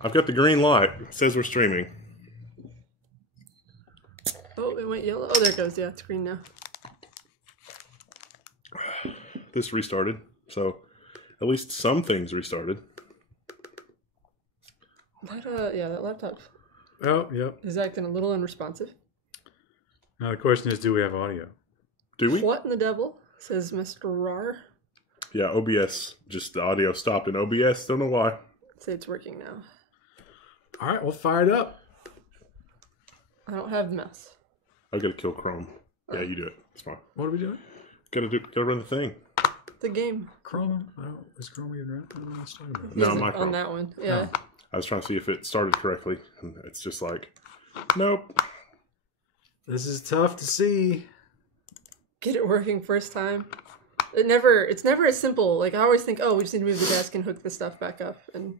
I've got the green light. It says we're streaming. Oh, it went yellow. Oh, there it goes. Yeah, it's green now. This restarted, so at least some things restarted. Yeah, that laptop Oh, yep. is acting a little unresponsive. Now the question is, do we have audio? Do we? What in the devil? Says Mr. Rar. Yeah, OBS. Just the audio stopped in OBS. Don't know why. Say it's working now. All right, we'll fire it up. I don't have the mouse. I've got to kill Chrome. Yeah, you do it. It's fine. What are we doing? Gotta run the thing. The game. Chrome? Is Chrome even right? I don't know what it's talking about. No, Is it my on Chrome. that one. Yeah. Oh. I was trying to see if it started correctly, and it's just like, nope. This is tough to see. Get it working first time. It's never as simple. Like I always think, oh, we just need to move the desk and hook the stuff back up, and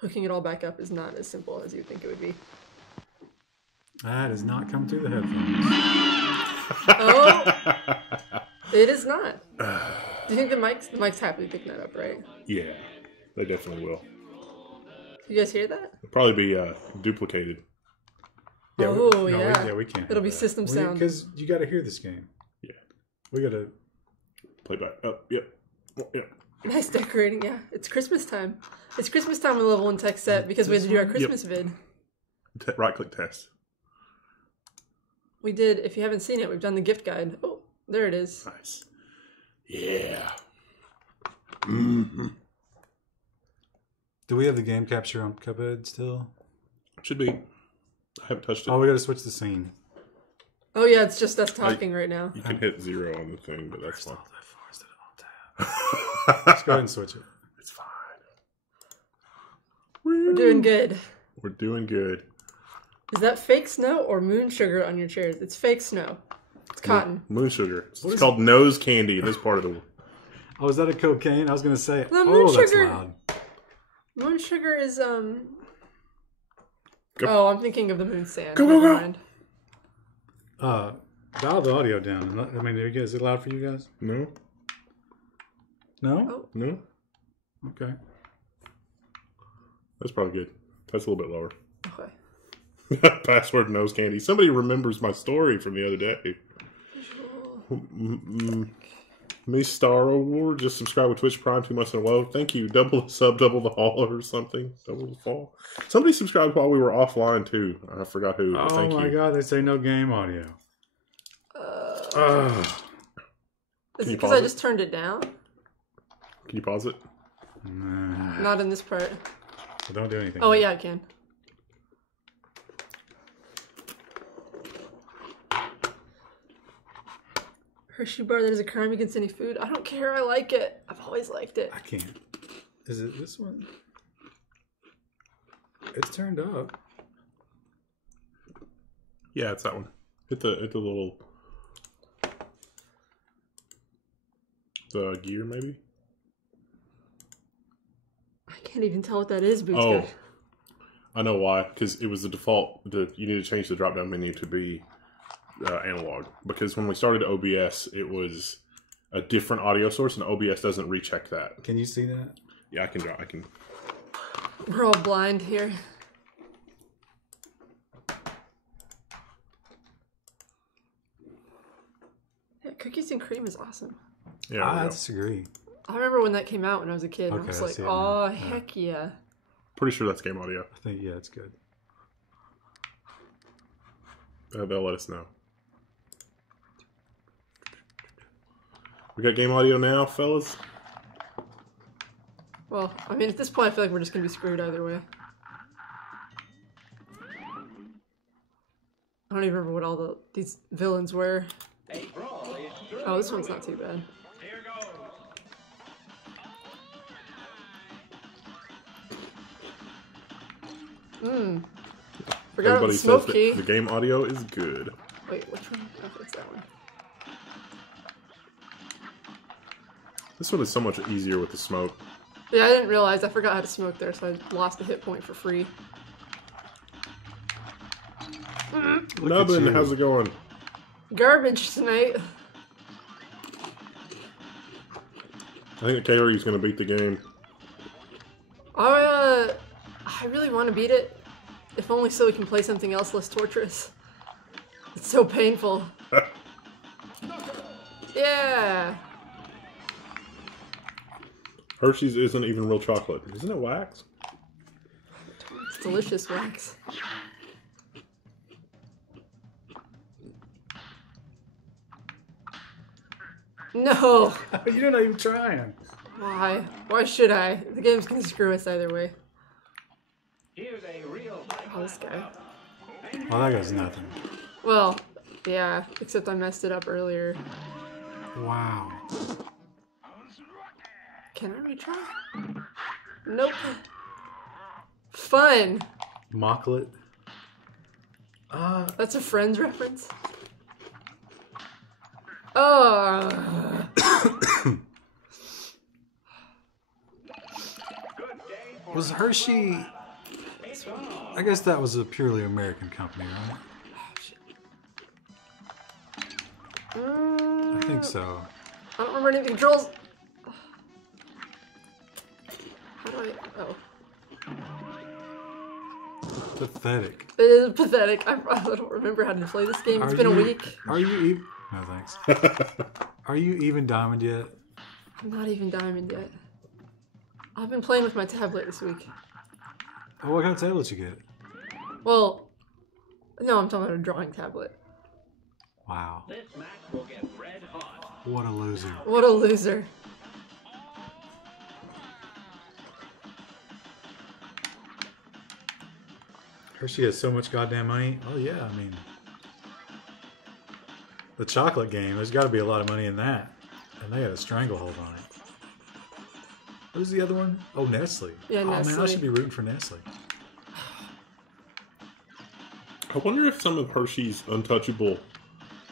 hooking it all back up is not as simple as you think it would be. That does not come through the headphones. Oh, it is not. Do you think the mic's happily picking that up, right? Yeah, they definitely will. You guys hear that? It'll probably be duplicated. Yeah, Oh, yeah. We can't. It'll be system sound. Because you got to hear this game. Yeah. We got to... Play back. Oh, yep. Oh, yep. Nice decorating, yeah. It's Christmas time. It's Christmas time on Level 1 Tech Set because we had to do our Christmas vid. Right-click test. We did, if you haven't seen it, we've done the gift guide. Oh, there it is. Nice. Yeah. Mm-hmm. Do we have the game capture on Cuphead still? Should be. I haven't touched it. Oh, we got to switch the scene. Oh yeah, it's just us talking right now. You can hit 0 on the thing, but that's fine. Let's go ahead and switch it. It's fine. We're doing good. We're doing good. Is that fake snow or moon sugar on your chairs? It's fake snow. It's cotton. Moon sugar. It's called nose candy in this part of the world. Oh, is that a cocaine? I was going to say, No, moon that's sugar. loud. Moon sugar is, Go. Oh, I'm thinking of the moon sand. Go, Never go, go. mind. Dial the audio down. I mean, is it loud for you guys? No? No? Oh. No? Okay. That's probably good. That's a little bit lower. Okay. Password nose candy. Somebody remembers my story from the other day. Me Star Award. Just subscribe with Twitch Prime 2 months in a row. Thank you. Double the sub, double the haul or something. Double the fall. Somebody subscribed while we were offline too. I forgot who. Oh Thank my you. god, they say no game audio. Is it you because pause I it? just turned it down? Can you pause it? Nah. Not in this part. Well, don't do anything. Oh yeah, I can. Hershey bar that is a crime against any food. I don't care. I like it. I've always liked it. I can't. Is it this one? It's turned up. Yeah, it's that one. Hit the little gear maybe. I can't even tell what that is, Boots Oh, guy. I know why. Because it was the default. You need to change the drop down menu to be analog. Because when we started OBS, it was a different audio source, and OBS doesn't recheck that. Can you see that? Yeah, I can. We're all blind here. Yeah, cookies and cream is awesome. Yeah, I there we go. disagree. I remember when that came out when I was a kid. Okay, I was I like, see it oh, now. Yeah. heck yeah. Pretty sure that's game audio. I think, yeah, it's good. They'll let us know. We got game audio now, fellas. Well, I mean, at this point, I feel like we're just going to be screwed either way. I don't even remember what all these villains were. Oh, this one's not too bad. Forgot about the Everybody smoke says key. that the game audio is good. Wait, which one? Oh, it's that one. This one is so much easier with the smoke. Yeah, I didn't realize. I forgot how to smoke there, so I lost a hit point for free. Nubbin, you. how's it going? Garbage tonight. I think Kaylee's going to beat the game. I I really want to beat it. If only so we can play something else less torturous. It's so painful. Yeah. Hershey's isn't even real chocolate. Isn't it wax? It's delicious wax. No! You're not even trying. Why? Why should I? The game's gonna screw us either way. Oh, this guy. Oh, that guy's nothing. Well, yeah, except I messed it up earlier. Wow. Can I retry? Nope. Fun! Mocklet. That's a Friends reference? Oh. Was Hershey... I guess that was a purely American company, right? I think so. I don't remember any of the controls. How do I... Oh. Pathetic. It is pathetic. I don't remember how to play this game. It's been a week. Are you even... No, thanks. Are you even diamond yet? I'm not even diamond yet. I've been playing with my tablet this week. Oh, what kind of tablet you get? Well, no, I'm talking about a drawing tablet. Wow. What a loser. What a loser. Hershey has so much goddamn money. Oh yeah, I mean... The chocolate game, there's got to be a lot of money in that. And they had a stranglehold on it. Who's the other one? Oh, Nestle. Yeah, Nestle. Oh man, I should be rooting for Nestle. I wonder if some of Hershey's untouchable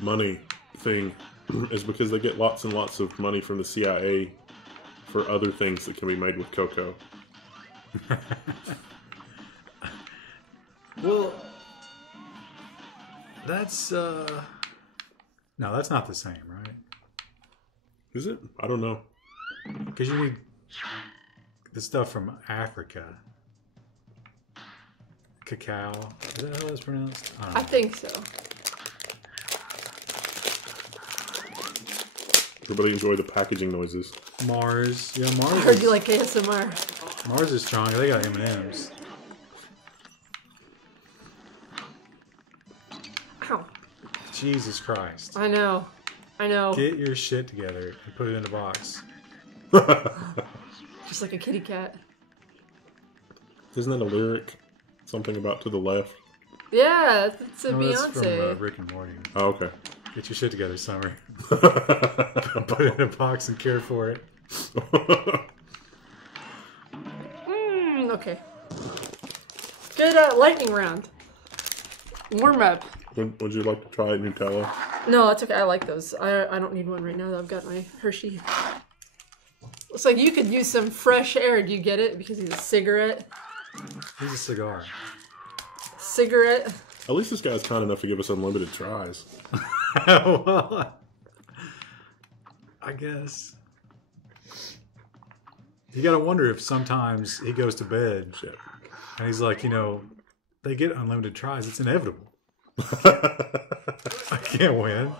money thing is because they get lots and lots of money from the CIA for other things that can be made with cocoa. Well, that's no, that's not the same, right? Is it? I don't know. Because you need the stuff from Africa. Cacao. Is that how that's pronounced? I don't know. I think so. Everybody enjoy the packaging noises. Mars. Yeah, I Mars. heard you like ASMR. Mars is strong. They got M&Ms. Ow. Jesus Christ. I know. I know. Get your shit together and put it in a box. Just like a kitty cat. Isn't that a lyric? Something about to the left? Yeah, it's a No, Beyonce. that's from Rick and Morty. Oh, okay. Get your shit together, Summer. Put it in a box and care for it. Okay. Good lightning round. Warm up. Would you like to try Nutella? No, that's okay. I like those. I don't need one right now that I've got my Hershey. Looks like you could use some fresh air. Do you get it? Because he's a cigarette. Here's a cigar. Cigarette. At least this guy's kind enough to give us unlimited tries. Well, I guess. You gotta wonder if sometimes he goes to bed and he's like, you know, they get unlimited tries. It's inevitable. I can't win.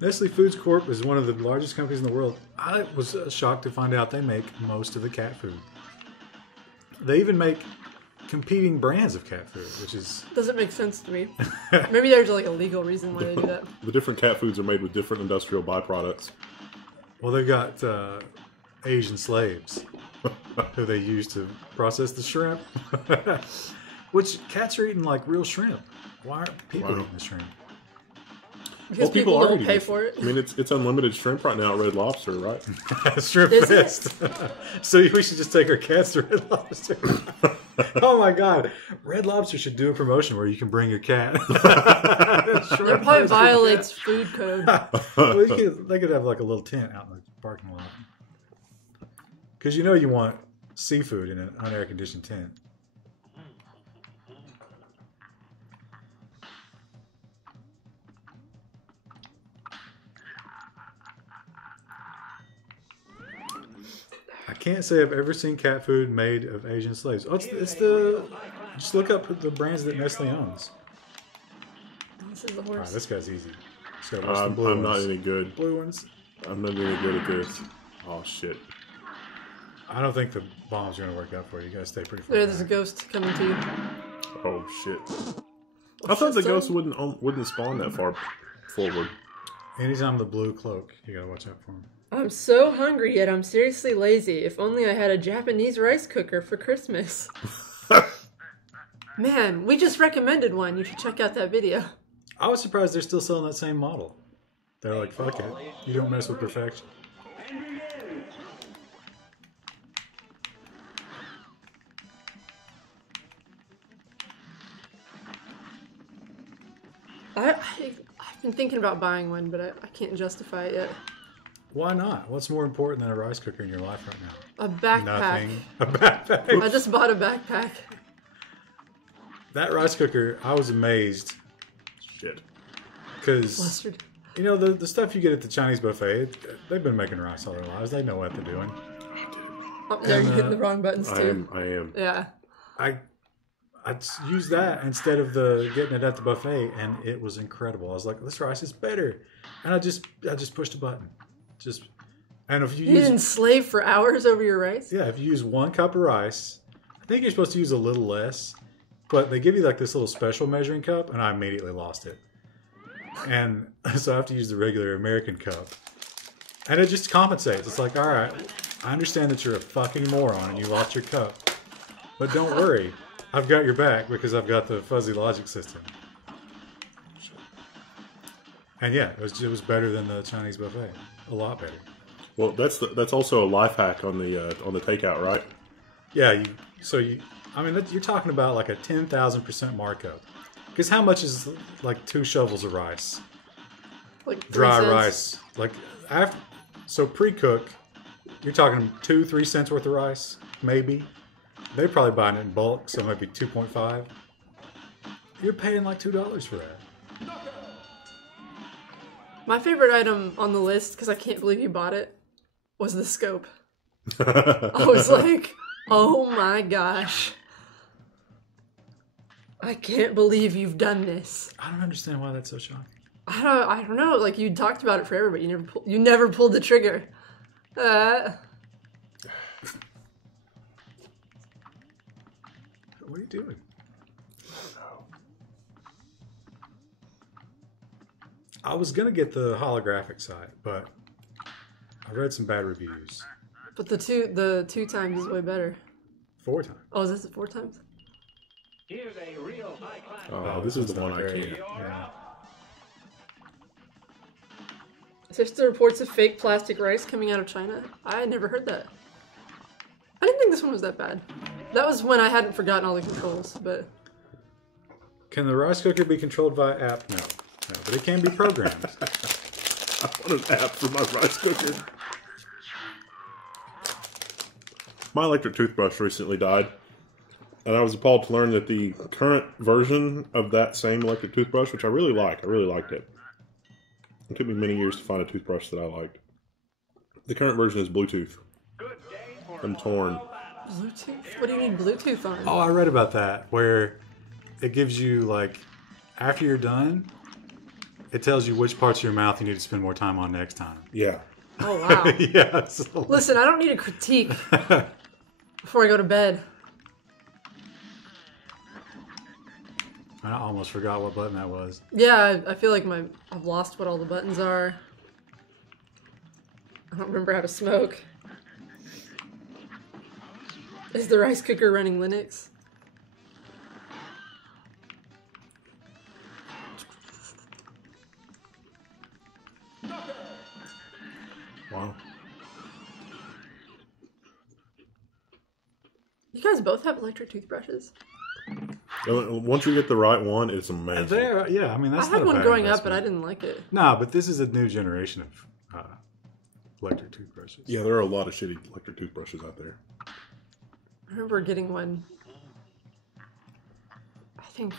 Nestle Foods Corp is one of the largest companies in the world. I was shocked to find out they make most of the cat food. They even make competing brands of cat food, which is... Doesn't make sense to me. Maybe there's like a legal reason why they do that. The different cat foods are made with different industrial byproducts. Well, they've got Asian slaves who they use to process the shrimp. Which cats are eating like real shrimp. Why aren't people eating the shrimp? Because people don't eating pay it. for it. I mean, it's unlimited shrimp right now at Red Lobster, right? Shrimp Is it? fest. So we should just take our cats to Red Lobster. Oh my God. Red Lobster should do a promotion where you can bring your cat. It probably violates food code. Well, they could have like a little tent out in the parking lot. Because you know you want seafood in an unair conditioned tent. I can't say I've ever seen cat food made of Asian slaves. Oh, it's the... Just look up the brands that Nestle owns. This is the All right, horse. this guy's easy. So watch the blue I'm not ones. any good. Blue ones. I'm not any good at this. Oh shit! I don't think the bombs are going to work out for you. You got to stay pretty far There's a back. ghost coming to you. Oh shit! I thought the shit, ghost son. wouldn't spawn that far forward. Anytime the blue cloak, you got to watch out for him. I'm so hungry, yet I'm seriously lazy. If only I had a Japanese rice cooker for Christmas. Man, we just recommended one. You should check out that video. I was surprised they're still selling that same model. They're like, fuck it. You don't mess with perfection. I've been thinking about buying one, but I can't justify it yet. Why not? What's more important than a rice cooker in your life right now? A backpack. Nothing. A backpack. I just bought a backpack. That rice cooker, I was amazed Shit. because, Mustard. you know, the stuff you get at the Chinese buffet, they've been making rice all their lives. They know what they're doing. Oh, there you're hitting the wrong buttons too. I am. Yeah. I used that instead of getting it at the buffet, and it was incredible. I was like, this rice is better. And I just pushed a button. And if you You use didn't slave for hours over your rice? Yeah, if you use 1 cup of rice, I think you're supposed to use a little less, but they give you like this little special measuring cup, and I immediately lost it. And so I have to use the regular American cup. And it just compensates. It's like, all right, I understand that you're a fucking moron and you lost your cup, but don't worry. I've got your back because I've got the fuzzy logic system. And yeah, it was better than the Chinese buffet. A lot better. Well, that's also a life hack on the takeout, right? Yeah, you're talking about like a 10,000% markup. Because how much is like 2 shovels of rice? Like 3 Dry cents. rice. Like so pre-cook, you're talking 2-3 cents worth of rice, maybe. They're probably buying it in bulk, so maybe 2.5. You're paying like $2 for that. My favorite item on the list, because I can't believe you bought it, was the scope. I was like, oh my gosh. I can't believe you've done this. I don't understand why that's so shocking. I don't know. Like, you talked about it forever, but you never pulled the trigger. What are you doing? I was gonna get the holographic side, but I read some bad reviews. But the two times is way better. 4 times. Oh, is this 4 times? Here's a real high-class. Oh, this is the one I Very- can't. Yeah. There's the reports of fake plastic rice coming out of China. I had never heard that. I didn't think this one was that bad. That was when I hadn't forgotten all the controls, but... Can the rice cooker be controlled via app? No. No, but it can be programmed. I want an app for my rice cooker. My electric toothbrush recently died, and I was appalled to learn that the current version of that same electric toothbrush, which I really liked it. It took me many years to find a toothbrush that I liked. The current version is Bluetooth. I'm torn. Bluetooth? What do you need Bluetooth on? Oh, I read about that, where it gives you, like, after you're done, it tells you which parts of your mouth you need to spend more time on next time. Yeah. Oh, wow. Yeah. So, Listen, I don't need a critique before I go to bed. I almost forgot what button that was. Yeah, I feel like I've lost what all the buttons are. I don't remember how to smoke. Is the rice cooker running Linux? Wow. You guys both have electric toothbrushes? Once you get the right one, it's amazing. There, yeah, I mean, that's I not had a one bad growing up, but investment. I didn't like it. Nah, but this is a new generation of electric toothbrushes. Yeah, there are a lot of shitty electric toothbrushes out there. I remember getting one. I think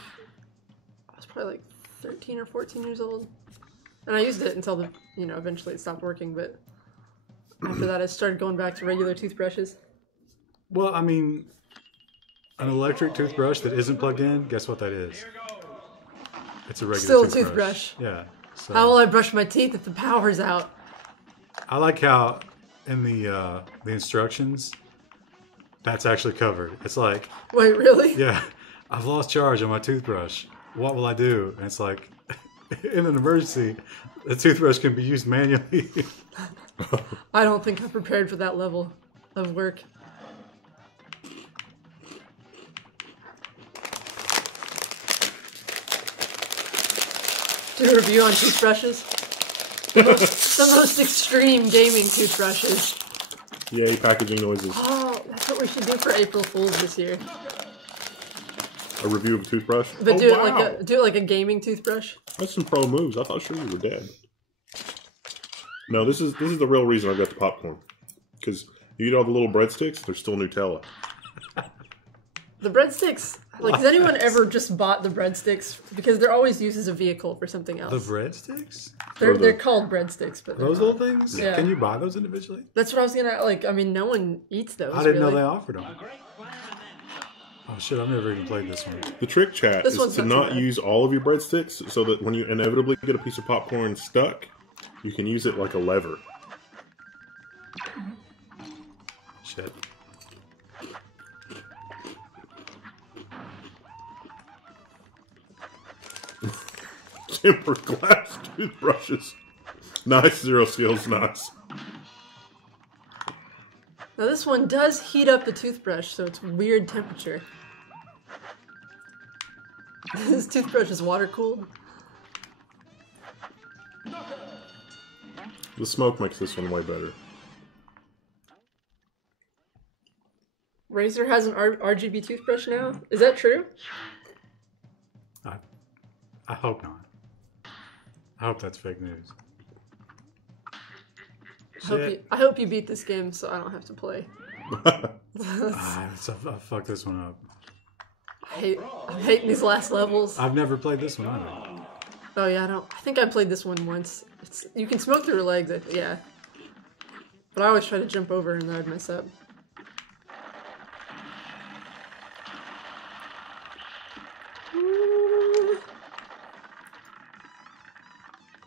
I was probably like 13 or 14 years old. And I used it until eventually it stopped working, but After that, I started going back to regular toothbrushes. Well, I mean, an electric toothbrush that isn't plugged in, guess what that is? It's a regular Still a toothbrush. toothbrush. Yeah. So How will I brush my teeth if the power's out? I like how in the instructions, that's actually covered. It's like, Wait, really? yeah, I've lost charge on my toothbrush. What will I do? And it's like, in an emergency, the toothbrush can be used manually. I don't think I'm prepared for that level of work. Do a review on toothbrushes. The most extreme gaming toothbrushes. Yay, packaging noises. Oh, that's what we should do for April Fools this year. A review of a toothbrush? But Oh, do wow. it like a gaming toothbrush. That's some pro moves. I thought sure you were dead. No, this is the real reason I got the popcorn. Because you eat all the little breadsticks, they're still Nutella. The breadsticks. Like, has anyone ever just bought the breadsticks? Because they're always used as a vehicle for something The else. breadsticks? They're called breadsticks, but they're Those not. little things? Yeah. Can you buy those individually? That's what I was gonna like. I mean, no one eats those. I didn't know really. they offered them. Oh shit, I've never even played this one. The trick, chat, This is one's to not too not bad. use all of your breadsticks so that when you inevitably get a piece of popcorn stuck, you can use it like a lever. Shit. Tempered glass toothbrushes. Nice, zero skills, nice. Now this one does heat up the toothbrush, so it's weird temperature. This toothbrush is water cooled. The smoke makes this one way better. Razer has an RGB toothbrush now. Is that true? I hope not. I hope that's fake news. I hope you beat this game so I don't have to play. I fucked this one up. I'm hating these last levels. I've never played this one either. Oh yeah, I think I played this one once. You can smoke through your legs, yeah. But I always try to jump over and then I'd mess up.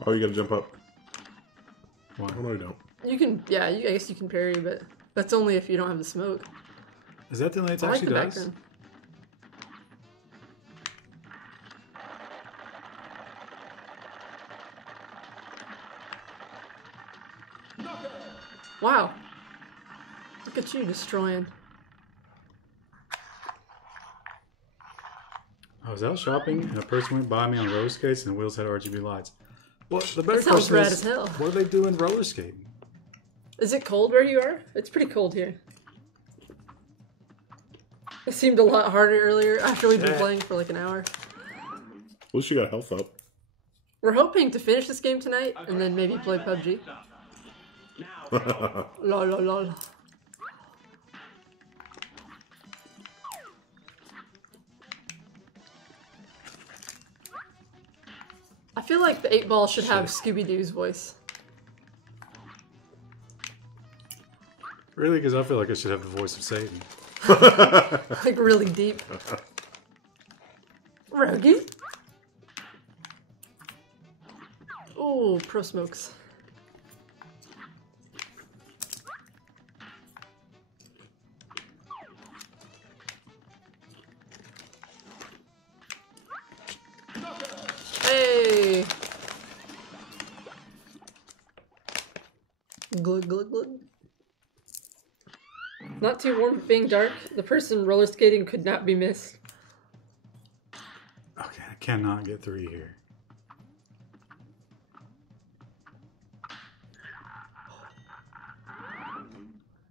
Oh, you gotta jump up. What? Oh, no, you don't. You can, yeah, I guess you can parry, but that's only if you don't have the smoke. Is that the thing it I like actually the does? background. Wow. Look at you destroying. I was out shopping and a person went by me on roller skates and the wheels had RGB lights. Well, the better That sounds question rad is, as hell. what are they doing roller skating? Is it cold where you are? It's pretty cold here. It seemed a lot harder earlier after we'd been Yeah. playing for like an hour. At least you got health up. We're hoping to finish this game tonight and then maybe play PUBG. Lol, lol, lol. I feel like the 8-ball should have Scooby-Doo's voice. Really? Because I feel like I should have the voice of Satan. Like really deep. Rogie? Ooh, pro smokes. Hey! Glug, glug, glug. Not too warm, being dark. The person roller skating could not be missed. Okay, I cannot get through here.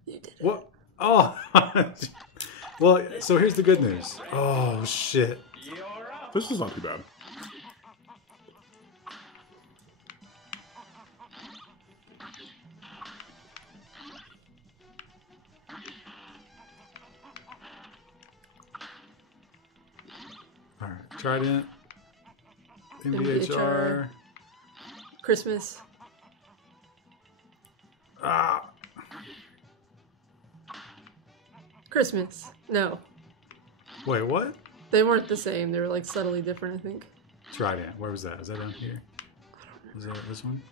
You did it. What? Oh! Well, so here's the good news. Oh, shit. This is not too bad. Alright, Trident. MVHR. MVHR. Christmas. Ah! Christmas. No, Wait, what? they weren't the same. They were like subtly different, I think. Trident. Where was that? Is that down here? Is that this one?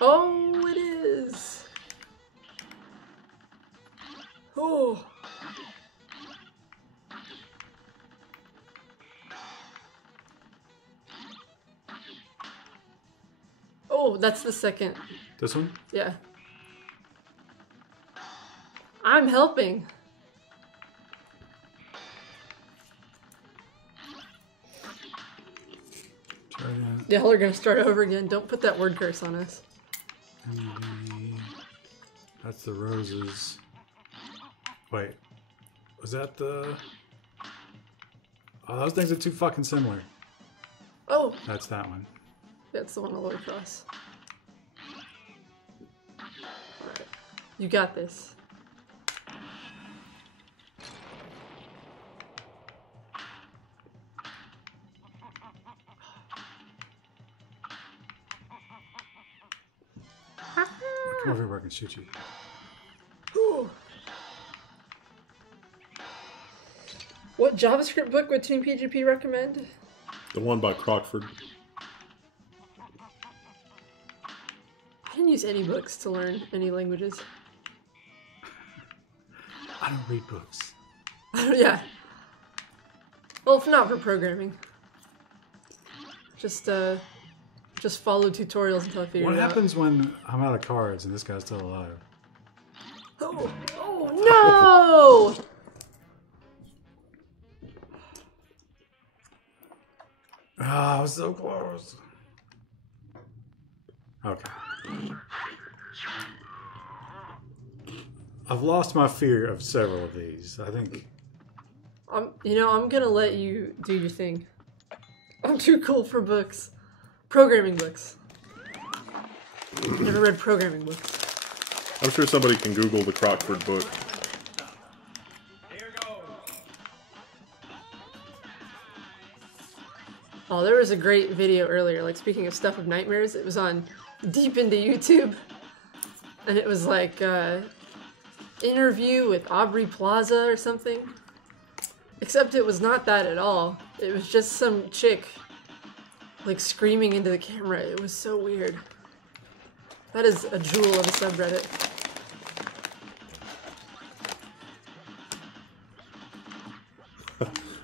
Oh, it is. Oh. Oh, that's the second. This one? Yeah. I'm helping. Trident. Yeah, we're gonna start over again. Don't put that word curse on us. MD. That's the roses. Wait. Was that the... Oh, those things are too fucking similar. Oh, That's that one. that's the one all the way across. Alright. You got this. Come over here where I can shoot you. Ooh. What JavaScript book would Team PGP recommend? The one by Crockford. I didn't use any books to learn any languages. I don't read books. Yeah. Well, if not for programming. Just follow tutorials until I figure What it out. happens when I'm out of cards and this guy's still alive? Oh no! Ah, I was so close. Okay. I've lost my fear of several of these. I think. I'm gonna let you do your thing. I'm too cool for books. Programming books. Never read programming books. I'm sure somebody can Google the Crockford book. Here goes. Oh, there was a great video earlier, like speaking of stuff of nightmares, it was on deep into YouTube. And it was like interview with Aubrey Plaza or something. Except it was not that at all. It was just some chick like screaming into the camera. It was so weird. That is a jewel of a subreddit.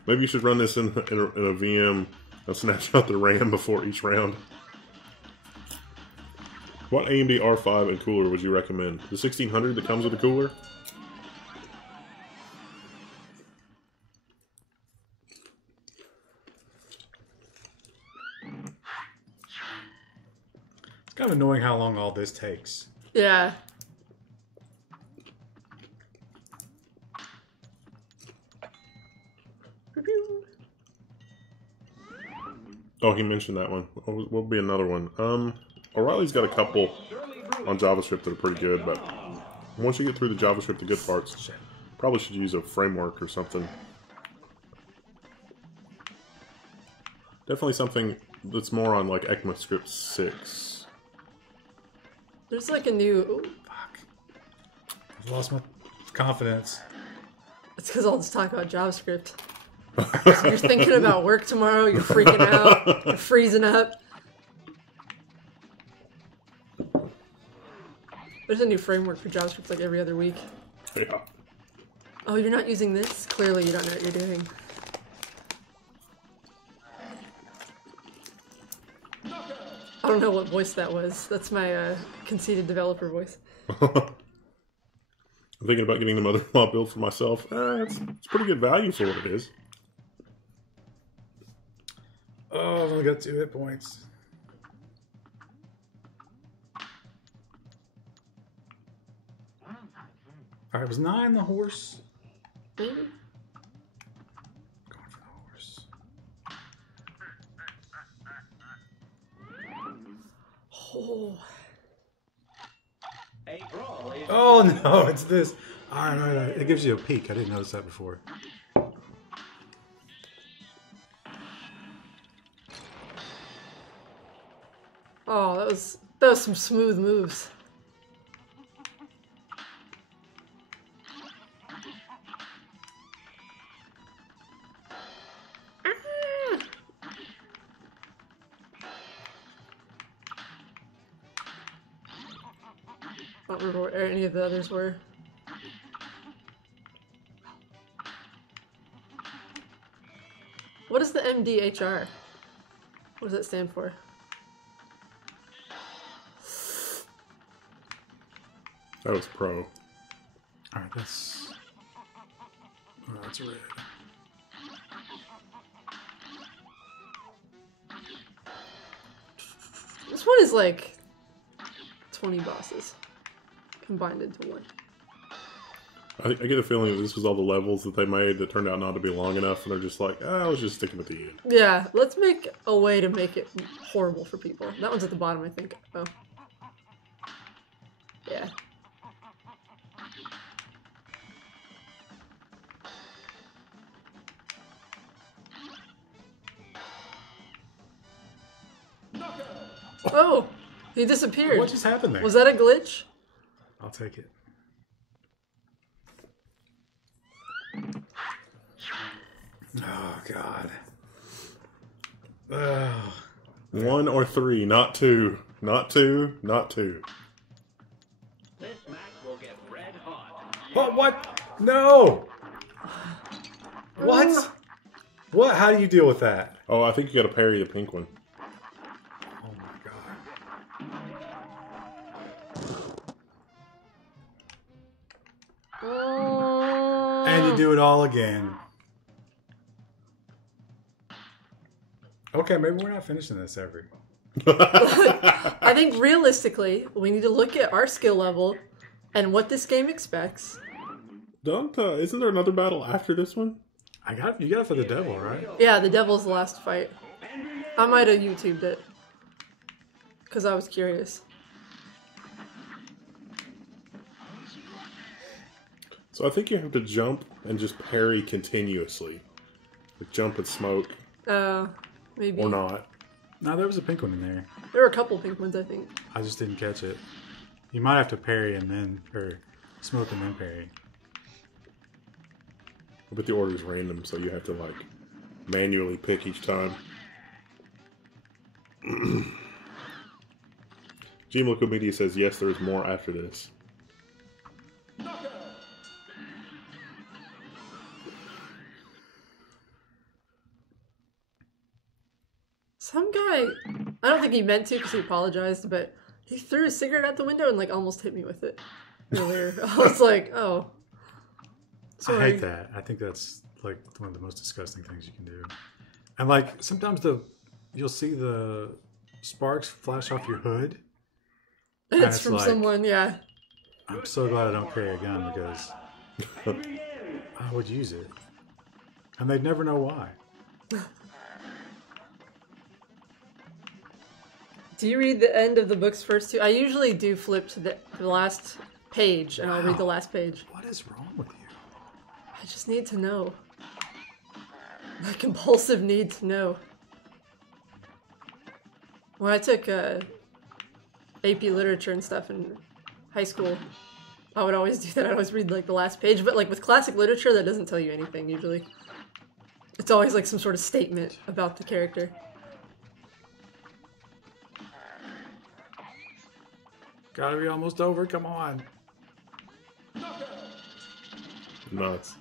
Maybe you should run this in a VM and snatch out the RAM before each round. What AMD R5 and cooler would you recommend? The 1600 that comes with a cooler? It's kind of annoying how long all this takes. Yeah. Oh, he mentioned that one. Will be another one. O'Reilly's got a couple on JavaScript that are pretty good, but once you get through the JavaScript, the good parts, probably should use a framework or something. Definitely something that's more on like ECMAScript 6. There's like a new... Ooh, Fuck. I've lost my confidence. it's because I'll just talk about JavaScript. So you're thinking about work tomorrow, you're freaking out, you're freezing up. There's a new framework for JavaScript like every other week. Yeah. Oh, you're not using this? Clearly you don't know what you're doing. I don't know what voice that was. That's my conceited developer voice. I'm thinking about getting the mother-in-law build for myself. It's pretty good value for what it is. Oh, I've only got 2 hit points. Alright, was 9 the horse? Maybe? Going for the horse. Oh. A brawl is Oh no, it's this. Alright. It gives you a peek. I didn't notice that before. Oh, that was some smooth moves. I don't remember where any of the others were. What is the MDHR? What does that stand for? That was pro. Alright, that's... Oh, that's red. This one is like 20 bosses combined into one. I get the feeling that this was all the levels that they made that turned out not to be long enough, and they're just like, let's just stick with the end. Yeah, let's make a way to make it horrible for people. That one's at the bottom, I think. Oh. Yeah. Oh! He disappeared. What just happened there? Was that a glitch? I'll take it. Oh, God. Oh. 1 or 3, not 2. Not 2, not 2. This match will get red hot. What? No! What? What? How do you deal with that? Oh, I think you gotta parry the pink one. Oh, my God. And you do it all again. Okay, maybe we're not finishing this ever. I think realistically, we need to look at our skill level and what this game expects. Isn't there another battle after this one? You got it for the devil, right? Yeah, the devil's last fight. I might have YouTubed it. Because I was curious. So I think you have to jump and just parry continuously. Like jump and smoke. Maybe. Or not. No, there was a pink one in there. There were a couple pink ones, I think. I just didn't catch it. You might have to parry and then, or smoke and then parry. But the order is random, so you have to like manually pick each time. Gene Local Media says yes, there's more after this. Some guy, I don't think he meant to because he apologized, but he threw a cigarette out the window and like almost hit me with it earlier. I was like, oh. Sorry. I hate that. I think that's like one of the most disgusting things you can do. And like sometimes you'll see the sparks flash off your hood. And it's from like, someone, yeah. I'm so glad I don't carry a gun because I would use it. And they'd never know why. Do you read the end of the book's first two? I usually do flip to the last page, and I'll read the last page. What is wrong with you? I just need to know. My compulsive need to know. When I took AP literature and stuff in high school, I would always do that. I'd always read like the last page, but like with classic literature, that doesn't tell you anything usually. It's always like some sort of statement about the character. Gotta be almost over. Come on. Nuts.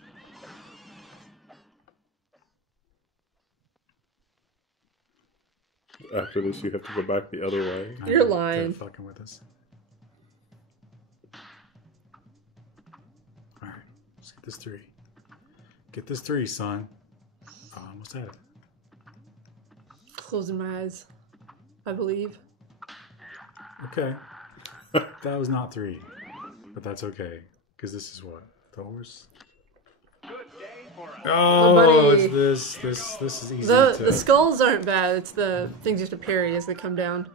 After this, you have to go back the other way. You're They're lying. fucking with us. Alright, let's get this 3. Get this 3, son. Oh, I almost had it. Closing my eyes, I believe. Okay. That was not 3. But that's okay. Because this is what? The horse? Oh, buddy. it's this. This is easy The skulls aren't bad, it's the things you have to parry as they come down.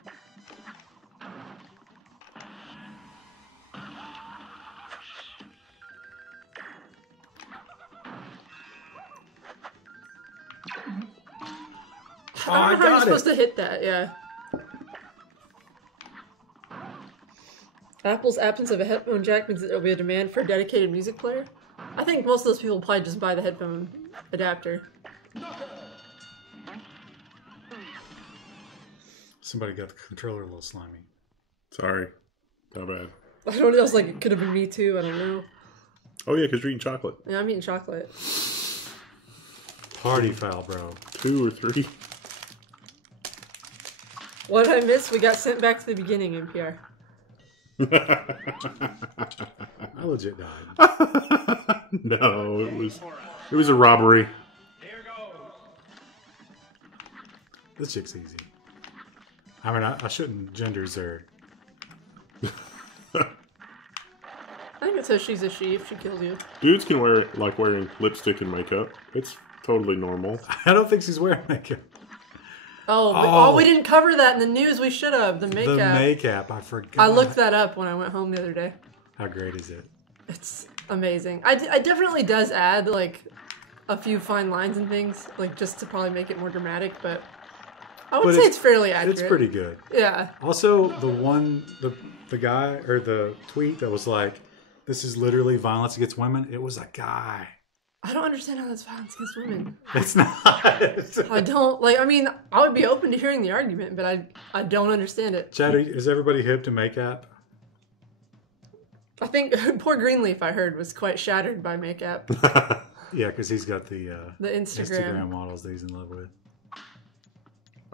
Oh, I I don't know how you're got supposed it. to hit that, yeah. Apple's absence of a headphone jack means that there will be a demand for a dedicated music player. I think most of those people probably just buy the headphone adapter. Somebody got the controller a little slimy. Sorry. Not bad. I don't know. I was like, it could have been me too. I don't know. Oh yeah, because you're eating chocolate. Yeah, I'm eating chocolate. Party foul, bro. 2 or 3. What did I miss? We got sent back to the beginning, NPR. I legit died. No, it was a robbery. Here goes. This chick's easy. I mean, I shouldn't genders her. I think it says she's a she if she kills you. Dudes can wear it like wearing lipstick and makeup. It's totally normal. I don't think she's wearing makeup. Oh, we didn't cover that in the news. We should have. The makeup. The makeup, I forgot. I looked that up when I went home the other day. How great is it? It's amazing. It definitely does add, like, a few fine lines and things, like, just to probably make it more dramatic, but I would say it's fairly accurate. It's pretty good. Yeah. Also, the guy, or the tweet that was like, this is literally violence against women, it was a guy. I don't understand how that's violence against women. It's not. I don't, like, I mean, I would be open to hearing the argument, but I don't understand it. Chad, is everybody hip to makeup? I think poor Greenleaf, I heard, was quite shattered by makeup. Yeah, because he's got the Instagram models that he's in love with.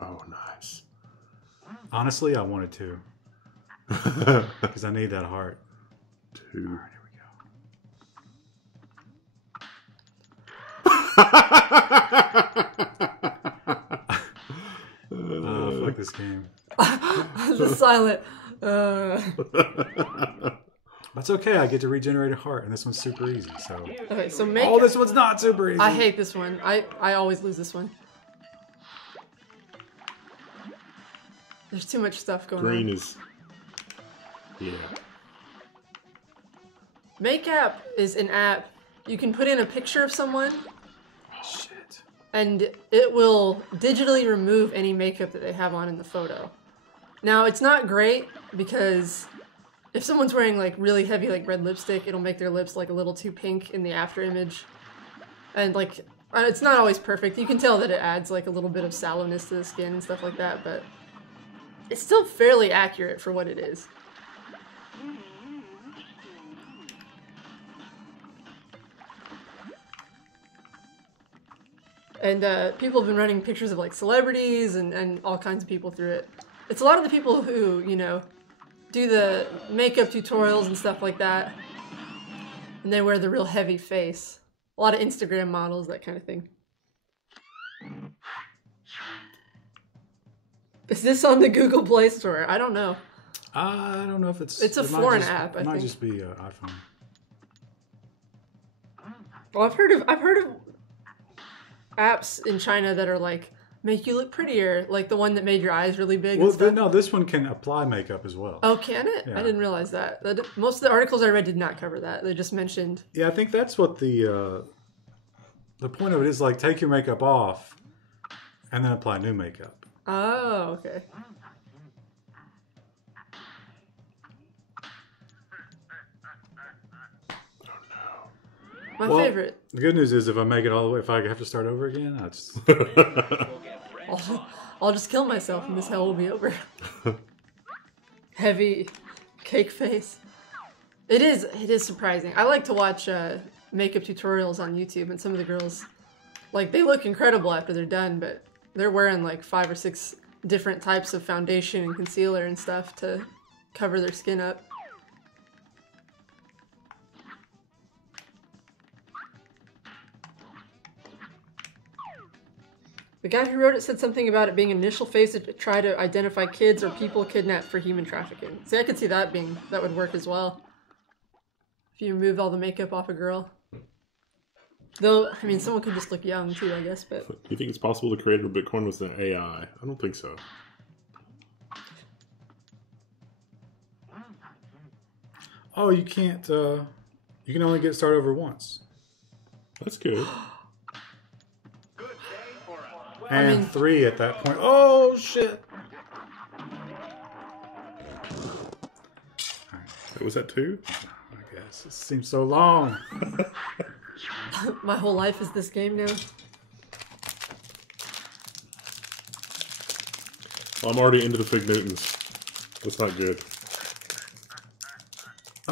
Oh, nice. Honestly, I wanted to. Because I need that heart. 2. All right, here we go. Fuck this game. Just silent. That's okay. I get to regenerate a heart, and this one's super easy. So. Okay, so makeup. Oh, this one's not super easy. I hate this one. I always lose this one. There's too much stuff going on. Green is... Yeah. Makeup is an app. You can put in a picture of someone, Shit. and it will digitally remove any makeup that they have on in the photo. Now, it's not great because if someone's wearing like really heavy like red lipstick, it'll make their lips like a little too pink in the after image. And like, it's not always perfect. You can tell that it adds like a little bit of sallowness to the skin and stuff like that, but it's still fairly accurate for what it is. And people have been running pictures of like celebrities and all kinds of people through it. It's a lot of the people who, you know, do the makeup tutorials and stuff like that. And they wear the real heavy face. A lot of Instagram models, that kind of thing. Is this on the Google Play Store? I don't know. I don't know if it's... It's a foreign app, I It might think. just be iPhone. Well, I've heard of apps in China that are like, make you look prettier. Like the one that made your eyes really big and Well, stuff. no, this one can apply makeup as well. Oh, can it? Yeah. I didn't realize that. Most of the articles I read did not cover that. They just mentioned... Yeah, I think that's what the point of it is, like, take your makeup off and then apply new makeup. Oh, okay. My favorite. The good news is if I make it all the way, if I have to start over again, I just... I'll just kill myself and this hell will be over. Heavy cake face. It is surprising. I like to watch makeup tutorials on YouTube, and some of the girls, like, they look incredible after they're done, but they're wearing like 5 or 6 different types of foundation and concealer and stuff to cover their skin up. The guy who wrote it said something about it being an initial phase to try to identify kids or people kidnapped for human trafficking. See, I could see that would work as well. If you removed all the makeup off a girl. Though, I mean, someone could just look young too, I guess, but... Do you think it's possible to create a Bitcoin with an AI? I don't think so. Oh, you can't, you can only get started over once. That's good. Good day for us. And 3 at that point. Oh, shit! Was that 2? I guess. It seems so long. My whole life is this game now. Well, I'm already into the Fig Newtons. That's not good.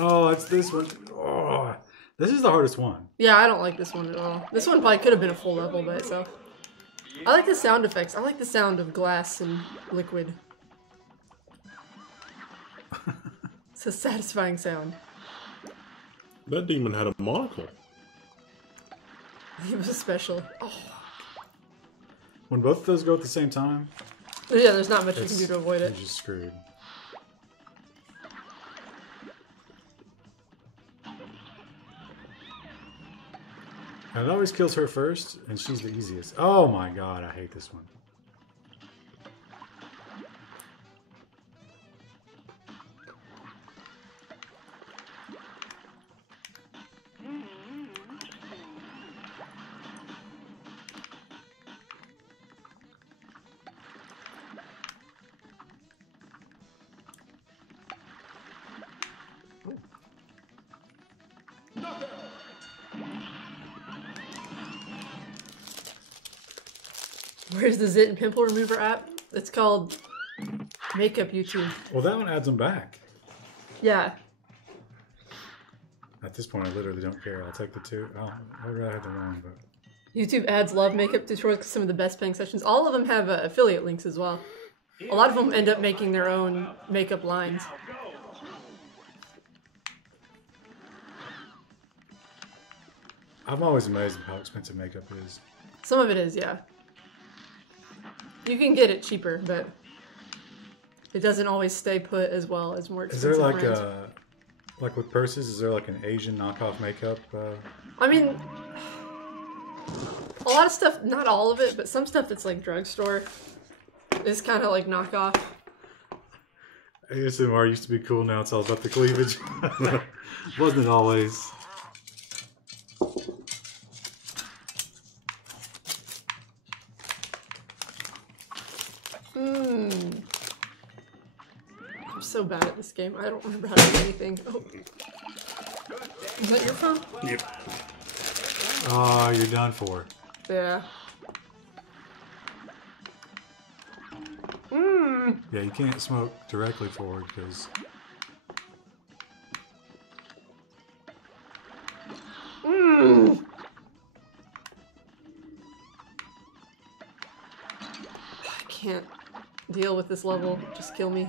Oh, it's this one. Oh, this is the hardest one. Yeah, I don't like this one at all. This one probably could have been a full level by itself. I like the sound effects. I like the sound of glass and liquid. It's a satisfying sound. That demon had a monocle. He was special. Oh. When both of those go at the same time, Yeah, there's not much you can do to avoid you're it. just screwed. And it always kills her first, and she's the easiest. Oh my god, I hate this one. Where's the Zit and Pimple Remover app? It's called Makeup YouTube. Well, that one adds them back. Yeah. At this point, I literally don't care. I'll take the two. Oh, I'd rather have the one, but... YouTube ads love makeup tutorials because some of the best paying sessions. All of them have affiliate links as well. A lot of them end up making their own makeup lines. I'm always amazed at how expensive makeup is. Some of it is, yeah. You can get it cheaper, but it doesn't always stay put as well as more Is expensive there like brands. like with purses, is there like an Asian knockoff makeup? I mean, a lot of stuff, not all of it, but some stuff that's like drugstore is kind of like knockoff. ASMR used to be cool, now it's all about the cleavage. Wasn't it always? I'm so bad at this game. I don't remember how to do anything. Oh. Is that your phone? Yep. Oh, you're done for. Yeah. Yeah, you can't smoke directly forward because... I can't deal with this level. Just kill me.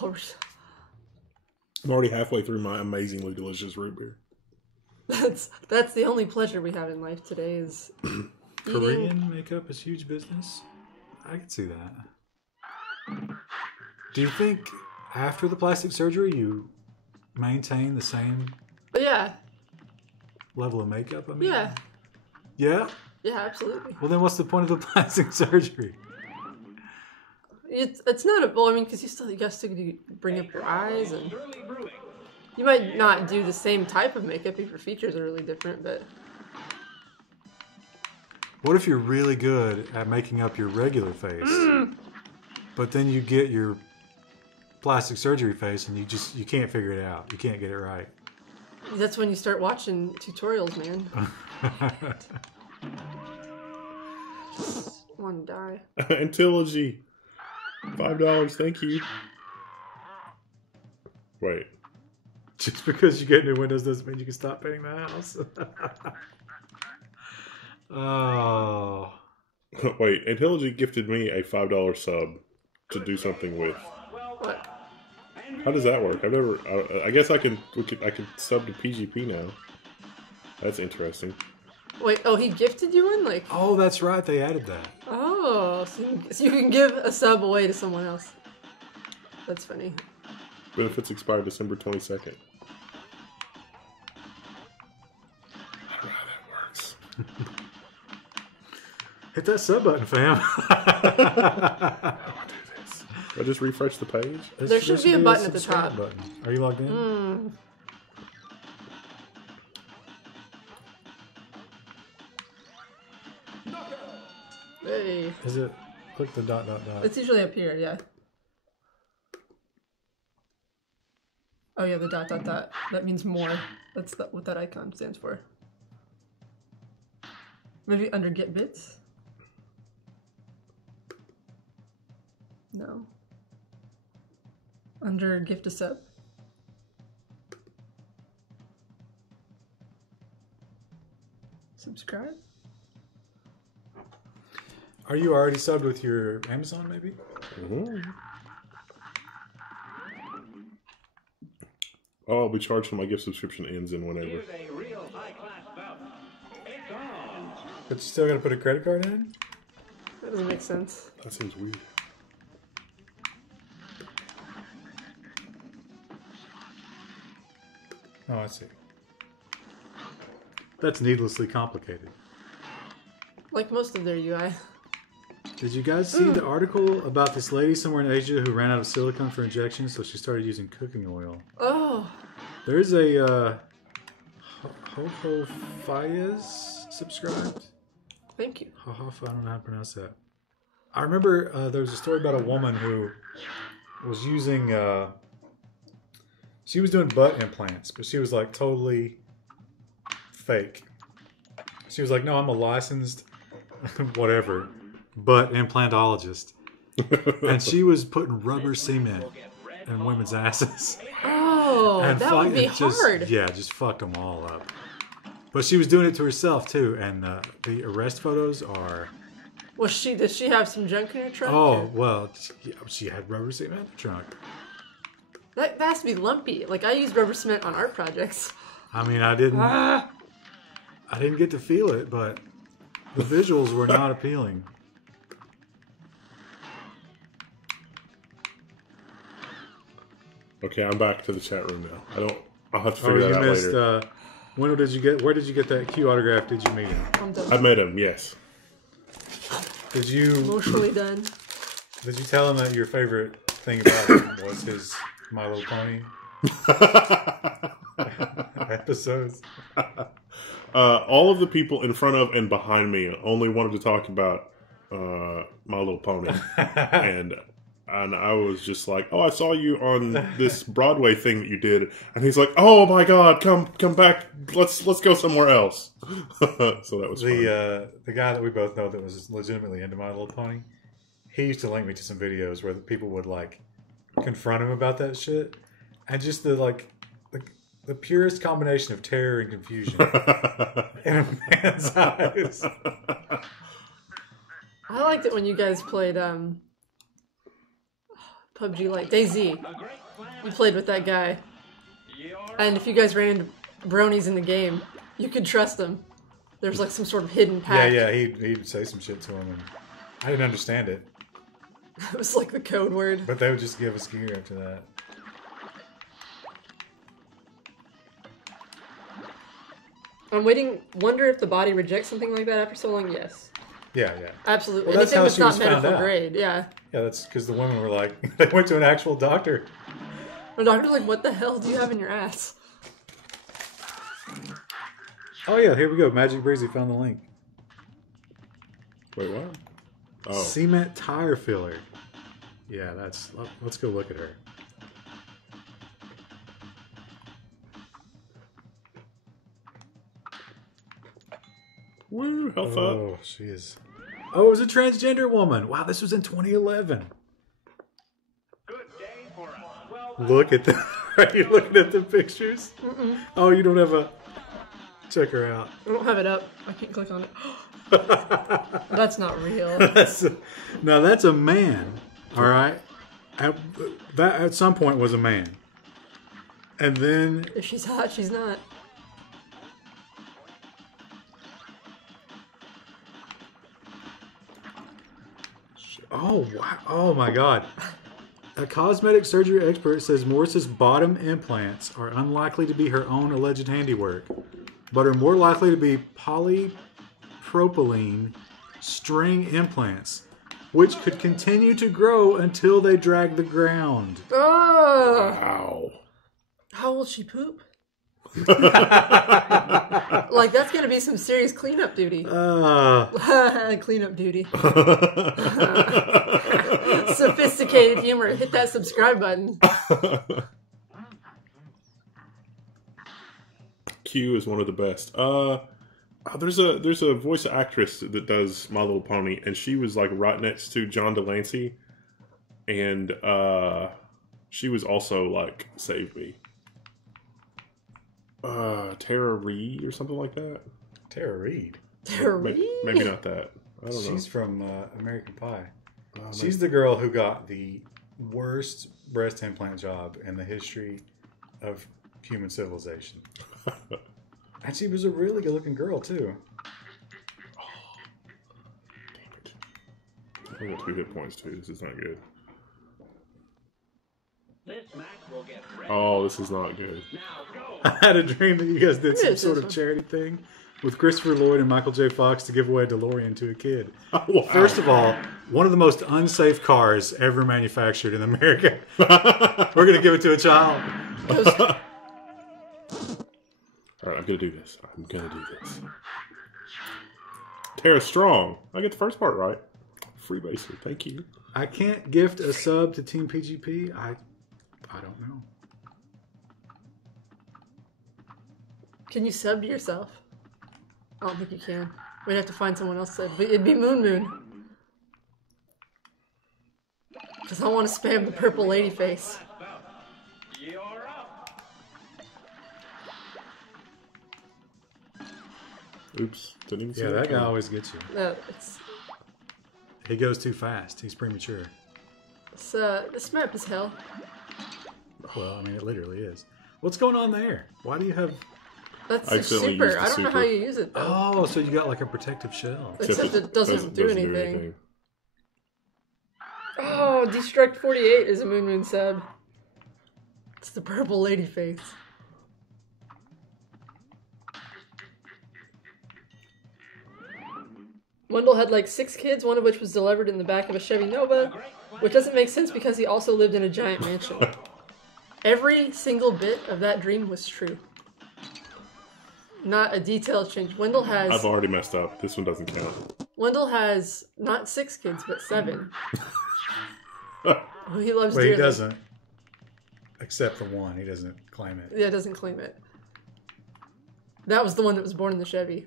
Oh, I'm already halfway through my amazingly delicious root beer. that's the only pleasure we have in life today is eating. Korean makeup is huge business. I can see that. Do you think after the plastic surgery you maintain the same But yeah, level of makeup? I mean, yeah, yeah. yeah, absolutely. Well, then what's the point of the plastic surgery? It's not a well. I mean, because you guys still do bring up your eyes, and you might not do the same type of makeup if your features are really different. But What if you're really good at making up your regular face, but then you get your plastic surgery face and you can't figure it out. You can't get it right. that's when you start watching tutorials, man. Just want to die. Antilogy. $5, thank you. Wait. Just because you get new windows doesn't mean you can stop painting the house. Oh. Wait, Antilogy gifted me a $5 sub to do something with. What? How does that work? I've never. I guess I can sub to PGP now. That's interesting. Wait, oh, he gifted you one? Like, Oh, that's right. They added that. oh, so you can give a sub away to someone else. That's funny. Benefits expire December 22nd. I don't know how that works. Hit that sub button, fam. How do I do this? Do I just refresh the page? There should be a button at the subscribe top. Button. Are you logged in? Hey. Is it? Click the dot dot dot. It's usually up here, yeah. Oh yeah, the dot dot dot. That means more. That's what that icon stands for. Maybe under get bits? No. Under gift a sub? Subscribe. Are you already subbed with your Amazon, maybe? Mm-hmm. Oh, I'll be charged when my gift subscription ends in whenever. Here's a real high-class bout. It's on. But you still got to put a credit card in? That doesn't make sense. That seems weird. Oh, I see. That's needlessly complicated. Like most of their UI. Did you guys see the article about this lady somewhere in Asia who ran out of silicone for injection, so she started using cooking oil? Oh. There's a Ho Fayez subscribed. Thank you. I don't know how to pronounce that. I remember there was a story about a woman who was using. She was doing butt implants, but she was like totally fake. She was like, "No, I'm a licensed whatever butt implantologist," and she was putting rubber cement in women's asses. Oh, And that would be hard. Yeah, just fucked them all up. But she was doing it to herself too, and the arrest photos are. Does she have some junk in her trunk? Oh well, she had rubber cement in the trunk. That has to be lumpy. Like, I use rubber cement on art projects. I mean, I didn't get to feel it, but the visuals were not appealing. Okay, I'm back to the chat room now. I'll have to figure that out later. Where did you get that Q autograph? Did you meet him? I'm done. I met him, yes. Did you Emotionally done. Did you tell him that your favorite thing about him was his My Little Pony episodes? All of the people in front of and behind me only wanted to talk about My Little Pony, and I was just like, "Oh, I saw you on this Broadway thing that you did," and he's like, "Oh my God, come back, let's go somewhere else." So that was fun. The guy that we both know that was legitimately into My Little Pony. He used to link me to some videos where people would like confront him about that shit, and just the purest combination of terror and confusion in a man's eyes. I liked it when you guys played PUBG Lite. DayZ. You played with that guy. And if you guys ran into bronies in the game, you could trust them. There's like some sort of hidden pack. Yeah, he'd say some shit to him, and I didn't understand it. It was like the code word. But they would just give us gear after that. I'm wonder if the body rejects something like that after so long? Yes. Yeah. Absolutely. Well, that's Anything how that's she not was found medical out. grade, yeah. Yeah, that's because the women were like, they went to an actual doctor. The doctor's like, what the hell do you have in your ass? Oh yeah, here we go. Magic Breezy found the link. Wait, what? Oh, Cement tire filler. Yeah, let's go look at her. woo, health up. Oh, she is. Oh, it was a transgender woman. Wow, this was in 2011. Good day for us. Well, Look at the. Are you looking at the pictures? Oh, you don't have a. Check her out. I don't have it up. I can't click on it. That's not real. Now that's a man. All right. That at some point was a man. And then If she's hot, she's not. oh wow, oh my God. A cosmetic surgery expert says Morris's bottom implants are unlikely to be her own alleged handiwork, but are more likely to be polypropylene string implants, which could continue to grow until they drag the ground. Oh! Wow. How will she poop? Like, that's gonna be some serious cleanup duty. Cleanup duty. Sophisticated humor. Hit that subscribe button. Q is one of the best. There's a voice actress that does My Little Pony, and she was like right next to John Delancey, and she was also like Save Me. Tara Reid or something like that. Tara Reid. Tara Maybe, Reid? maybe not that. I don't She's know. from American Pie. Maybe- She's the girl who got the worst breast implant job in the history of human civilization. And she was a really good-looking girl, too. I got 2 hit points too. This is not good. This match will get red. Oh, this is not good. Now go. I had a dream that you guys did some Yes, sort this of one. charity thing with Christopher Lloyd and Michael J. Fox to give away a DeLorean to a kid. Wow. First of all, one of the most unsafe cars ever manufactured in America. We're going to give it to a child. All right, I'm gonna do this. I'm gonna do this. Tara Strong. I get the first part right. Freebasing. Thank you. I can't gift a sub to Team PGP. I don't know. Can you sub to yourself? I don't think you can. We'd have to find someone else to. But it'd be Moon Moon. Because I want to spam the purple lady face. You're up. Oops. Didn't even see Yeah, that guy coming. always gets you. It's He goes too fast. He's premature. this map is hell. Well, I mean, it literally is. What's going on there? Why do you have... That's I a accidentally super. used the I don't know super. how you use it though. Oh, so you got like a protective shell. Except it doesn't do anything. Oh, Destruct 48 is a Moon Moon sub. It's the purple lady face. Wendell had like 6 kids, one of which was delivered in the back of a Chevy Nova, which doesn't make sense because he also lived in a giant mansion. Every single bit of that dream was true. Not a detail change. Wendell I've has already messed up. This one doesn't count. Wendell has not 6 kids, but 7. Who he loves Well, he dearly. doesn't. Except for one. He doesn't claim it. Yeah, doesn't claim it. That was the one that was born in the Chevy.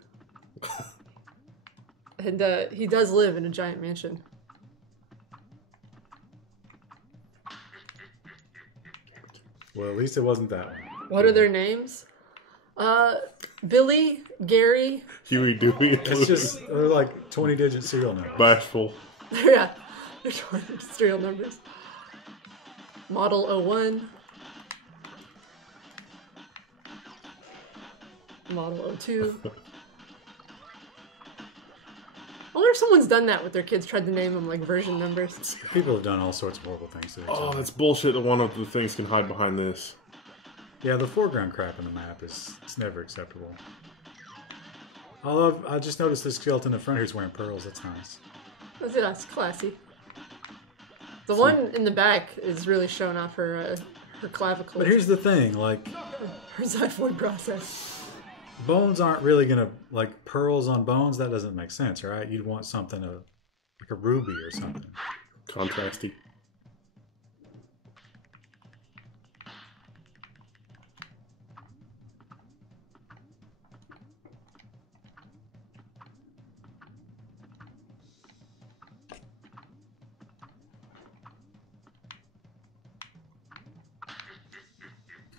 And he does live in a giant mansion. Well, at least it wasn't that one. What are their names? Billy, Gary, Huey, Dewey, It's just they're like 20-digit serial numbers. Bashful. yeah, they're serial numbers. Model 01. Model 02. I wonder if someone's done that with their kids, tried to name them like version numbers. People have done all sorts of horrible things to each Oh, other. that's bullshit that one of the things can hide behind this. Yeah, the foreground crap in the map is it's never acceptable. I just noticed this skeleton in front here is wearing pearls. That's nice. That's classy. The one in the back is really showing off her clavicle. But here's the thing, like, her xiphoid process. bones aren't really gonna, like, pearls on bones, that doesn't make sense, right? You'd want something like a ruby or something. Contrasty.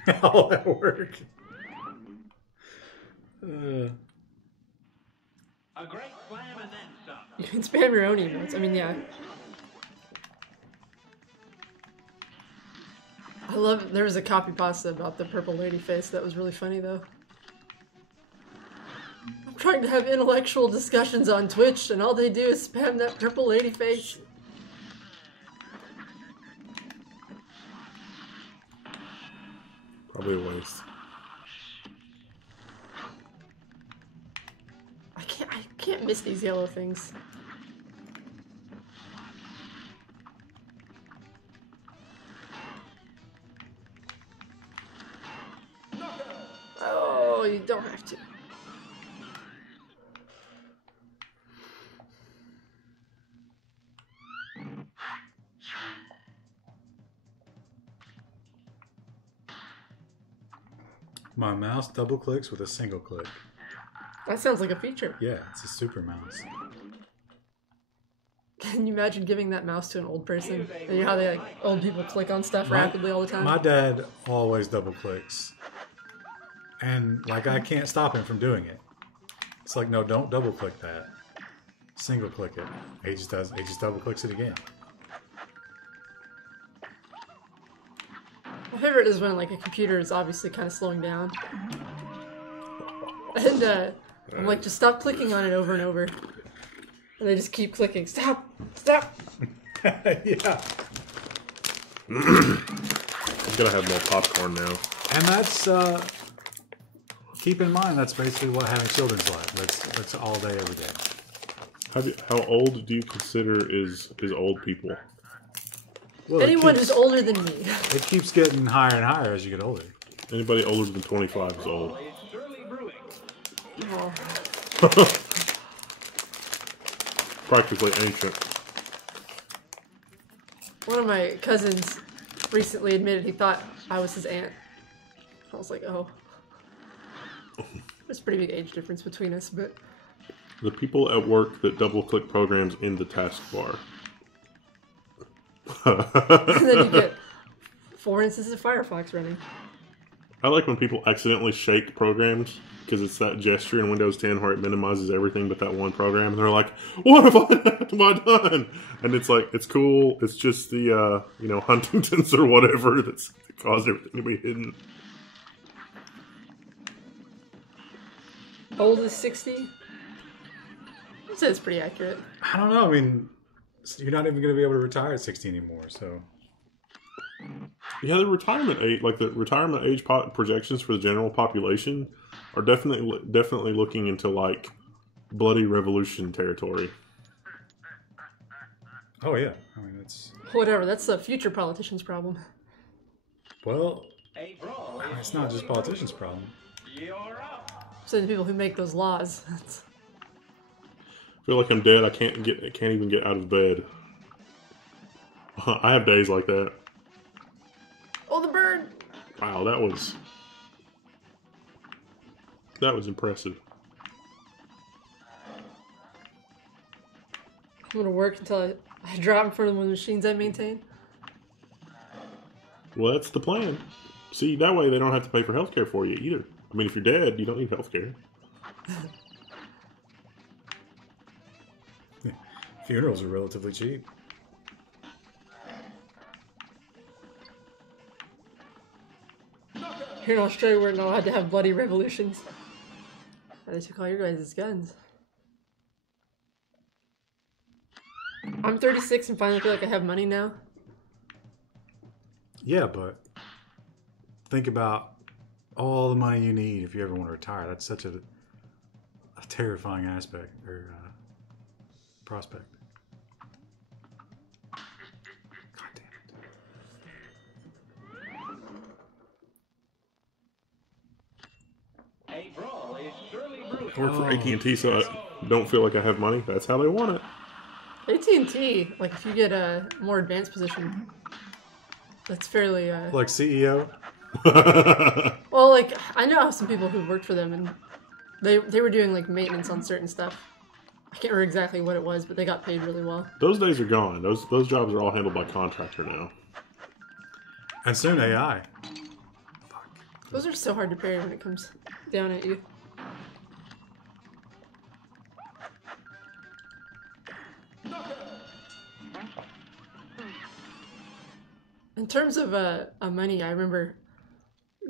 How that work? A great slam and then some. You can spam your own emotes. I mean, yeah. I love. There was a copy pasta about the purple lady face that was really funny though. I'm trying to have intellectual discussions on Twitch, and all they do is spam that purple lady face. Probably a waste. I can't miss these yellow things. Oh, you don't have to. My mouse double clicks with a single click. That sounds like a feature. Yeah, it's a super mouse. Can you imagine giving that mouse to an old person? And you know how they like old people click on stuff rapidly all the time? My dad always double clicks. And, like, I can't stop him from doing it. It's like, no, don't double click that. Single click it. He just does. He just double clicks it again. My favorite is when like a computer is obviously kind of slowing down, and I'm like, just stop clicking on it over and over, and they just keep clicking. Stop! Stop! Yeah. I'm gonna have more popcorn now. And that's keep in mind that's basically what having children's like. That's all day, every day. How old do you consider is old people? Well, Anyone who's older than me. It keeps getting higher and higher as you get older. Anybody older than 25 is old. Oh. Practically ancient. One of my cousins recently admitted he thought I was his aunt. I was like, oh. There's a pretty big age difference between us, but... The people at work that double-click programs in the taskbar. And then you get 4 instances of Firefox running. I like when people accidentally shake programs, because it's that gesture in Windows 10 where it minimizes everything but that one program, and they're like, what have I done? And it's like, it's cool, it's just the, Huntington's or whatever that's caused everything to be hidden. Old is 60? I'd say it's pretty accurate. I don't know. I mean, you're not even going to be able to retire at 60 anymore, so... Yeah, the retirement age projections for the general population are definitely looking into like bloody revolution territory. Oh yeah, I mean it's Whatever, that's a future politician's problem. well, it's not just politicians' problem. So the people who make those laws. I feel like I'm dead. I can't even get out of bed. I have days like that. Oh, the bird! Wow, that was impressive. I'm gonna work until I drop in front of one of the machines I maintain. Well, that's the plan. See, that way they don't have to pay for healthcare for you either. I mean, if you're dead, you don't need healthcare. Funerals are relatively cheap. Here in Australia, we're not allowed to have bloody revolutions. They took all your guys' guns. I'm 36 and finally feel like I have money now. Yeah, but think about all the money you need if you ever want to retire. That's such a terrifying aspect or prospect. God damn it. A brawl is surely brewing. I work for AT&T, so I don't feel like I have money. That's how they want it. AT&T, like if you get a more advanced position, that's fairly... Like CEO? Well, like, I know some people who worked for them and they were doing like maintenance on certain stuff. I can't remember exactly what it was, but they got paid really well. Those days are gone. Those jobs are all handled by contractor now. And soon AI. Those are so hard to parry when it comes down at you. In terms of money, I remember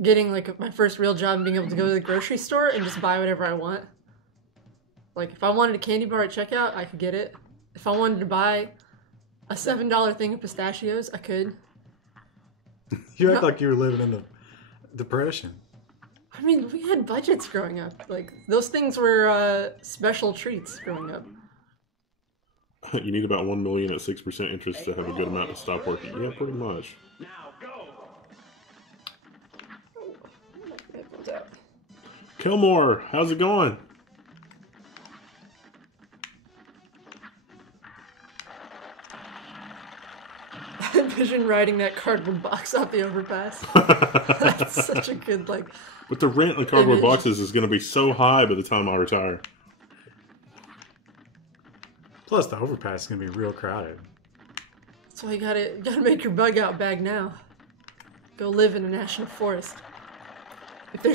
getting like my first real job and being able to go to the grocery store and just buy whatever I want. Like if I wanted a candy bar at checkout, I could get it. If I wanted to buy a $7 thing of pistachios, I could. You act like you were living in the Depression. I mean, we had budgets growing up. Like those things were special treats growing up. You need about 1 million at 6% interest to have a good amount to stop working. Yeah, pretty much. Now go. Headphones out. Kilmore, how's it going? I envision riding that cardboard box off the overpass. That's such a good, like... But the rent on cardboard image. boxes is going to be so high by the time I retire. Plus, the overpass is going to be real crowded. That's why you gotta make your bug out bag now. Go live in a national forest. If they're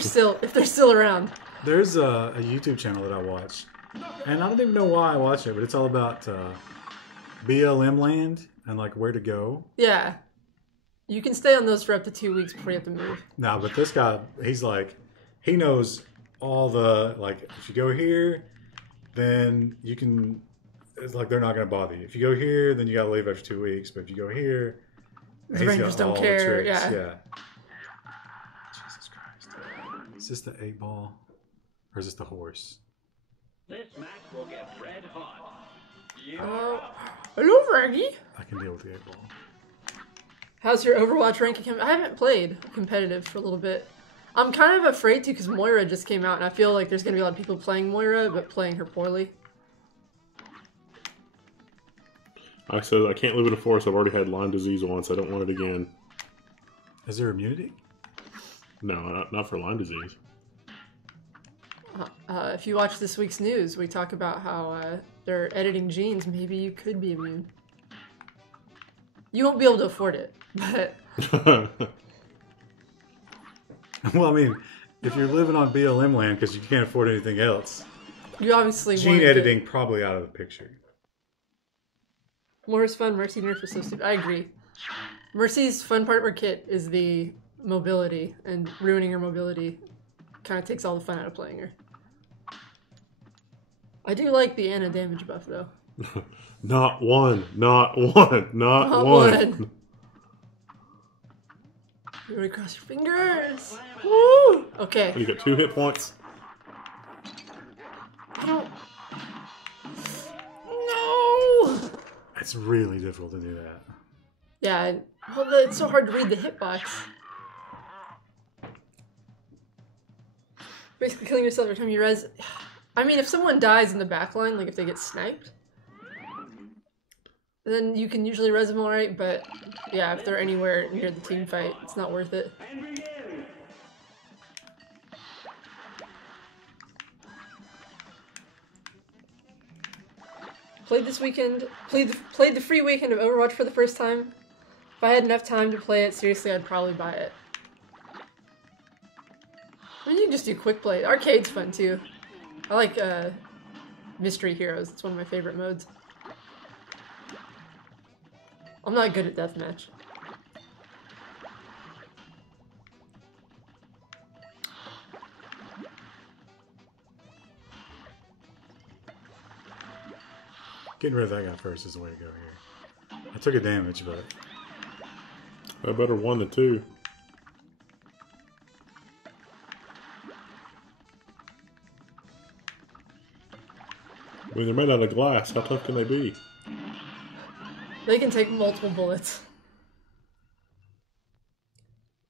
still around. There's a YouTube channel that I watch, and I don't even know why I watch it, but it's all about BLM land and like where to go. Yeah. You can stay on those for up to 2 weeks before you have to move. No, but this guy, he's like, he knows all the, like, if you go here, then you can, it's like they're not going to bother you. If you go here, then you got to leave after 2 weeks. But if you go here, The he's Rangers got don't all the care, tricks. yeah. Jesus Christ. Is this the 8-ball? Or is this the horse? This match will get red hot. You Oh, hello, Raggy. I can deal with the 8-ball. How's your Overwatch ranking? I haven't played competitive for a little bit. I'm kind of afraid to because Moira just came out, and I feel like there's going to be a lot of people playing Moira, but playing her poorly. I said I can't live in a forest. I've already had Lyme disease once. I don't want it again. Is there immunity? No, not for Lyme disease. If you watch this week's news, we talk about how they're editing genes. Maybe you could be immune. You won't be able to afford it, but... Well, I mean, if you're living on BLM land because you can't afford anything else, You obviously gene wanted to- editing probably out of the picture. More is fun. Mercy nerf is so stupid. I agree. Mercy's fun part of her kit is the mobility, and ruining her mobility kind of takes all the fun out of playing her. I do like the Ana damage buff though. Not one. Not one. Not Not one. one. You really cross your fingers. Woo! Okay. You got 2 hit points. No. It's really difficult to do that. Yeah. Well, it's so hard to read the hitbox. Basically killing yourself every time you res. I mean, if someone dies in the backline, like if they get sniped, then you can usually res them alright, but yeah, if they're anywhere near the team fight, it's not worth it. Played this weekend, played the free weekend of Overwatch for the first time. If I had enough time to play it, seriously, I'd probably buy it. I mean, you can just do quick play. Arcade's fun too. I like Mystery Heroes. It's one of my favorite modes. I'm not good at deathmatch. Getting rid of that guy first is the way to go here. I took a damage, but I better 1 than 2. I mean, they're made out of glass. How tough can they be? They can take multiple bullets.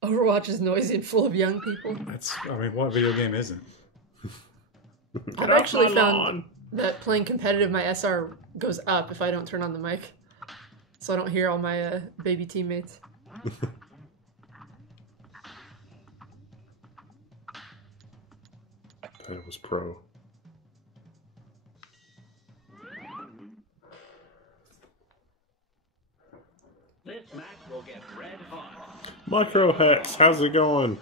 Overwatch is noisy and full of young people. that's, I mean, what video game isn't? I've actually found that playing competitive, my SR goes up if I don't turn on the mic. So I don't hear all my baby teammates. That was pro. This match will get red hot. Micro Hex, how's it going?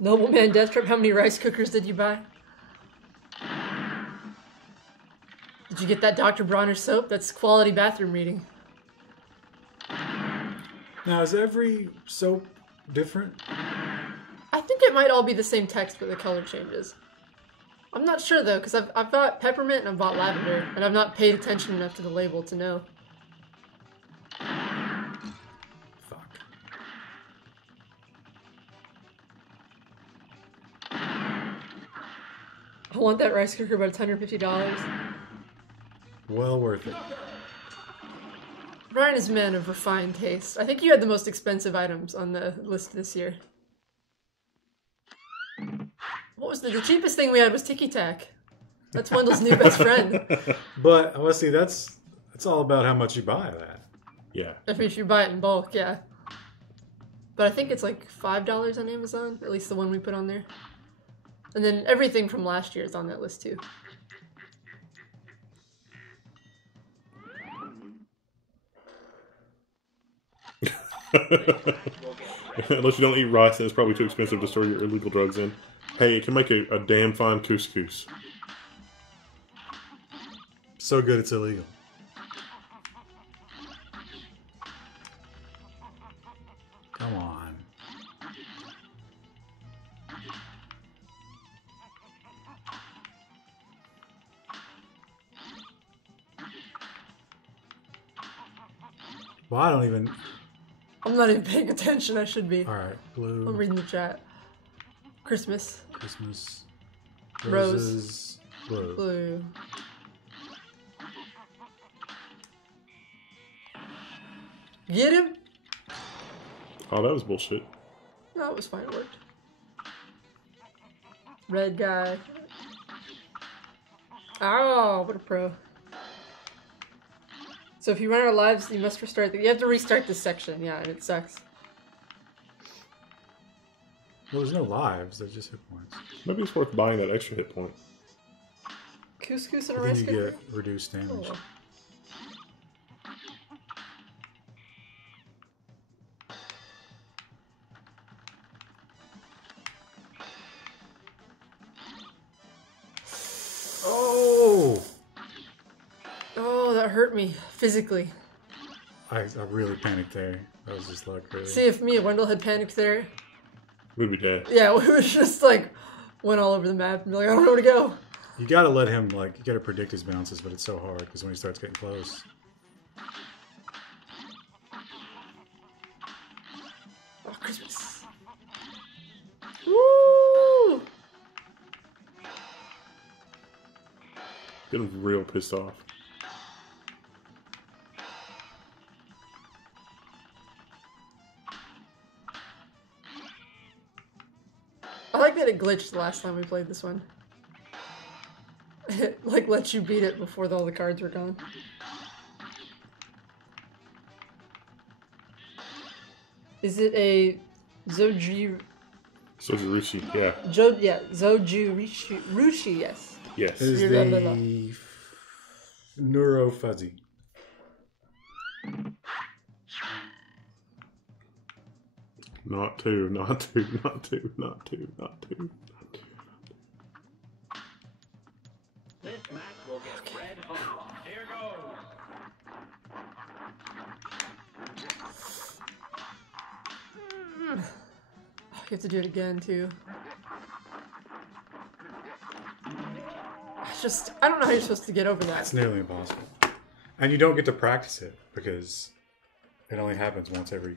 Nobleman Death Trap, how many rice cookers did you buy? Did you get that Dr. Bronner soap? That's quality bathroom reading. Now, is every soap different? I think it might all be the same text, but the color changes. I'm not sure though, because I've bought peppermint and I've bought lavender, and I've not paid attention enough to the label to know. Fuck. I want that rice cooker, but it's $150. Well worth it. Ryan is a man of refined taste. I think you had the most expensive items on the list this year. What was the cheapest thing we had was Tiki Tac. That's Wendell's new best friend. But, well, see, that's all about how much you buy that. Yeah. If you buy it in bulk, yeah. But I think it's like $5 on Amazon, at least the one we put on there. And then everything from last year is on that list too. Unless you don't eat rice, then it's probably too expensive to store your illegal drugs in. Hey, it can make a damn fine couscous. So good it's illegal. Come on. Well, I don't even... I'm not even paying attention. I should be. Alright, blue. I'm reading the chat. Christmas. Christmas. Rose. Roses. Blue. Blue. Get him? Oh, that was bullshit. No, it was fine. It worked. Red guy. Oh, what a pro. So if you run out of lives, you must restart. You have to restart this section. Yeah, and it sucks. Well, there's no lives. There's just hit points. Maybe it's worth buying that extra hit point. Couscous and a Then rice you cooker? get reduced damage. Oh. Oh! Oh, that hurt me physically. I really panicked there. That was just luck, really. See, if me and Wendell had panicked there, We'd be dead. yeah, we was just like went all over the map and be like, I don't know where to go. You gotta let him, like, you gotta predict his bounces, but it's so hard because when he starts getting close. Oh, Christmas. Woo! Getting real pissed off. I like that it glitched the last time we played this one. It like lets you beat it before all the cards were gone. Is it a Zoju? Sojirushi, yeah. Rushi, yes. Yes. It is Blah, blah, blah. the Neuro Fuzzy. Not two, not two, not two, not two, not two. This match will get red hot. Here goes. Oh, you have to do it again too. I don't know how you're supposed to get over that. It's nearly impossible. And you don't get to practice it because it only happens once every...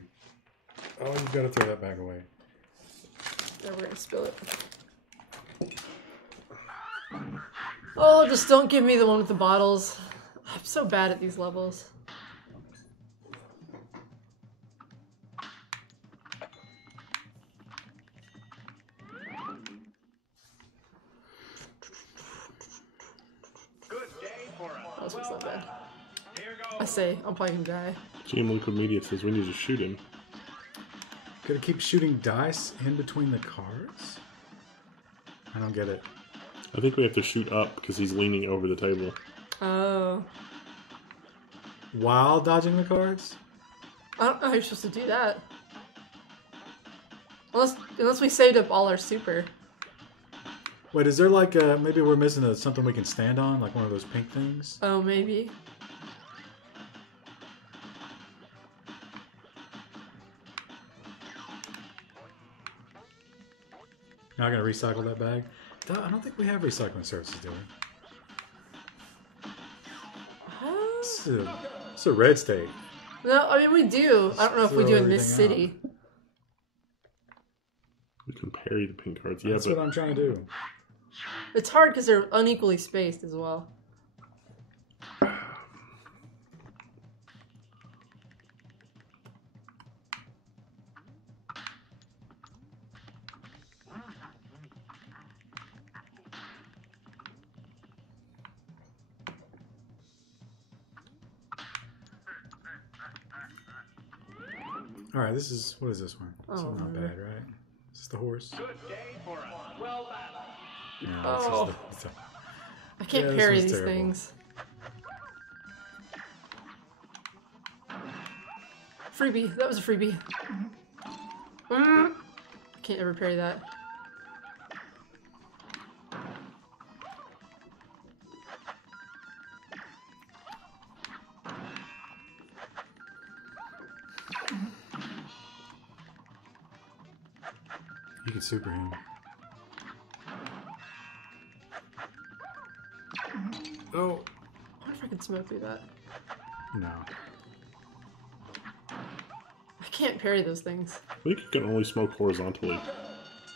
Oh, you've got to throw that bag away. Now we're gonna spill it. Oh, just don't give me the one with the bottles. I'm so bad at these levels. Good day for us. Oh, this one's not bad. Here I goes. say, I'll probably can die. GM Liquid Media says we need to shoot him. Gotta keep shooting dice in between the cards? I don't get it. I think we have to shoot up because he's leaning over the table. Oh. While dodging the cards? I don't know how you're supposed to do that. Unless we saved up all our super. Wait, is there like maybe we're missing something we can stand on? Like one of those pink things? Oh, maybe. Not gonna recycle that bag? I don't think we have recycling services, do we? It's a red state. No, I mean we do. I don't know if we do in this Throw city. We can parry the pink cards. Yeah, That's but what I'm trying to do. It's hard because they're unequally spaced as well. Alright, this is... What is this one? This Oh, one's not man. bad, right? Is this the horse? Good day for us. Well done. No, this Oh. is the... I can't Yeah, this parry one's these terrible. things. Freebie. That was a freebie. I can't ever parry that. You can super him. Oh. I wonder if I can smoke through that. No. I can't parry those things. I think you can only smoke horizontally.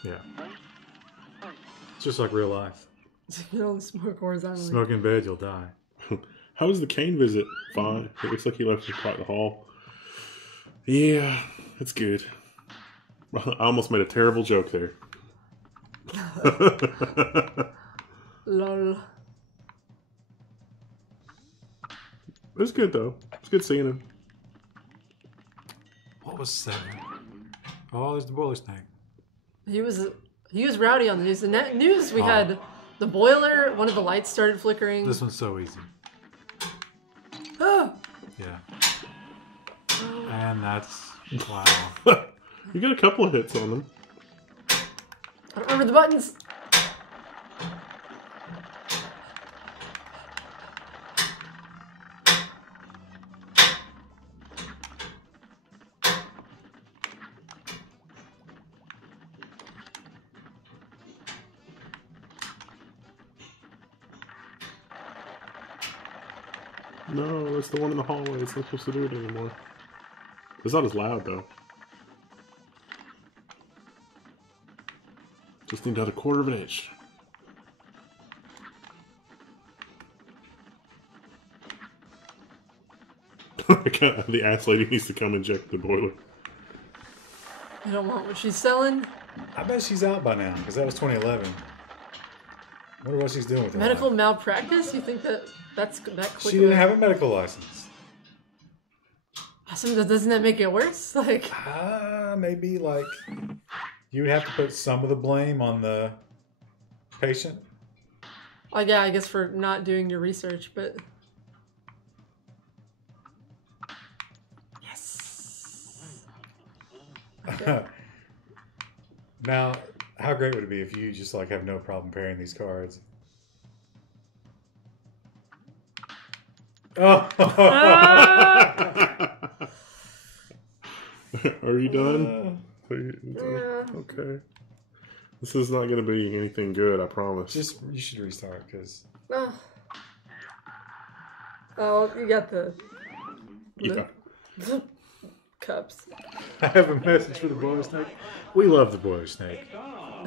Yeah. It's just like real life. You don't smoke horizontally. Smoke in bed, you'll die. How was the Kane visit? Fine. It looks like he left us quite the hall. Yeah, it's good. I almost made a terrible joke there. Lol. It was good though. It's good seeing him. What was 7? Oh, there's the boiler snake. He was rowdy on the news. The news we had the boiler. One of the lights started flickering. This one's so easy. Oh. Yeah. And that's... Wow. You got a couple of hits on him. I don't remember the buttons. No, it's the one in the hallway. It's not supposed to do it anymore. It's not as loud though. Just need out a quarter of an inch. The ass lady needs to come inject the boiler. I don't want what she's selling. I bet she's out by now, because that was 2011. I wonder what she's doing with her Medical life. malpractice? You think that's that quick? She didn't have a medical license. Doesn't that make it worse? Like, Maybe, like, you would have to put some of the blame on the patient. oh yeah, I guess for not doing your research, but yes. Okay. Now, how great would it be if you just, like, have no problem pairing these cards? Oh! Are you done? Yeah. Okay. This is not going to be anything good, I promise. You should restart, because... Oh, you got the Yeah. cups. I have a message for the boiler snake. We love the boiler snake.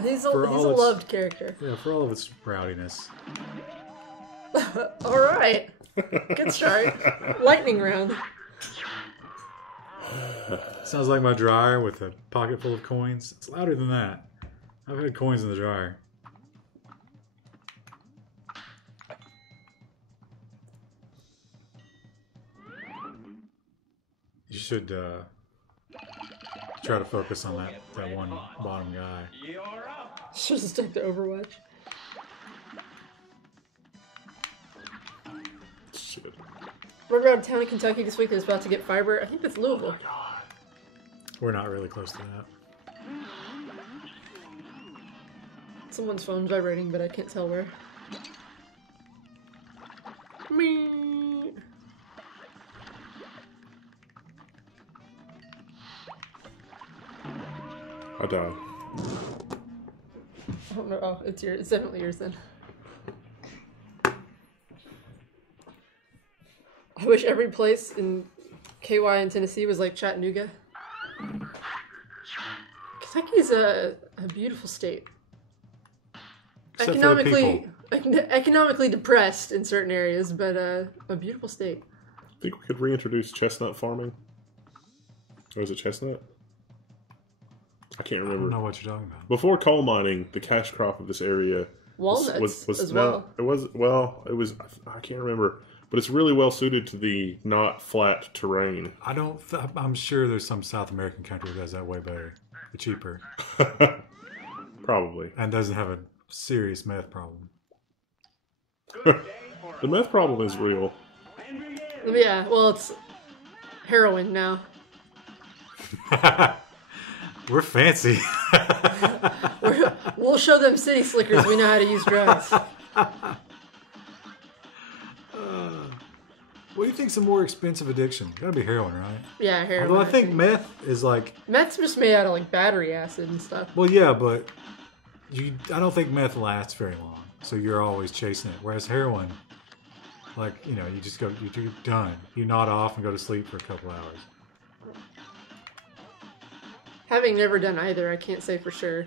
He's a all its- loved character. Yeah, for all of its rowdiness. All right, good start. Lightning round. Sounds like my dryer with a pocket full of coins. It's louder than that. I've had coins in the dryer. You should try to focus on that one bottom guy. You're up. Should have stuck to Overwatch. Shit. We're out of town in Kentucky this week. That's about to get fiber. I think that's Louisville. We're not really close to that. Someone's phone's vibrating, but I can't tell where. Me. I died. I don't know. Oh, it's yours. It's definitely yours then. I wish every place in KY in Tennessee was like Chattanooga. Kentucky's a beautiful state. Except for the Economically depressed in certain areas, but a beautiful state. I think we could reintroduce chestnut farming. Or is it chestnut? I can't I remember. don't know what you're talking about. Before coal mining, the cash crop of this area Walnuts as no, well. it was I can't remember, but it's really well suited to the not flat terrain. I'm sure there's some South American country that does that way better, cheaper, Probably. and doesn't have a serious meth problem. The meth problem is real. Yeah, well, it's heroin now. We're fancy. We'll show them city slickers we know how to use drugs. What do you think's a more expensive addiction? Gotta be heroin, right? Yeah, heroin. Although I think meth is like... Meth's just made out of like battery acid and stuff. Well, yeah, but I don't think meth lasts very long. So you're always chasing it. Whereas heroin, like, you know, you just go, you're done. You nod off and go to sleep for a couple hours. Having never done either, I can't say for sure.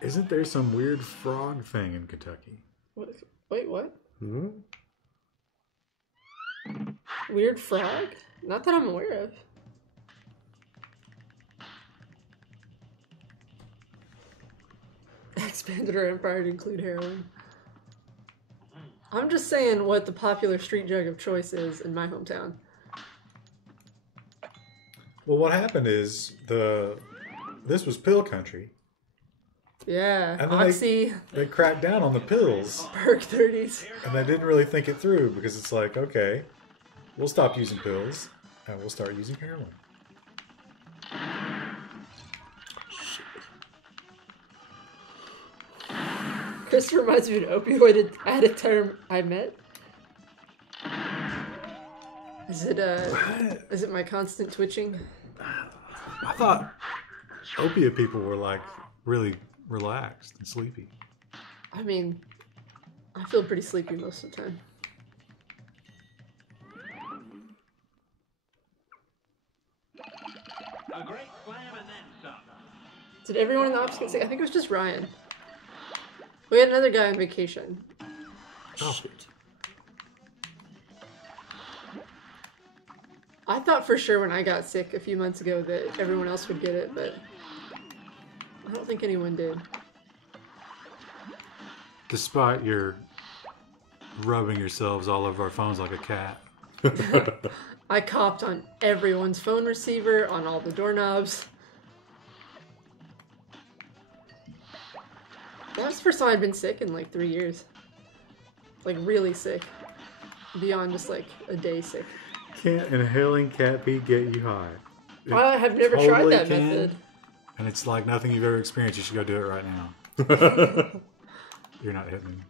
Isn't there some weird frog thing in Kentucky? Wait, what? Hmm? Weird frog? Not that I'm aware of. Expanded our empire to include heroin. I'm just saying what the popular street drug of choice is in my hometown. Well, what happened is this was pill country. Yeah, And then Oxy, They cracked down on the pills, Perk 30s. and they didn't really think it through because it's like, okay, we'll stop using pills and we'll start using heroin. This reminds me of an opioid addict term I met. Is it my constant twitching? I thought opiate people were like really relaxed and sleepy. I mean, I feel pretty sleepy most of the time. A great slam and then some. Did everyone in the office get sick? I think it was just Ryan. We had another guy on vacation. Oh, shit. I thought for sure when I got sick a few months ago that everyone else would get it, but I don't think anyone did. Despite your rubbing yourselves all over our phones like a cat. I coughed on everyone's phone receiver, on all the doorknobs. That was the first time I'd been sick in like 3 years. Like really sick. Beyond just like a day sick. Can't inhaling cat pee get you high? I have never tried totally that can. method. And it's like nothing you've ever experienced. You should go do it right now. You're not hitting me.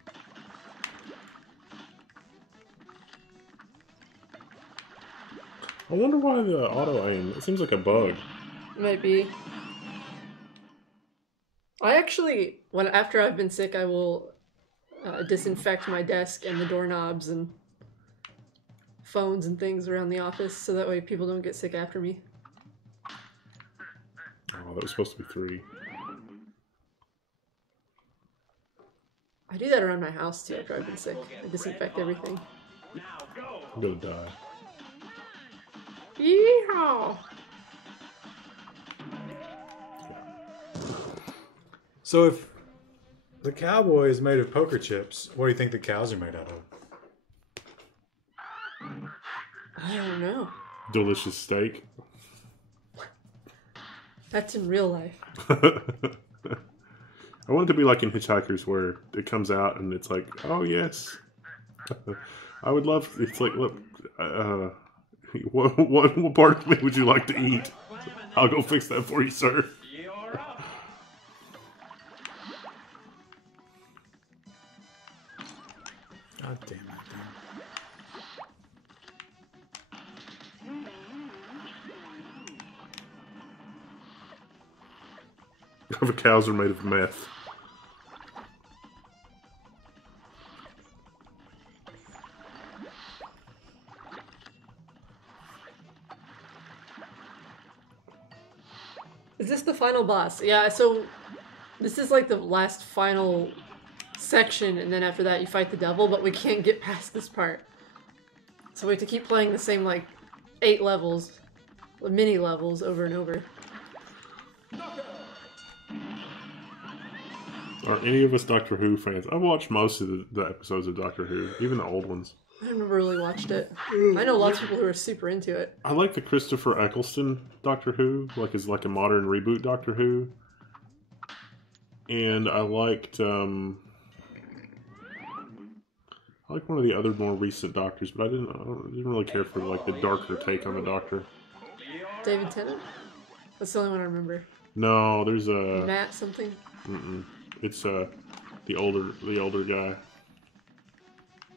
I wonder why the auto aim. It seems like a bug. Might be. I actually, after I've been sick, I will disinfect my desk and the doorknobs and phones and things around the office so that way people don't get sick after me. Oh, that was supposed to be 3. I do that around my house too after I've been sick. I disinfect everything. Now go. I'm gonna die. Yeehaw! So if the cowboy is made of poker chips, what do you think the cows are made out of? I don't know. Delicious steak. That's in real life. I want it to be like in Hitchhikers where it comes out and it's like, oh yes. I would love, it's like, look, what part of me would you like to eat? I'll go fix that for you, sir. You're up. God damn it. The cows are made of meth. Is this the final boss? Yeah, so this is like the last final section, and then after that you fight the devil, but we can't get past this part. So we have to keep playing the same, like, 8 levels, mini levels, over and over. Are any of us Doctor Who fans? I've watched most of the episodes of Doctor Who, even the old ones. I've never really watched it. I know lots of people who are super into it. I like the Christopher Eccleston Doctor Who, like is like a modern reboot Doctor Who. And I liked one of the other more recent Doctors, but I didn't really care for like the darker take on the Doctor. David Tennant? That's the only one I remember. No, there's a. Matt something. It's the older guy.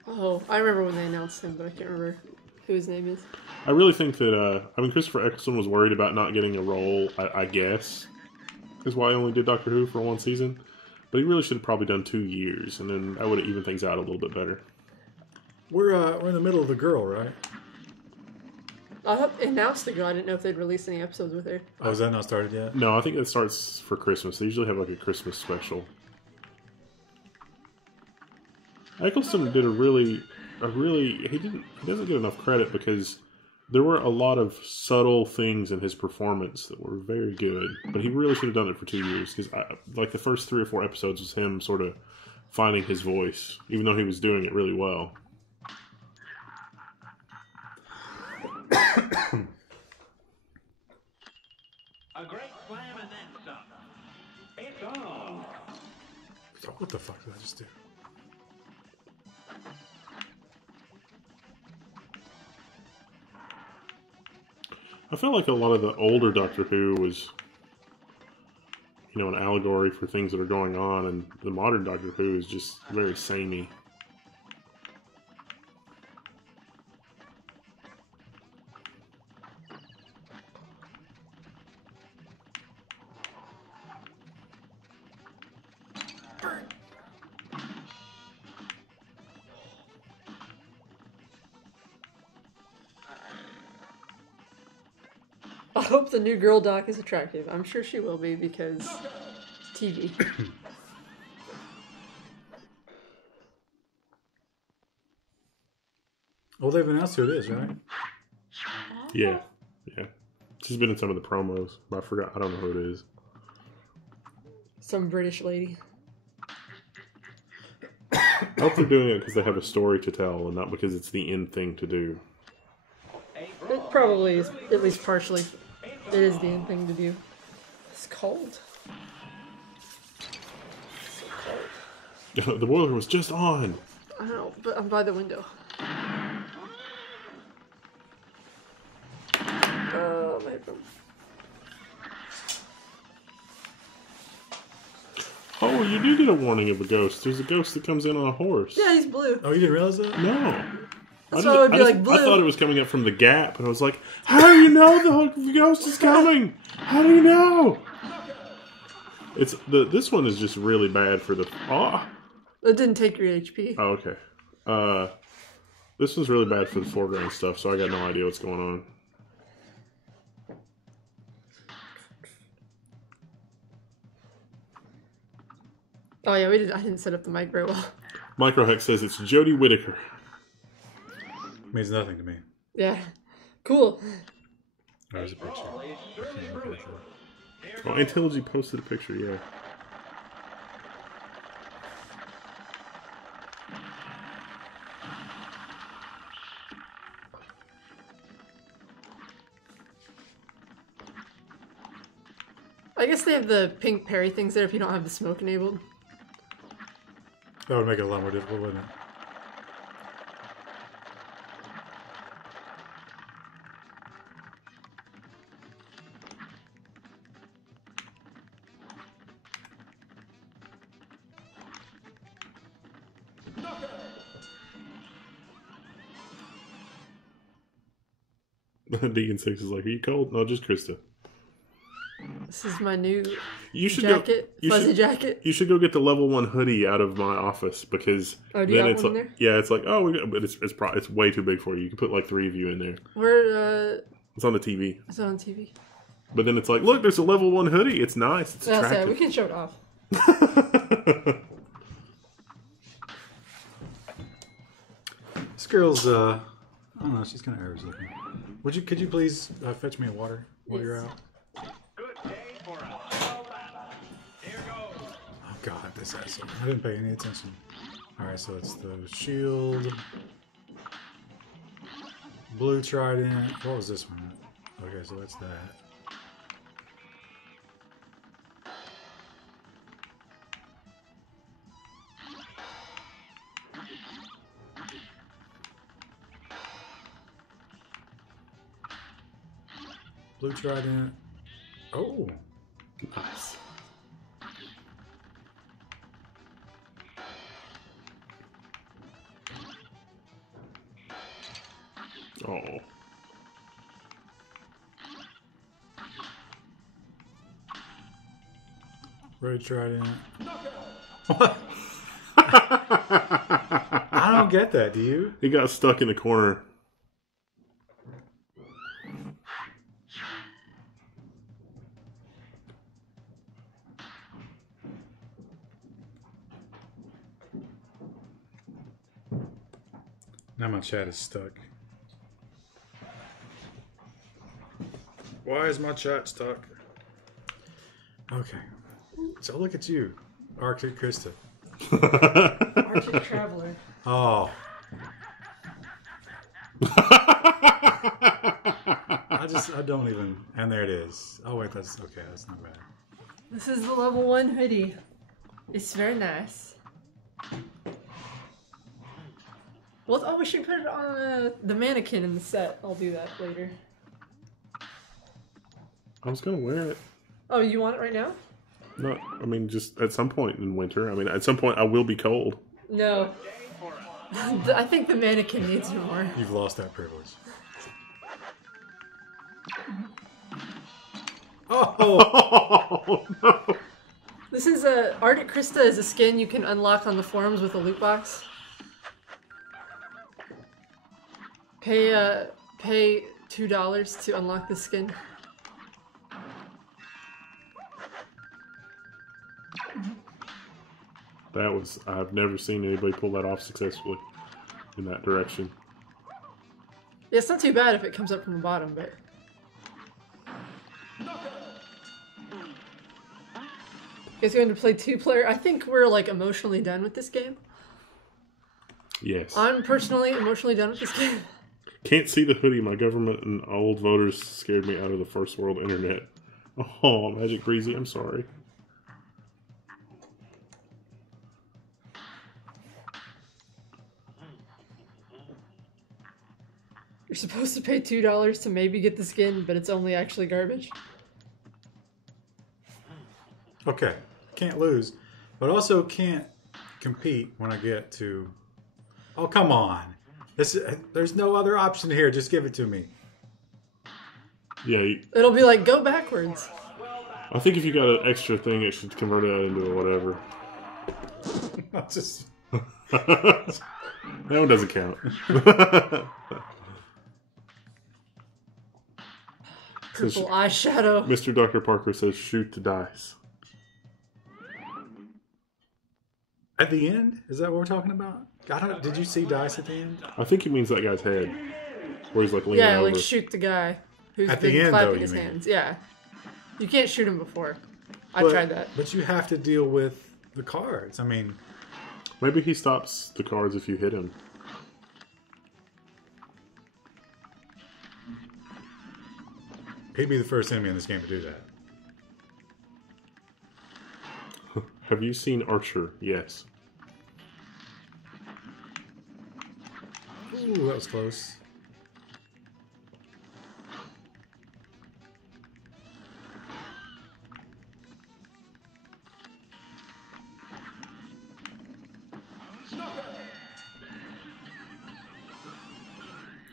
Oh, I remember when they announced him, but I can't remember who his name is. I really think that Christopher Eccleston was worried about not getting a role. I guess is why he only did Doctor Who for one season. But he really should have probably done 2 years, and then I would have evened things out a little bit better. We're in the middle of The Girl, right? I thought they announced the girl. I didn't know if they'd released any episodes with her. Oh, is that not started yet? No, I think it starts for Christmas. They usually have like a Christmas special. Eccleston did he doesn't get enough credit because there were a lot of subtle things in his performance that were very good, but he really should have done it for 2 years because like the first 3 or 4 episodes was him sort of finding his voice, even though he was doing it really well. A great slam and then some. It's on. What the fuck did I just do? I felt like a lot of the older Doctor Who was, an allegory for things that are going on, and the modern Doctor Who is just very samey. I hope the new girl doc is attractive. I'm sure she will be because it's TV. Well, they've announced who it is, right? Yeah. She's been in some of the promos, but I forgot. I don't know who it is. Some British lady. I hope they're doing it because they have a story to tell and not because it's the end thing to do. It probably is, at least partially. It is the end thing to do. It's cold. It's so cold. The boiler was just on. I know, but I'm by the window. Oh, my room. Oh, you do get a warning of a ghost. There's a ghost that comes in on a horse. Yeah, he's blue. Oh, you didn't realize that? No. That's why I would be like blue. I thought it was coming up from the gap, and I was like, how do you know the ghost is coming? How do you know? This one is just really bad for the... It didn't take your HP. Oh, okay. This one's really bad for the foreground stuff, so I got no idea what's going on. Oh yeah, I didn't set up the mic very well. Microhex says it's Jodie Whittaker. Means nothing to me. Yeah. Cool. There's a picture. Oh, Intelligy posted a picture, yeah. I guess they have the pink Perry things there if you don't have the smoke enabled. That would make it a lot more difficult, wouldn't it? Deacon 6 is like, are you cold? No, just Krista. This is my new jacket. Fuzzy jacket. You should go get the level 1 hoodie out of my office because do you have it's one like, there? yeah, it's like, but it's way too big for you. You can put like 3 of you in there. Where It's on the TV. is it on TV? But then it's like, look, there's a level 1 hoodie. It's nice. It's That's attractive. it. We can show it off. This girl's, I don't know, she's kind of nervous looking. Could you please fetch me a water while you're out? Good day for a hollow battle. Here goes. Oh god, this asshole. I didn't pay any attention. Alright, so it's the shield. Blue trident. What was this one? Okay, so that's that. Blue trident. Oh. Nice. Oh. Road Trident. What? I don't get that, do you? He got stuck in the corner. Now my chat is stuck. Why is my chat stuck? Okay. So look at you, Arctic Krista. Arctic Traveler. Oh. I don't even. And there it is. Oh, wait, that's okay. That's not bad. This is the level 1 hoodie. It's very nice. Well, oh, we should put it on the mannequin in the set. I'll do that later. I was gonna wear it. Oh, you want it right now? No, I mean just at some point in winter. I mean, at some point I will be cold. No. I think the mannequin needs it more. You've lost that privilege. Oh! Oh no! This is a Arctic Krista is a skin you can unlock on the forums with a loot box. Pay $2 to unlock this skin. That was. I've never seen anybody pull that off successfully in that direction. Yeah, it's not too bad if it comes up from the bottom, but. Is going to play 2-player. I think we're like emotionally done with this game. Yes. I'm personally emotionally done with this game. Can't see the hoodie. My government and old voters scared me out of the first world internet. Oh, Magic Breezy, I'm sorry. You're supposed to pay $2 to maybe get the skin, but it's only actually garbage. Okay. Can't lose. But also can't compete when I get to... Oh, come on. There's no other option here. Just give it to me. Yeah, It'll be like, go backwards. I think if you got an extra thing, it should convert it into a whatever. Not just... That one doesn't count. Purple eyeshadow. Mr. Dr. Parker says, shoot the dice. At the end? Is that what we're talking about? Did you see dice at the end? I think he means that guy's head. Where he's like leaning Yeah, over. like shoot the guy who's At the been end, clapping though, his you mean? hands. Yeah. You can't shoot him before. I But- tried that. But you have to deal with the cards. I mean... Maybe he stops the cards if you hit him. He'd be the first enemy in this game to do that. Have you seen Archer? Yes. Ooh, that was close.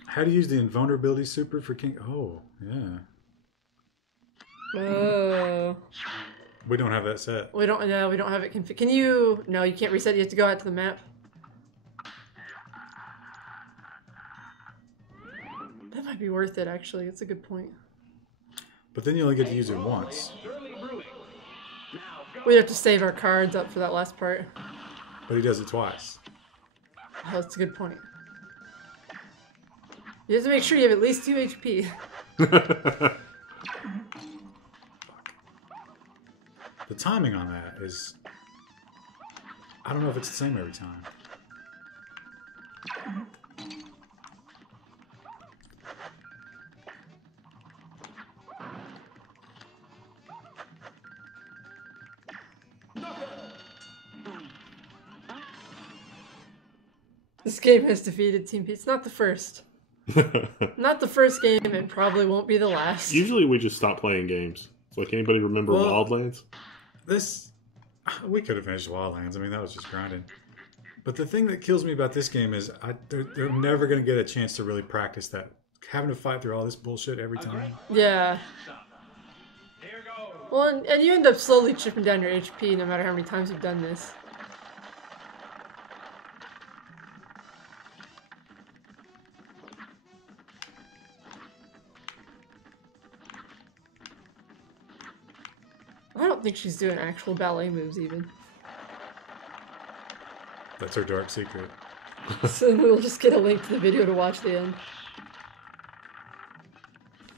How to use the invulnerability super for King... Oh, yeah. Oh. We don't have that set. We don't have it configured. Can you... No, you can't reset. You have to go out to the map. That might be worth it, actually. It's a good point. But then you only get to use it once. We'd have to save our cards up for that last part. But he does it twice. Oh, that's a good point. You have to make sure you have at least 2 HP. The timing on that is... I don't know if it's the same every time. This game has defeated Team P. It's not the first. Not the first game, and probably won't be the last. Usually we just stop playing games. Like, anybody remember Wildlands? We could have finished Wildlands. I mean, that was just grinding. But the thing that kills me about this game is they're never going to get a chance to really practice that. Having to fight through all this bullshit every time. Yeah. Here goes. Well, and you end up slowly chipping down your HP no matter how many times you've done this. I don't think she's doing actual ballet moves even. That's her dark secret. So we'll just get a link to the video to watch the end.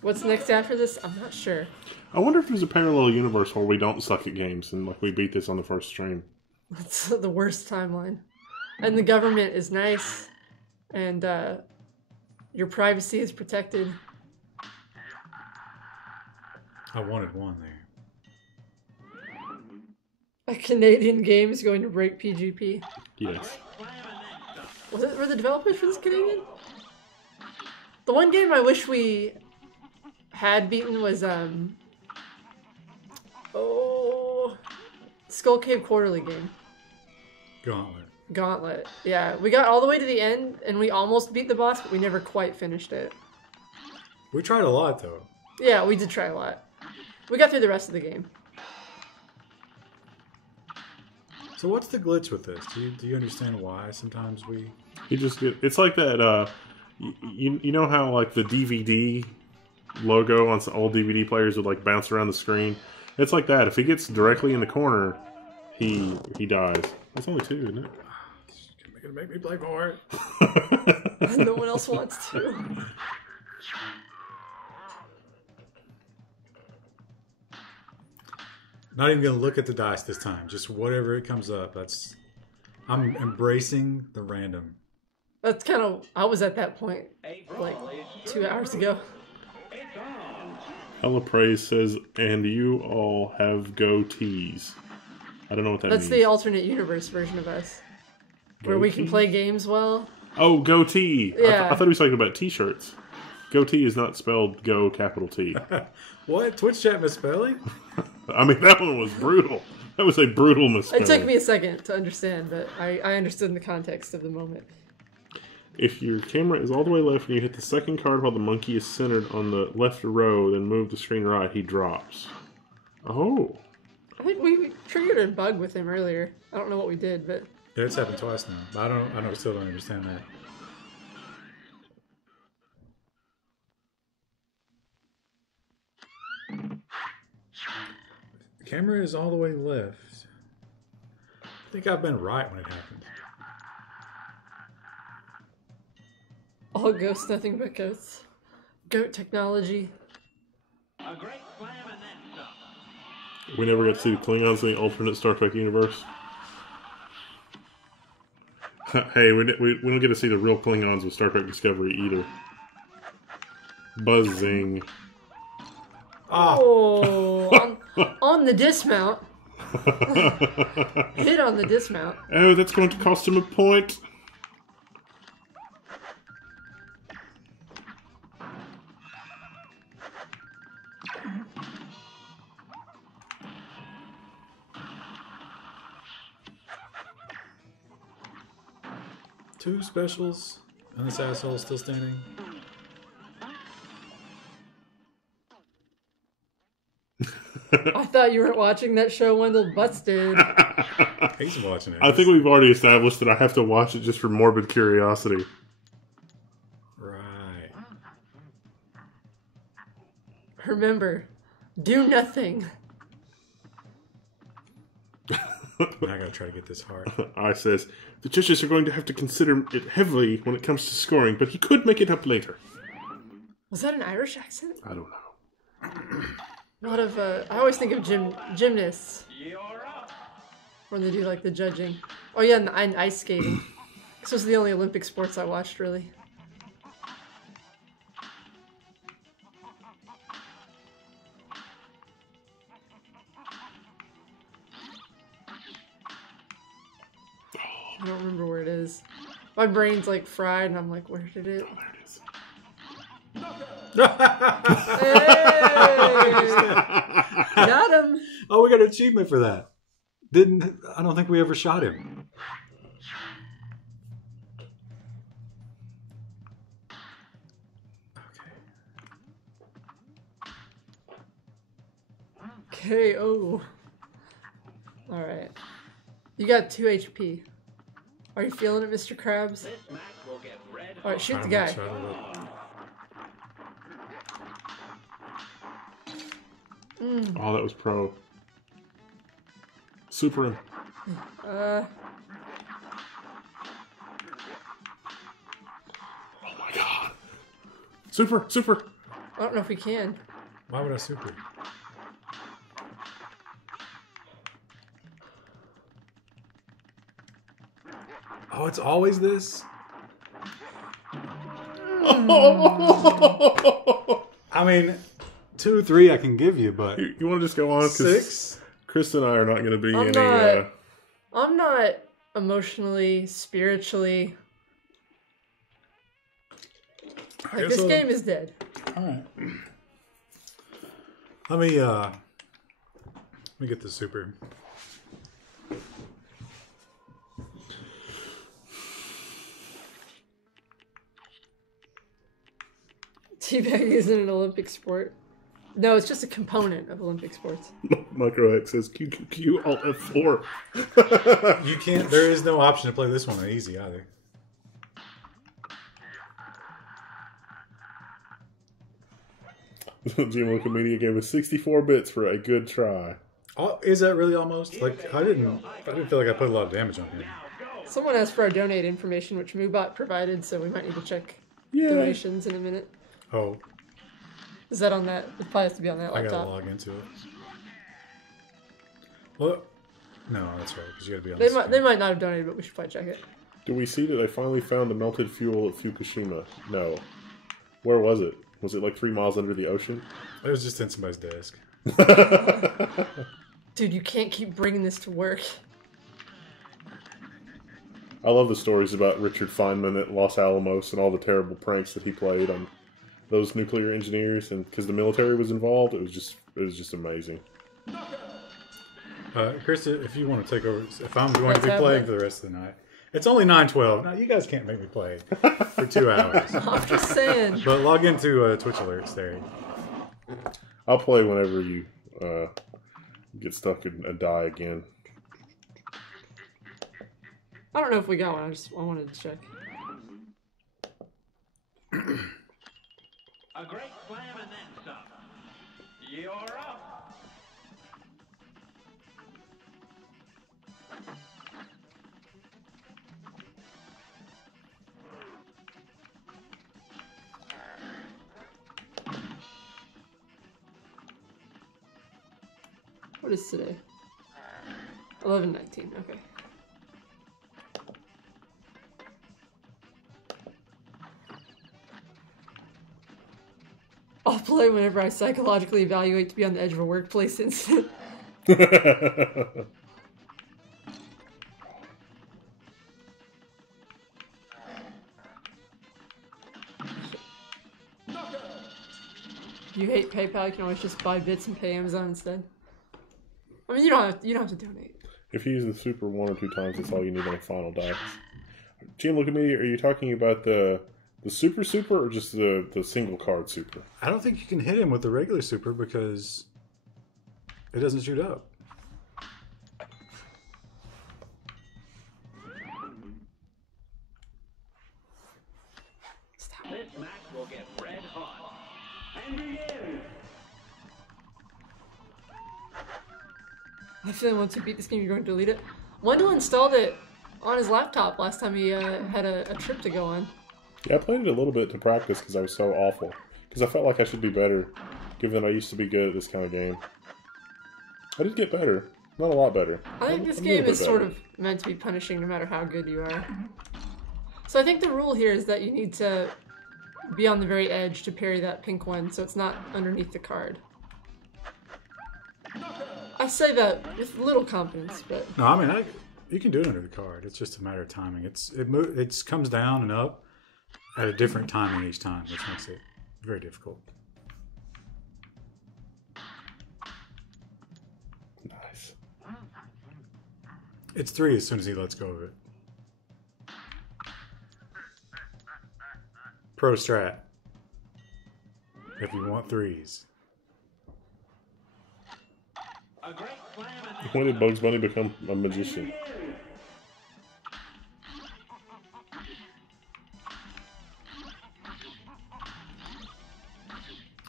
What's next after this? I'm not sure. I wonder if there's a parallel universe where we don't suck at games and like we beat this on the first stream. That's the worst timeline. And the government is nice, and your privacy is protected. I wanted one there. A Canadian game is going to break PGP. Yes. Were the developers for this Canadian? The one game I wish we had beaten was Skull Cave Quarterly game. Gauntlet. Yeah, we got all the way to the end and we almost beat the boss, but we never quite finished it. We tried a lot though. Yeah, we did try a lot. We got through the rest of the game. So what's the glitch with this? Do you understand why sometimes we... You just get... It's like that, you know how, like, the DVD logo on some old DVD players would, like, bounce around the screen? It's like that. If he gets directly in the corner, he dies. That's only 2, isn't it? You're gonna make me play more. No one else wants to. Not even gonna look at the dice this time. Just whatever it comes up. I'm embracing the random. That's kind of... I was at that point, like, 2 hours ago. Hella Praise says, and you all have goatees. I don't know what that means. That's the alternate universe version of us. Where we can play games well. Oh, goatee. Yeah. I thought he was talking about t-shirts. Goatee is not spelled go capital T. What? Twitch chat misspelling? I mean, that one was brutal. That was a brutal misspelling. It took me a second to understand, but I understood in the context of the moment. If your camera is all the way left and you hit the second card while the monkey is centered on the left row, then move the screen right, he drops. Oh. I think we triggered a bug with him earlier. I don't know what we did, but... Yeah, it's happened twice now. But I still don't understand that. The camera is all the way left. I think I've been right when it happened. All ghosts, nothing but ghosts. Goat technology. A great slam and then some. We never got to see the Klingons in the alternate Star Trek universe. Hey, we don't get to see the real Klingons with Star Trek Discovery either. Buzzing. Oh, on the dismount. Hit on the dismount. Oh, that's going to cost him a point. Two specials, and this asshole still standing. I thought you weren't watching that show, Wendell. Busted. He's watching it. I think we've already established that I have to watch it just for morbid curiosity. Right. Remember, do nothing. I gotta try to get this hard. I says, the judges are going to have to consider it heavily when it comes to scoring, but he could make it up later. Was that an Irish accent? I don't know. A lot of, I always think of gymnasts You're up. when they do, like, the judging. Oh, yeah, and ice skating. Those are the only Olympic sports I watched, really. I don't remember where it is. My brain's, like, fried, and I'm like, where did it... Oh, there it is. Got him. Oh, we got an achievement for that. I don't think we ever shot him. KO. Alright. You got 2 HP. Are you feeling it, Mr. Krabs? This match will get red Alright, shoot the I'm guy. not sure. Oh, that was pro. Super him. Uh, Oh my god. Super, super. I don't know if we can. Why would I super? Oh, it's always this? I mean, 2, 3 I can give you, but You want to just go on? 'Cause 6? Chris and I are not going to be I'm any... I'm not emotionally, spiritually. Like, this game is dead. All right. Let me get the super. Teabagging isn't an Olympic sport. No, it's just a component of Olympic sports. Micro X says QQQ Alt F4. You can't. There is no option to play this one on easy either. Geolocal Media gave us 64 bits for a good try. Oh, is that really almost? Like I didn't feel like I put a lot of damage on him. Someone asked for our donate information, which Moobot provided, so we might need to check Yeah. donations in a minute. Oh, Is that on that? It probably has to be on that I gotta laptop. log into it. Well, no, that's right. Because you gotta be on. They might not have donated, but we should probably check it. Do we see that they finally found the melted fuel at Fukushima? No. Where was it? Was it like 3 miles under the ocean? It was just in somebody's desk. Dude, you can't keep bringing this to work. I love the stories about Richard Feynman at Los Alamos and all the terrible pranks that he played on those nuclear engineers, and because the military was involved, it was just amazing. Krista, if you want to take over, if I'm going to be What's playing happening? for the rest of the night, it's only 9:12. Now you guys can't make me play for 2 hours. I'm just saying. But log into Twitch alerts there. I'll play whenever you get stuck and die again. I don't know if we got one. I wanted to check. A great slam and then some. You're up. What is today? 11/19. Okay. I'll play whenever I psychologically evaluate to be on the edge of a workplace incident. You hate PayPal, you can always just buy bits and pay Amazon instead. I mean, you don't have to donate. If you use the super 1 or 2 times, that's all you need on a final dice. Gene, look at me. Are you talking about the super or just the single card super? I don't think you can hit him with the regular super because it doesn't shoot up. This match will get red hot. And begin. I feel like once you beat this game, you're going to delete it. Wendell installed it on his laptop last time he had a trip to go on. Yeah, I played it a little bit to practice because I was so awful. Because I felt like I should be better, given that I used to be good at this kind of game. I did get better. Not a lot better. I think this A game little is bit sort better. of meant to be punishing no matter how good you are. So I think the rule here is that you need to be on the very edge to parry that pink one so it's not underneath the card. I say that with little confidence, but No, I mean you can do it under the card. It's just a matter of timing. It comes down and up at a different timing each time, which makes it Very difficult. Nice. It's 3 as soon as he lets go of it. Pro strat. If you want 3s. A great slam and When did Bugs Bunny become a magician?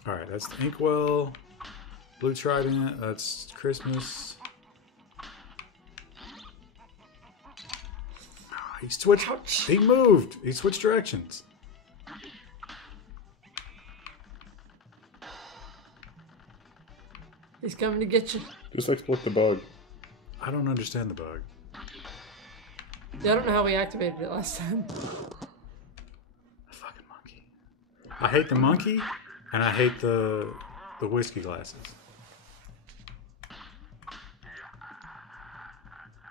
Alright, that's the Inkwell. Blue Trident. That's Christmas. He switched. Ouch. He moved. He switched directions. He's coming to get you. Just exploit the bug. I don't understand the bug. Yeah, I don't know how we activated it last time. The fucking monkey. I hate the monkey, and I hate the whiskey glasses.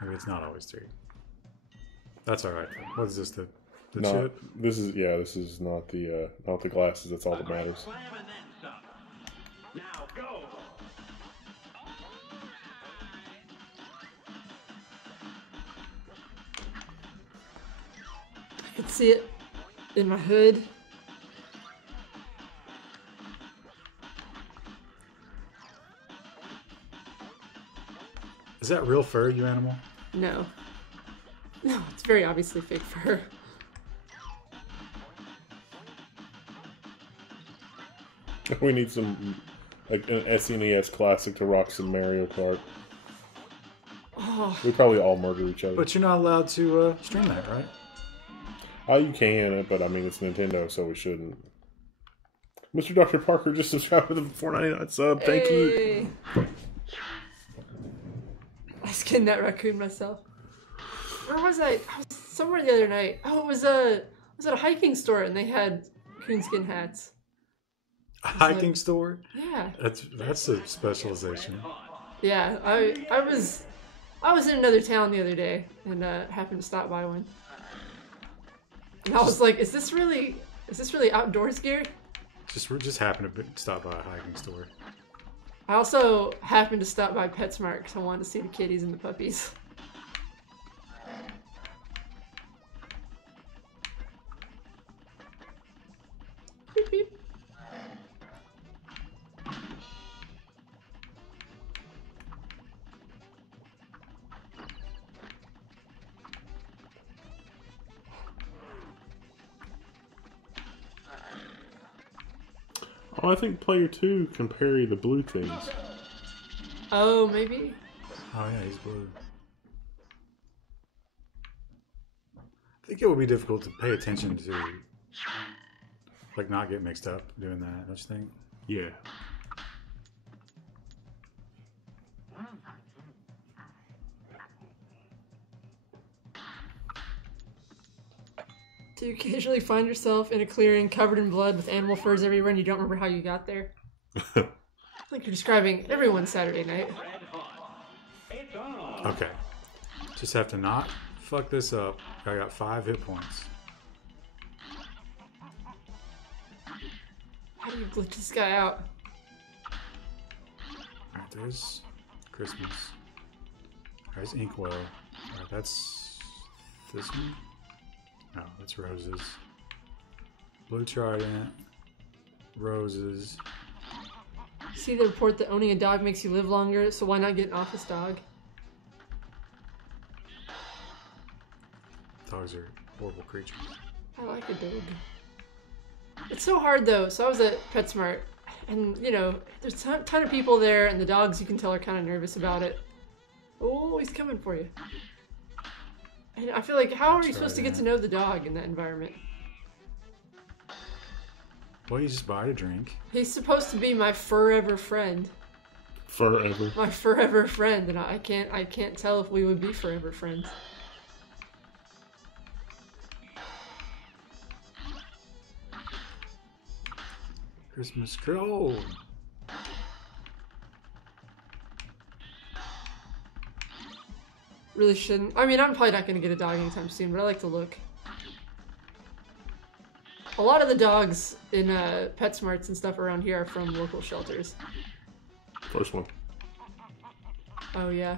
Maybe it's not always 3. That's all right. What is this? The No, chip? this is not the glasses. That's all that matters. slam and then some. Now go. I can see it in my hood. Is that real fur, you animal? No. No, it's very obviously fake fur. We need some like an SNES classic to rock some Mario Kart. Oh, We probably all murder each other. But you're not allowed to stream that, right? Oh, you can, but I mean it's Nintendo, so we shouldn't. Mr. Dr. Parker just subscribed to the $4.99 sub. Thank you. hey. I skinned that raccoon myself. Where was I? I was somewhere the other night. Oh, it was at a hiking store and they had coonskin hats. A hiking store? Yeah. That's a specialization. Yeah, I was in another town the other day and happened to stop by one. And I was like, is this really outdoors gear? Just happened to stop by a hiking store. I also happened to stop by PetSmart because I wanted to see the kitties and the puppies. Beep, beep. Oh, I think player 2 can parry the blue things. Oh, maybe? Oh yeah, he's blue. I think it would be difficult to pay attention to, like, not get mixed up doing that. Don't you think? Yeah. Do you occasionally find yourself in a clearing covered in blood with animal furs everywhere and you don't remember how you got there? I think you're describing everyone's Saturday night. Red hot. It's on. Okay. Just have to not fuck this up. I got 5 hit points. How do you glitch this guy out? Alright, there's Christmas. There's Inkwell. Alright, that's this one? No, that's Roses. Blue Trident. Roses. See the report that owning a dog makes you live longer, so why not get an office dog? Dogs are horrible creatures. I like a dog. It's so hard though. So I was at PetSmart, and you know, there's a ton of people there, and the dogs you can tell are kind of nervous about it. Oh, he's coming for you. And I feel like, how are you supposed to get to know the dog in that environment? Well, you just buy a drink. He's supposed to be my forever friend. Forever. My forever friend, and I can't tell if we would be forever friends. Christmas Crow. Really shouldn't. I mean, I'm probably not going to get a dog anytime soon, but I like to look. A lot of the dogs in PetSmarts and stuff around here are from local shelters. First one. Oh, yeah.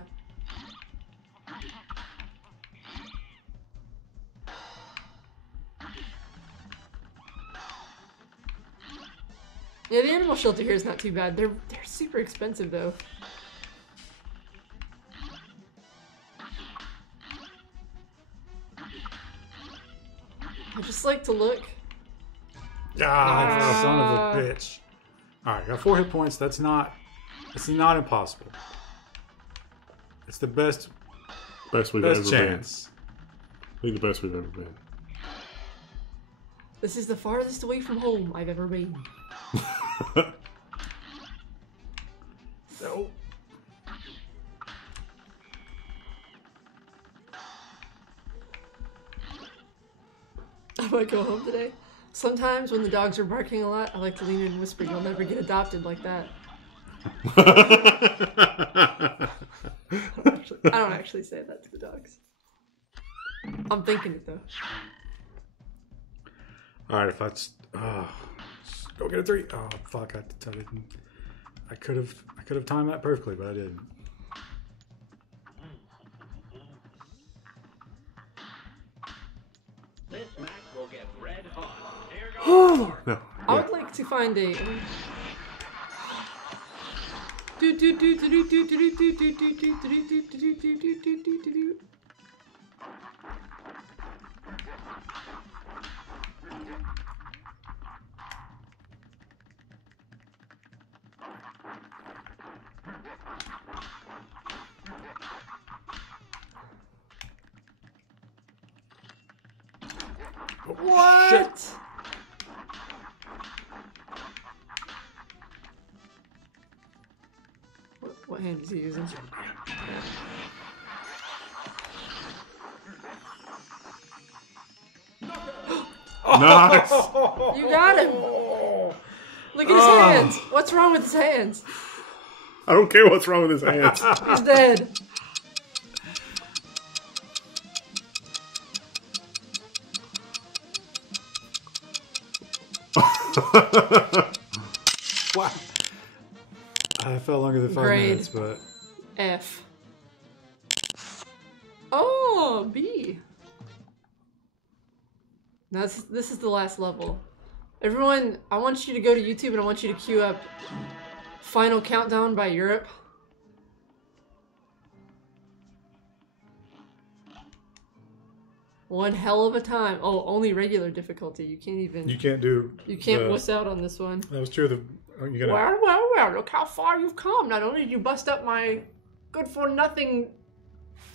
Yeah, the animal shelter here is not too bad. They're super expensive, though. I just like to look. Ah, son of a bitch. Alright, got 4 hit points. It's not impossible. It's the best We've ever chance. been. I think the best we've ever been. This is the farthest away from home I've ever been. No. I might go home today. Sometimes when the dogs are barking a lot, I like to lean in and whisper, "You'll never get adopted like that." I don't actually say that to the dogs. I'm thinking it though. Alright, if that's go get a 3. Oh fuck, I could have timed that perfectly, but I didn't. This match will get red hot. Here goes. Oh, no. I would like to find a. What? What hand is he using? Nice. You got him! Look at his hands! What's wrong with his hands? I don't care what's wrong with his hands. He's dead. Wow. I felt longer than 5 Grade. minutes, but F. Oh, B. Now this is the last level. Everyone, I want you to go to YouTube and I want you to queue up Final Countdown by Europe. One hell of a time. Oh, only regular difficulty. You can't even. you can't do. You can't wuss out on this one. That was true. You gotta. Well, look how far you've come. Not only did you bust up my good-for-nothing...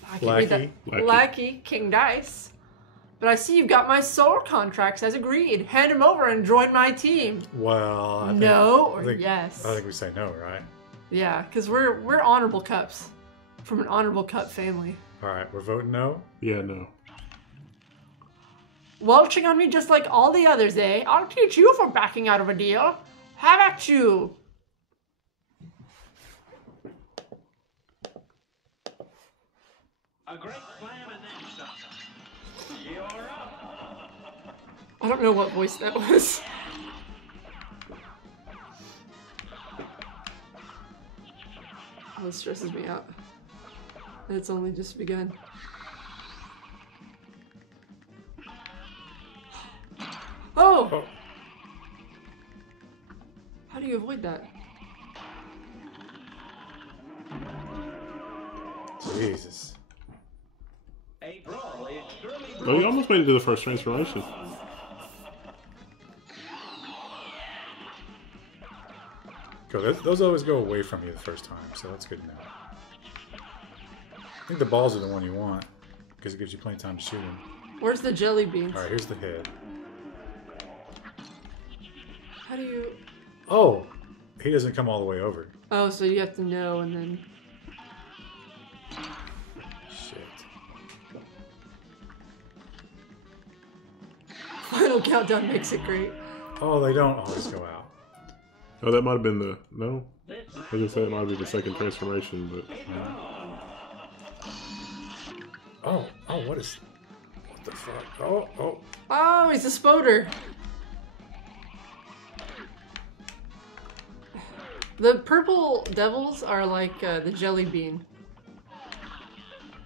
I can't read that. Lackey, King Dice. But I see you've got my soul contracts as agreed. Hand him over and join my team. Well, I think, yes? I think we say no, right? Yeah, because we're honorable cups. From an honorable cup family. Alright, we're voting no? Yeah, no. Welching on me just like all the others, eh? I'll teach you for backing out of a deal. Have at you! A great slam and then stop. You're up. I don't know what voice that was. Oh, it stresses me out. And it's only just begun. Oh! How do you avoid that? Jesus. A brawl is surely Oh, you almost made it to the first transformation. Cool. Those always go away from you the first time, so that's good to know. I think the balls are the one you want, because it gives you plenty of time to shoot them. Where's the jelly beans? Alright, here's the head. How do you... Oh! He doesn't come all the way over. Oh, so you have to know and then... Shit. Final Countdown makes it great. Oh, they don't always go out. Oh, that might have been the... No? I was going to say it might be the second transformation, but... Oh, what is... What the fuck? Oh. Oh, he's a spoder. The purple devils are like the jelly bean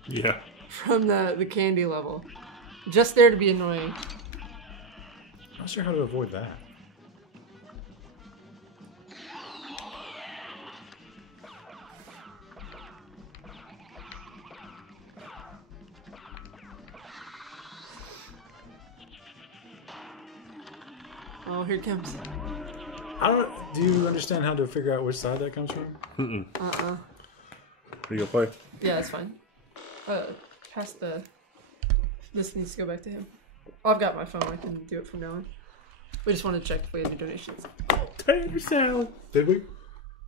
Yeah. from the candy level. Just there to be annoying. Not sure how to avoid that. Oh, here it comes. I don't. Do you understand how to figure out which side that comes from? Uh-uh. Are you gonna play? Yeah, that's fine. Pass the... This needs to go back to him. Oh, I've got my phone. I can do it from now on. We just wanted to check if we had any donations. Tater salad. Did we?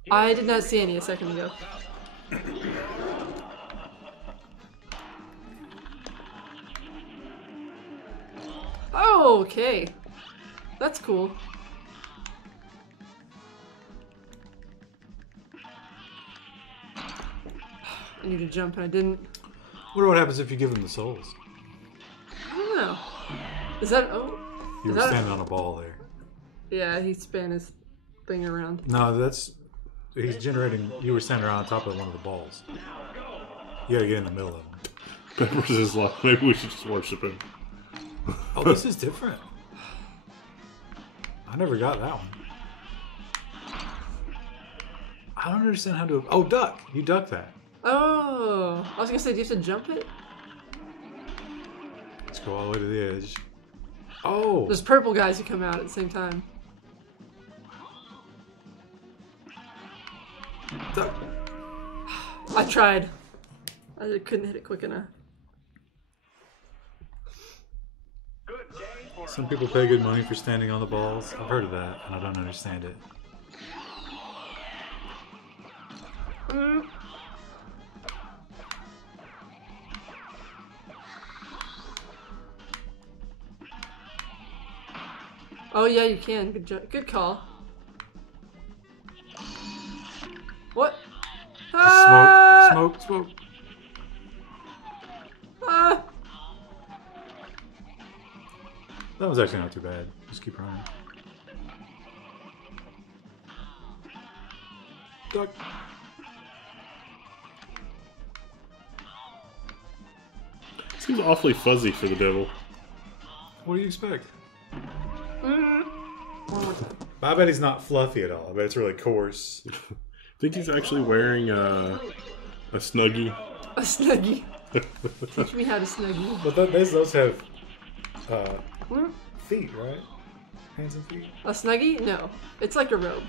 I did not see any a second ago. Oh, okay. That's cool. I need to jump and I didn't. Wonder what happens if you give him the souls. I don't know. Is that... Oh. You Is were that- standing on a ball there. Yeah, he span his thing around. No, that's... He's generating... You were standing around on top of one of the balls. You gotta get in the middle of them. Peppers is like, maybe we should just worship him. Oh, this is different. I never got that one. I don't understand how to... Oh, duck! You duck that. Oh, I was gonna say, do you have to jump it? Let's go all the way to the edge. Oh! There's purple guys who come out at the same time. Duck. I tried. I couldn't hit it quick enough. Good day for Some people pay good money for standing on the balls. I've heard of that, and I don't understand it. Oh yeah, you can. Good call. What? Ah! Smoke, smoke, smoke. Ah! That was actually not too bad. Just keep running. Duck. Seems awfully fuzzy for the devil. What do you expect? One more time. I bet he's not fluffy at all. I bet it's really coarse. I think he's actually wearing a Snuggie. A snuggie. Teach me how to snuggie. But those have Hmm? feet, right? Hands and feet. A snuggie? No. It's like a robe.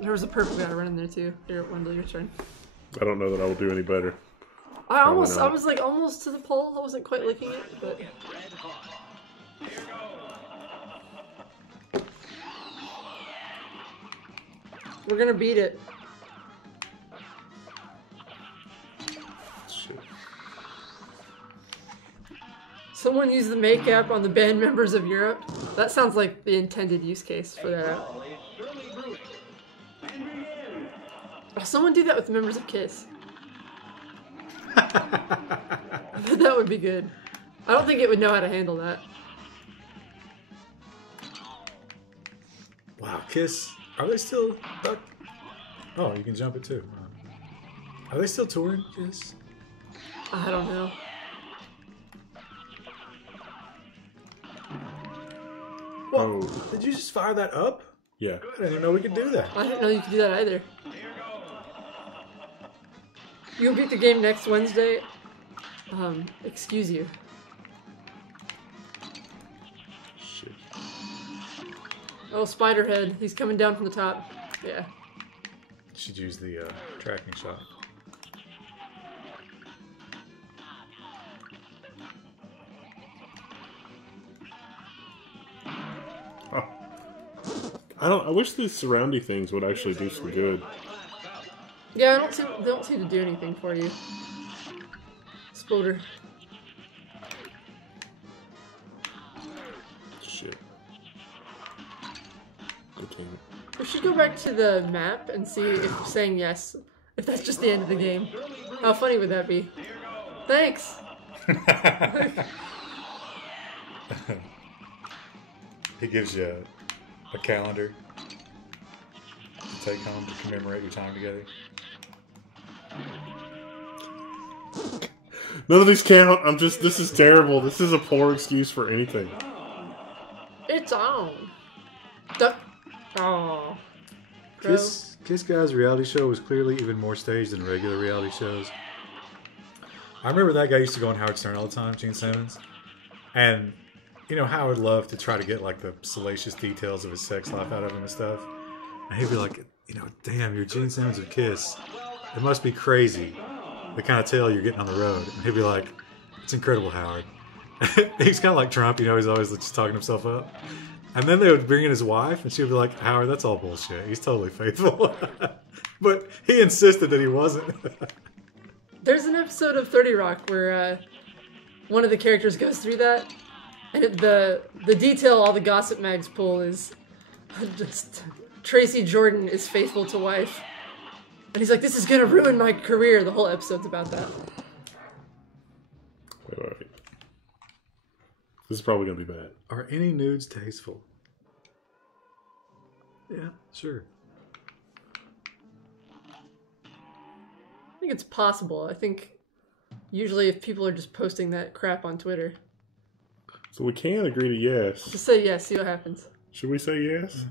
There was a purple guy running there too. Here, Wendell, your turn. I don't know that I will do any better. I not. was like almost to the pole. I wasn't quite licking it, but red hot. Here goes. we're gonna beat it. Shit. Someone used the make app on the band members of Europe. That sounds like the intended use case for that app. Ball is surely brewing. And begin. Oh, someone do that with the members of Kiss. That would be good. I don't think it would know how to handle that. Wow, Kiss. Are they still duck? Oh, you can jump it too. Are they still touring, Kiss? I don't know. Whoa, Oh. did you just fire that up? Yeah. I didn't even know we could do that. I didn't know you could do that either. Here goes. You'll beat the game next Wednesday. Excuse you. Shit. Oh, Spiderhead. He's coming down from the top. Yeah. Should use the tracking shot. Oh. I wish these surroundy things would actually do some good. Yeah, they don't seem to do anything for you. Spoder. Shit. Good team. We should go back to the map and see if saying yes, if that's just the end of the game. Surely brewing. How funny would that be? Thanks. He gives you a calendar to take home to commemorate your time together. None of these count. This is terrible. This is a poor excuse for anything. It's on. Oh. Kiss Guy's reality show was clearly even more staged than regular reality shows. I remember that guy used to go on Howard Stern all the time, Gene Simmons. And, you know, Howard loved to try to get, like, the salacious details of his sex life out of him and stuff. And he'd be like, you know, damn, you're Gene Simmons of Kiss. It must be crazy, the kind of tale you're getting on the road. And he'd be like, it's incredible, Howard. He's kind of like Trump, you know, he's always just talking himself up. And then they would bring in his wife, and she would be like, Howard, that's all bullshit. He's totally faithful. But he insisted that he wasn't. There's an episode of 30 Rock where one of the characters goes through that, and the detail all the gossip mags pull is just Tracy Jordan is faithful to wife. And he's like, this is going to ruin my career. The whole episode's about that. Wait. This is probably going to be bad. Are any nudes tasteful? Yeah, sure. I think it's possible. I think usually if people are just posting that crap on Twitter. So we can agree to yes. Just say yes, see what happens. Should we say yes?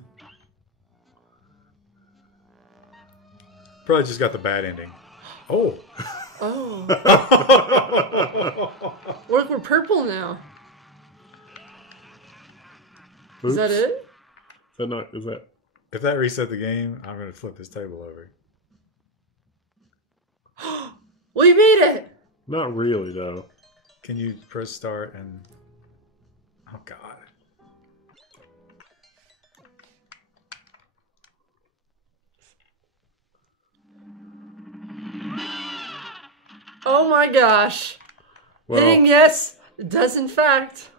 Probably just got the bad ending. Oh. Oh. Look, we're purple now. Oops. Is that it? Is that not? Is that? If that reset the game, I'm going to flip this table over. We beat it! Not really, though. Can you press start and... Oh, God. Oh my gosh. Well, Hitting yes does in fact.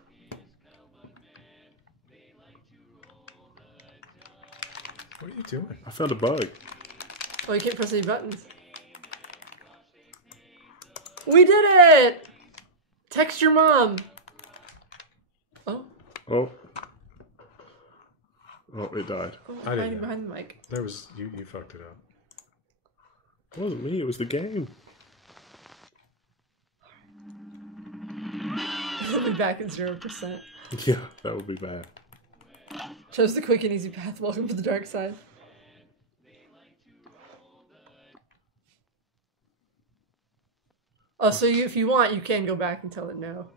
What are you doing? I found a bug. Oh, you can't press any buttons. We did it! Text your mom. Oh. Oh, it died. Oh, I didn't hiding know. behind the mic. There was... You fucked it up. It wasn't me. It was the game. It'll be back at 0%. Yeah, that would be bad. Chose the quick and easy path. Welcome to the dark side. Oh, so if you want, you can go back and tell it no.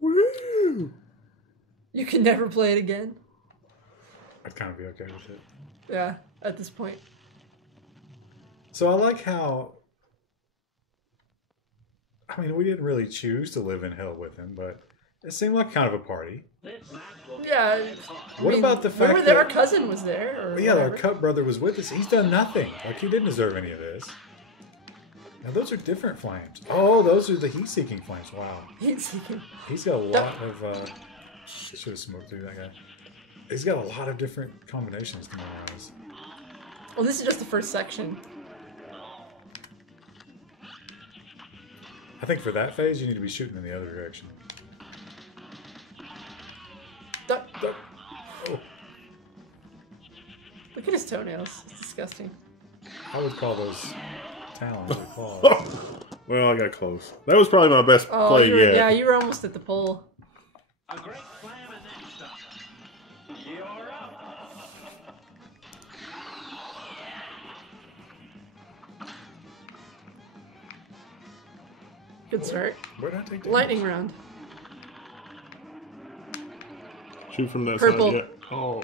Woo! You can never play it again. I'd kind of be okay with it. Yeah, at this point. So I like how... I mean, we didn't really choose to live in hell with him, but it seemed like kind of a party. Yeah. What about the fact remember that our that... cousin was there? Or Well, yeah, our whatever? Cup brother was with us. He's done nothing. Like, he didn't deserve any of this. Now, those are different flames. Oh, those are the heat-seeking flames. Wow. He's got a lot of... Should have smoked through that guy. He's got a lot of different combinations to memorize. Well, this is just the first section. I think for that phase, you need to be shooting in the other direction. Duck. Oh, Look at his toenails. It's disgusting. I would call those talons or claws. Well, I got close. That was probably my best play yet. Yeah, you were almost at the pole. A great slam and then stop. You're up. Good start. Where did I take damage? Lightning round. Shoot from that Purple. side. Yeah. Oh.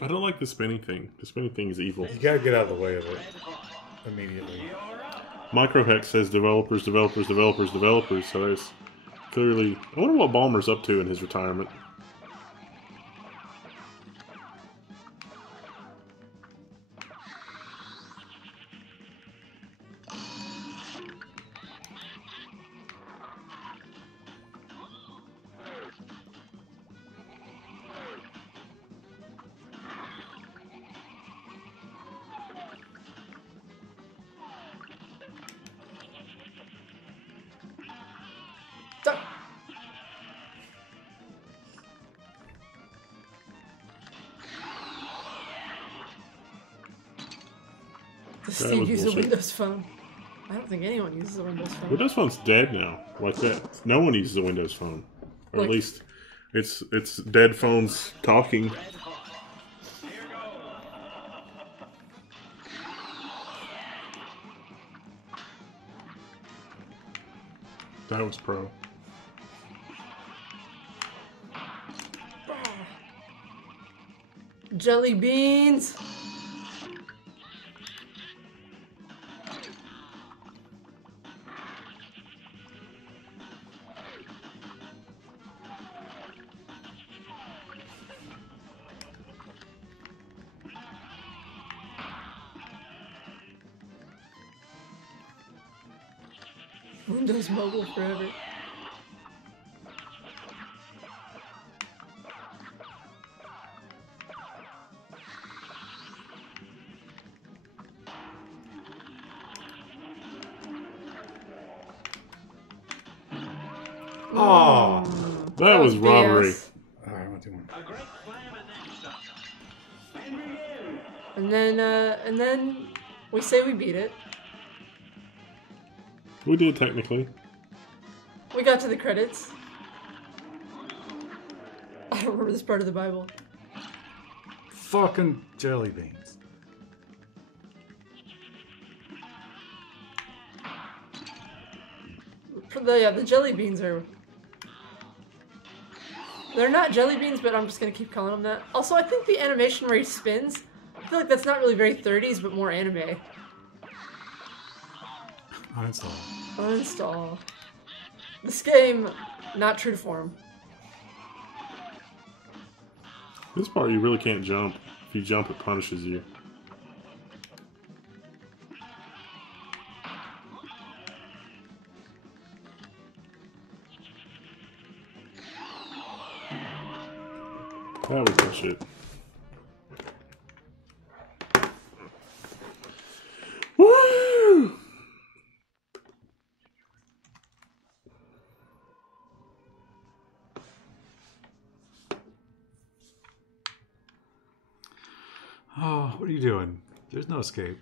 I don't like the spinning thing. The spinning thing is evil. You gotta get out of the way of it immediately. Microhex says developers. So there's clearly... I wonder what Ballmer's up to in his retirement. Does That Steve was use a bullshit. Windows phone? I don't think anyone uses a Windows phone. Windows Phone's dead now. Like that. No one uses a Windows Phone. Or at Like- least it's dead phones talking. Red hot. Here goes. That was pro. Jelly beans! Windows Mobile forever. Oh, That was robbery. BS. all right, I want to do one. A great slam and then stop. And begin. And then we say we beat it. We did technically. We got to the credits. I don't remember this part of the Bible. Fucking jelly beans. The jelly beans are... They're not jelly beans, but I'm just gonna keep calling them that. Also, I think the animation where he spins, I feel like that's not really very 30s, but more anime. Uninstall. Uninstall. This game, not true to form. This part you really can't jump. If you jump, it punishes you. That was bullshit. Woo! Oh, what are you doing? There's no escape.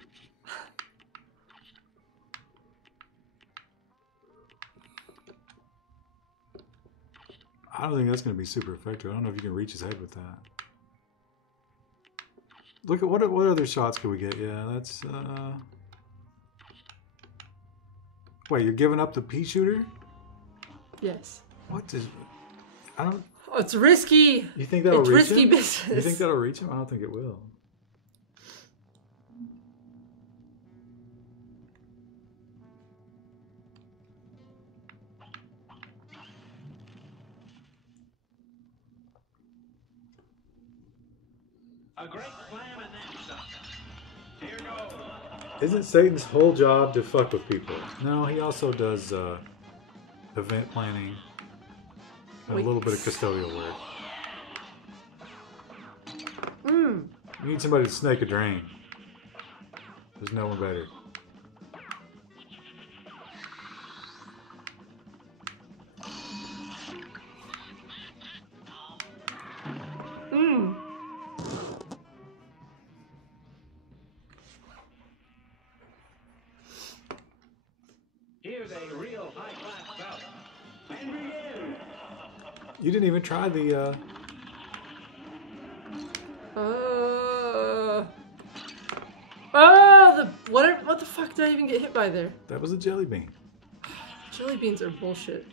I don't think that's going to be super effective. I don't know if you can reach his head with that. Look at what other shots could we get? Yeah, that's Wait, you're giving up the pea shooter? Yes. What is I don't Oh, it's risky! You think that'll It's reach risky him? business. You think that'll reach him? I don't think it will. A great slam and then stop. Here goes. Isn't Satan's whole job to fuck with people? No, he also does event planning and Wait. a little bit of custodial work. Mm. You need somebody to snake a drain. There's no one better. Mm. Here's a real high-class bout. And begin. You didn't even try the What the fuck did I even get hit by there? that was a jelly bean. Jelly beans are bullshit.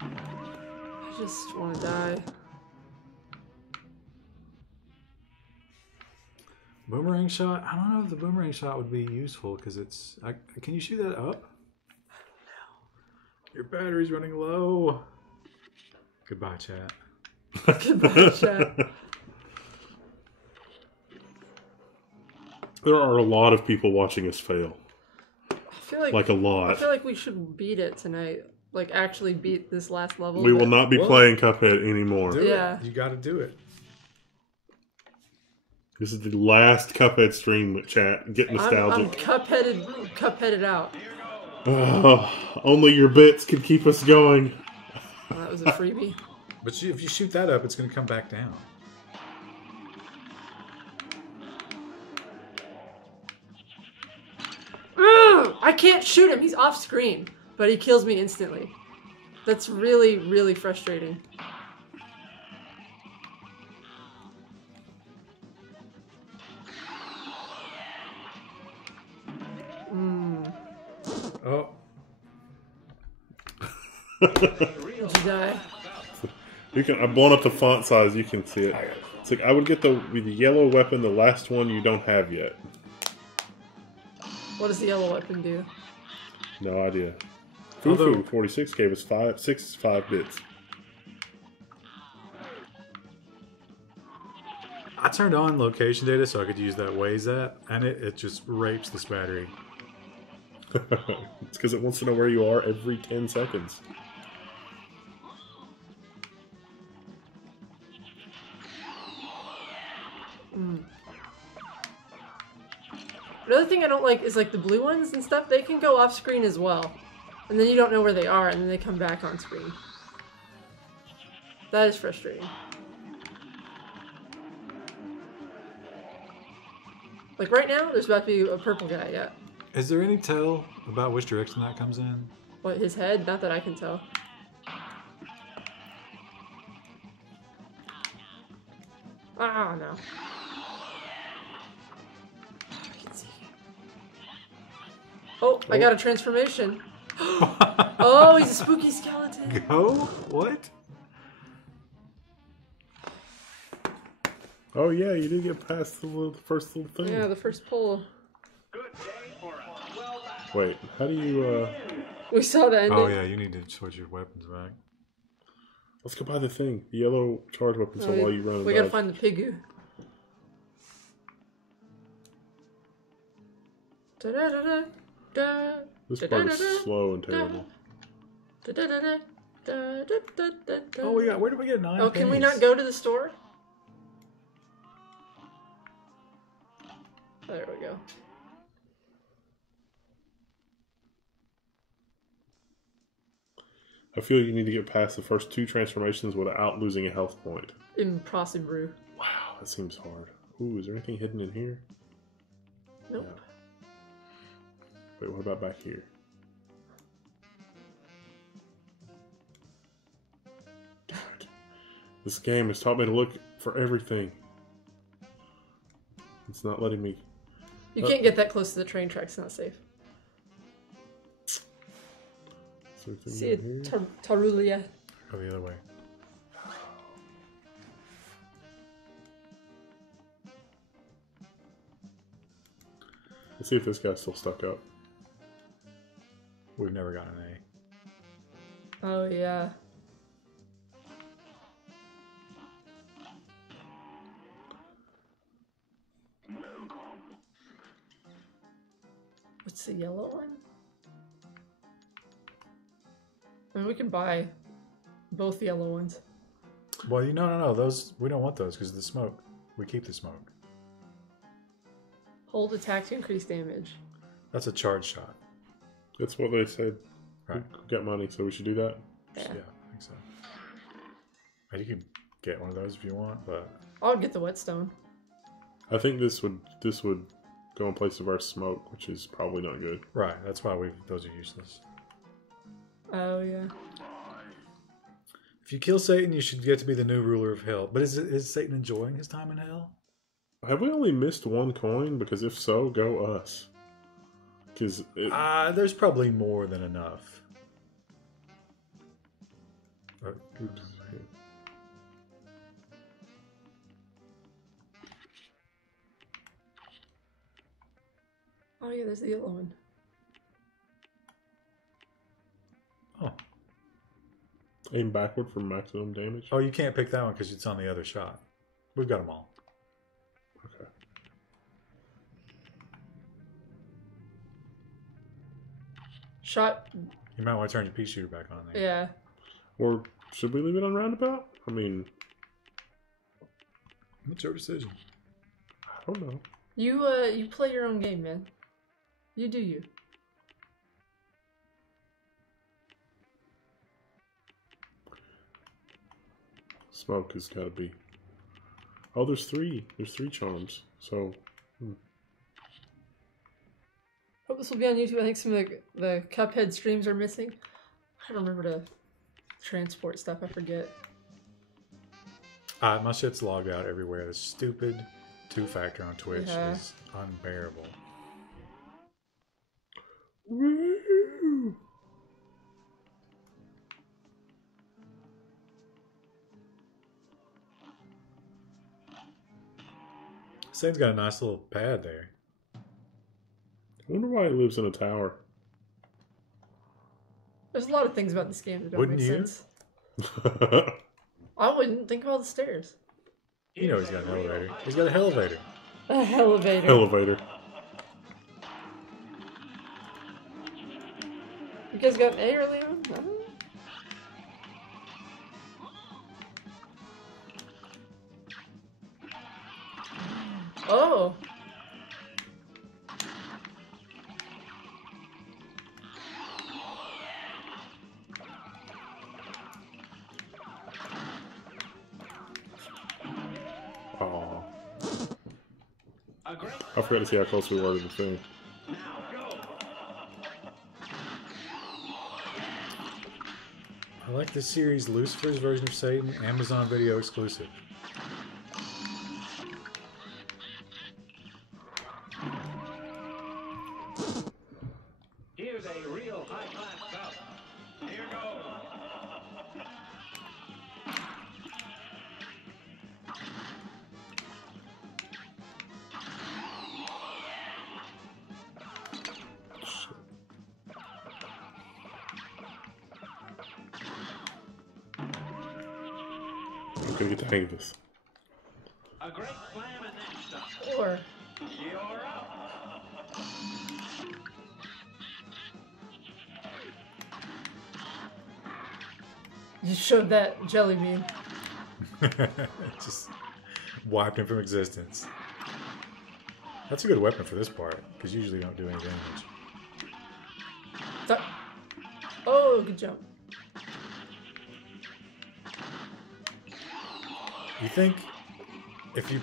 I just want to die. Boomerang shot? I don't know if the boomerang shot would be useful because it's. Can you shoot that up? Your battery's running low. Goodbye, chat. Goodbye, chat. There are a lot of people watching us fail. I feel like Like a lot. I feel like we should beat it tonight. Like actually beat this last level. We will but- not be Well, playing Cuphead anymore. Do Yeah. it. You got to do it. This is the last Cuphead stream, chat. Get I'm nostalgic. cupheaded out. Only your bits could keep us going. Well, that was a freebie. But if you shoot that up, it's going to come back down. Ugh, I can't shoot him. He's off screen, but he kills me instantly. That's really, really frustrating. Oh. Did you die? You can. I've blown up the font size. You can see it. It's like I would get the yellow weapon, the last one you don't have yet. What does the yellow weapon do? No idea. Although- Fufu 46 gave us 5 bits. I turned on location data so I could use that Waze app, and it just rapes this battery. It's because it wants to know where you are every 10 seconds. Another thing I don't like is like the blue ones and stuff. They can go off screen as well, and then you don't know where they are, and then they come back on screen. That is frustrating. Like right now, there's about to be a purple guy. Yeah. Is there any tell about which direction that comes in? What, his head? Not that I can tell. Ah, no. I can see. Oh, I got a transformation. Oh, he's a spooky skeleton. Go? What? Oh yeah, you did get past the first little thing. Yeah, the first pull. Good day for a well back. Wait, how do you? We saw that ending. Oh yeah, you need to switch your weapons back. Let's go buy the thing, the yellow charge weapon. So while you run, we gotta find the pigu. Da da da da da. This part is slow and terrible. Da da da da da da da da. Oh, where did we get 9 Oh, can we pennies? not go to the store? There we go. I feel you need to get past the first 2 transformations without losing a health point. Impossible. Wow, that seems hard. Ooh, is there anything hidden in here? Nope. No. Wait, what about back here? Damn it. This game has taught me to look for everything. It's not letting me. You can't get that close to the train tracks. It's not safe. See it, Tarulia. Go the other way. Let's see if this guy's still stuck up. We've never gotten an A. Oh yeah. What's the yellow one? I mean, we can buy both yellow ones. Well, no. Those we don't want those because of the smoke. We keep the smoke. Hold attack to increase damage. That's a charge shot. That's what they said. Right. We got money, so we should do that. Yeah. Yeah, I think so. You can get one of those if you want, but I'll get the whetstone. I think this would go in place of our smoke, which is probably not good. right. That's why those are useless. Oh yeah. If you kill Satan, you should get to be the new ruler of hell. But is Satan enjoying his time in hell? Have we only missed 1 coin? Because if so, go us. Because There's probably more than enough. Oops. Oh yeah, there's the yellow one. Oh. aim backward for maximum damage. Oh, you can't pick that one because it's on the other shot. We've got them all. Okay. Shot. You might want to turn your pea shooter back on there. Yeah. Or should we leave it on roundabout? I mean, What's your decision? I don't know. You play your own game, man. You do you. Smoke has got to be. Oh, there's 3. There's 3 charms. So. Hope this will be on YouTube. I think some of the Cuphead streams are missing. I don't remember to transport stuff. I forget. My shit's logged out everywhere. The stupid 2-factor on Twitch is unbearable. Woo! Sane's got a nice little pad there. I wonder why he lives in a tower. There's a lot of things about this game that don't Wouldn't make you? sense. I wouldn't think of all the stairs. You know he's got an elevator. He's got a elevator. A elevator. Elevator. You guys got an A early on? I don't know. Oh. Aw. A great I forgot to see how close we were to the thing. now go. I like this series, Lucifer's Version of Satan, Amazon Video exclusive. Here's a real high-class cup. Here goes. I'm gonna get the hang of this. A great slam and then stop. Or You're up. you showed that jelly bean. Just wiped him from existence. That's a good weapon for this part, because usually don't do any damage. Oh, good jump. You think if you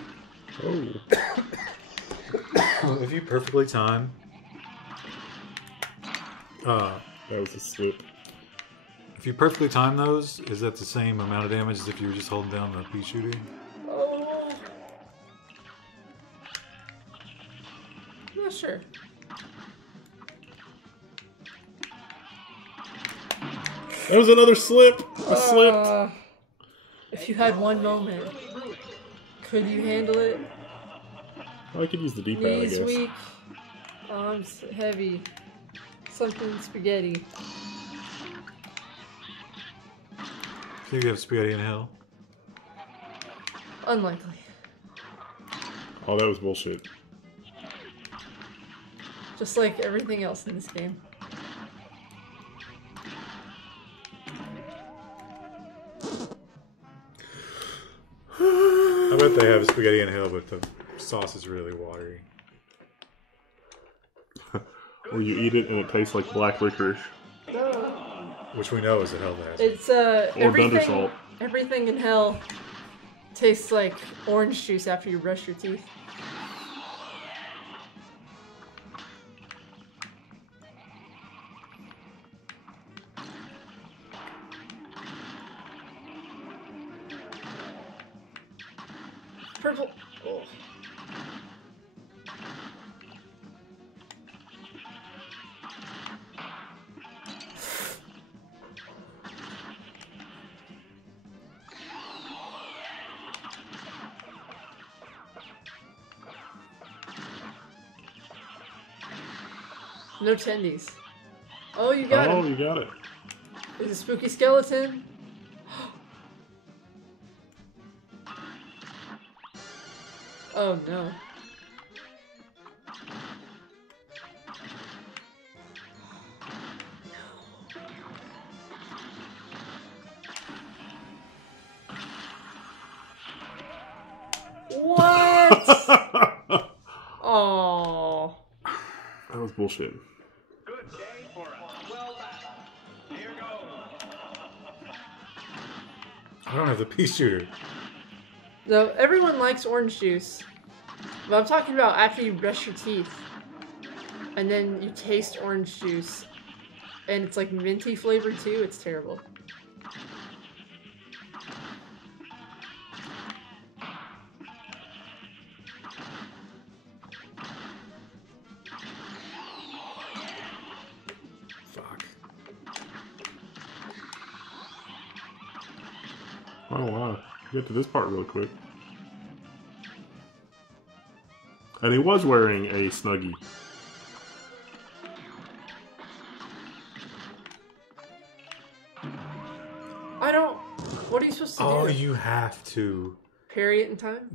if you perfectly time That was a slip. if you perfectly time those, is that the same amount of damage as if you were just holding down the pea shooter? Oh. I'm not sure. That was another slip. I slipped. If you had one moment, could you handle it? I could use the D-pad, I Knees guess. weak, arms heavy, something spaghetti. Think you have spaghetti in hell? Unlikely. Oh, that was bullshit. Just like everything else in this game. I bet they have spaghetti in hell, but the sauce is really watery. Or you eat it and it tastes like black licorice. Which we know is a hell hazard. It's Or everything. Dundersalt. Everything in hell tastes like orange juice after you brush your teeth. Purple. Oh. No tendies. Oh, you got Oh, him. you got it. There's a spooky skeleton. Oh no. What? Oh. That was bullshit. Good day for us. Well done. Here goes. I don't have the pea shooter. No, everyone likes orange juice. But I'm talking about after you brush your teeth. And then you taste orange juice. And it's like minty flavored too. It's terrible. Fuck. Oh wow. Get to this part real quick. And he was wearing a Snuggie. I don't... What are you supposed to do? Oh, you have to. Parry it in time?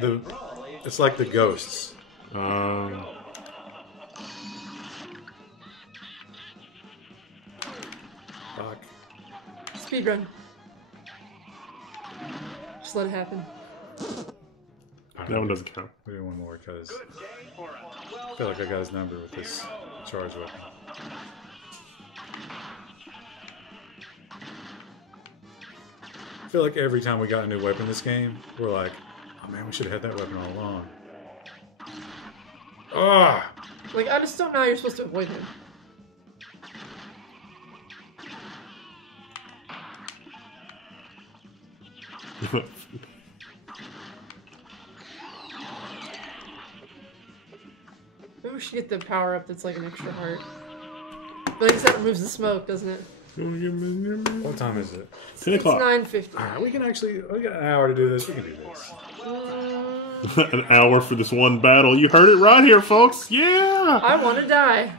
It's like the ghosts. Fuck. Speedrun. Just let it happen. That one doesn't count. We do one more because Good day for a I feel like I got his number with this charge weapon. I feel like every time we got a new weapon in this game, we're like, oh man, we should have had that weapon all along. Ah! Like, I just don't know how you're supposed to avoid him. Maybe we should get the power up that's like an extra heart. But I guess that removes the smoke, doesn't it? What time is it? 10 It's o'clock. 9:50. Alright, we got an hour to do this. We can do this. An hour for this one battle. You heard it right here, folks. Yeah! I want to die.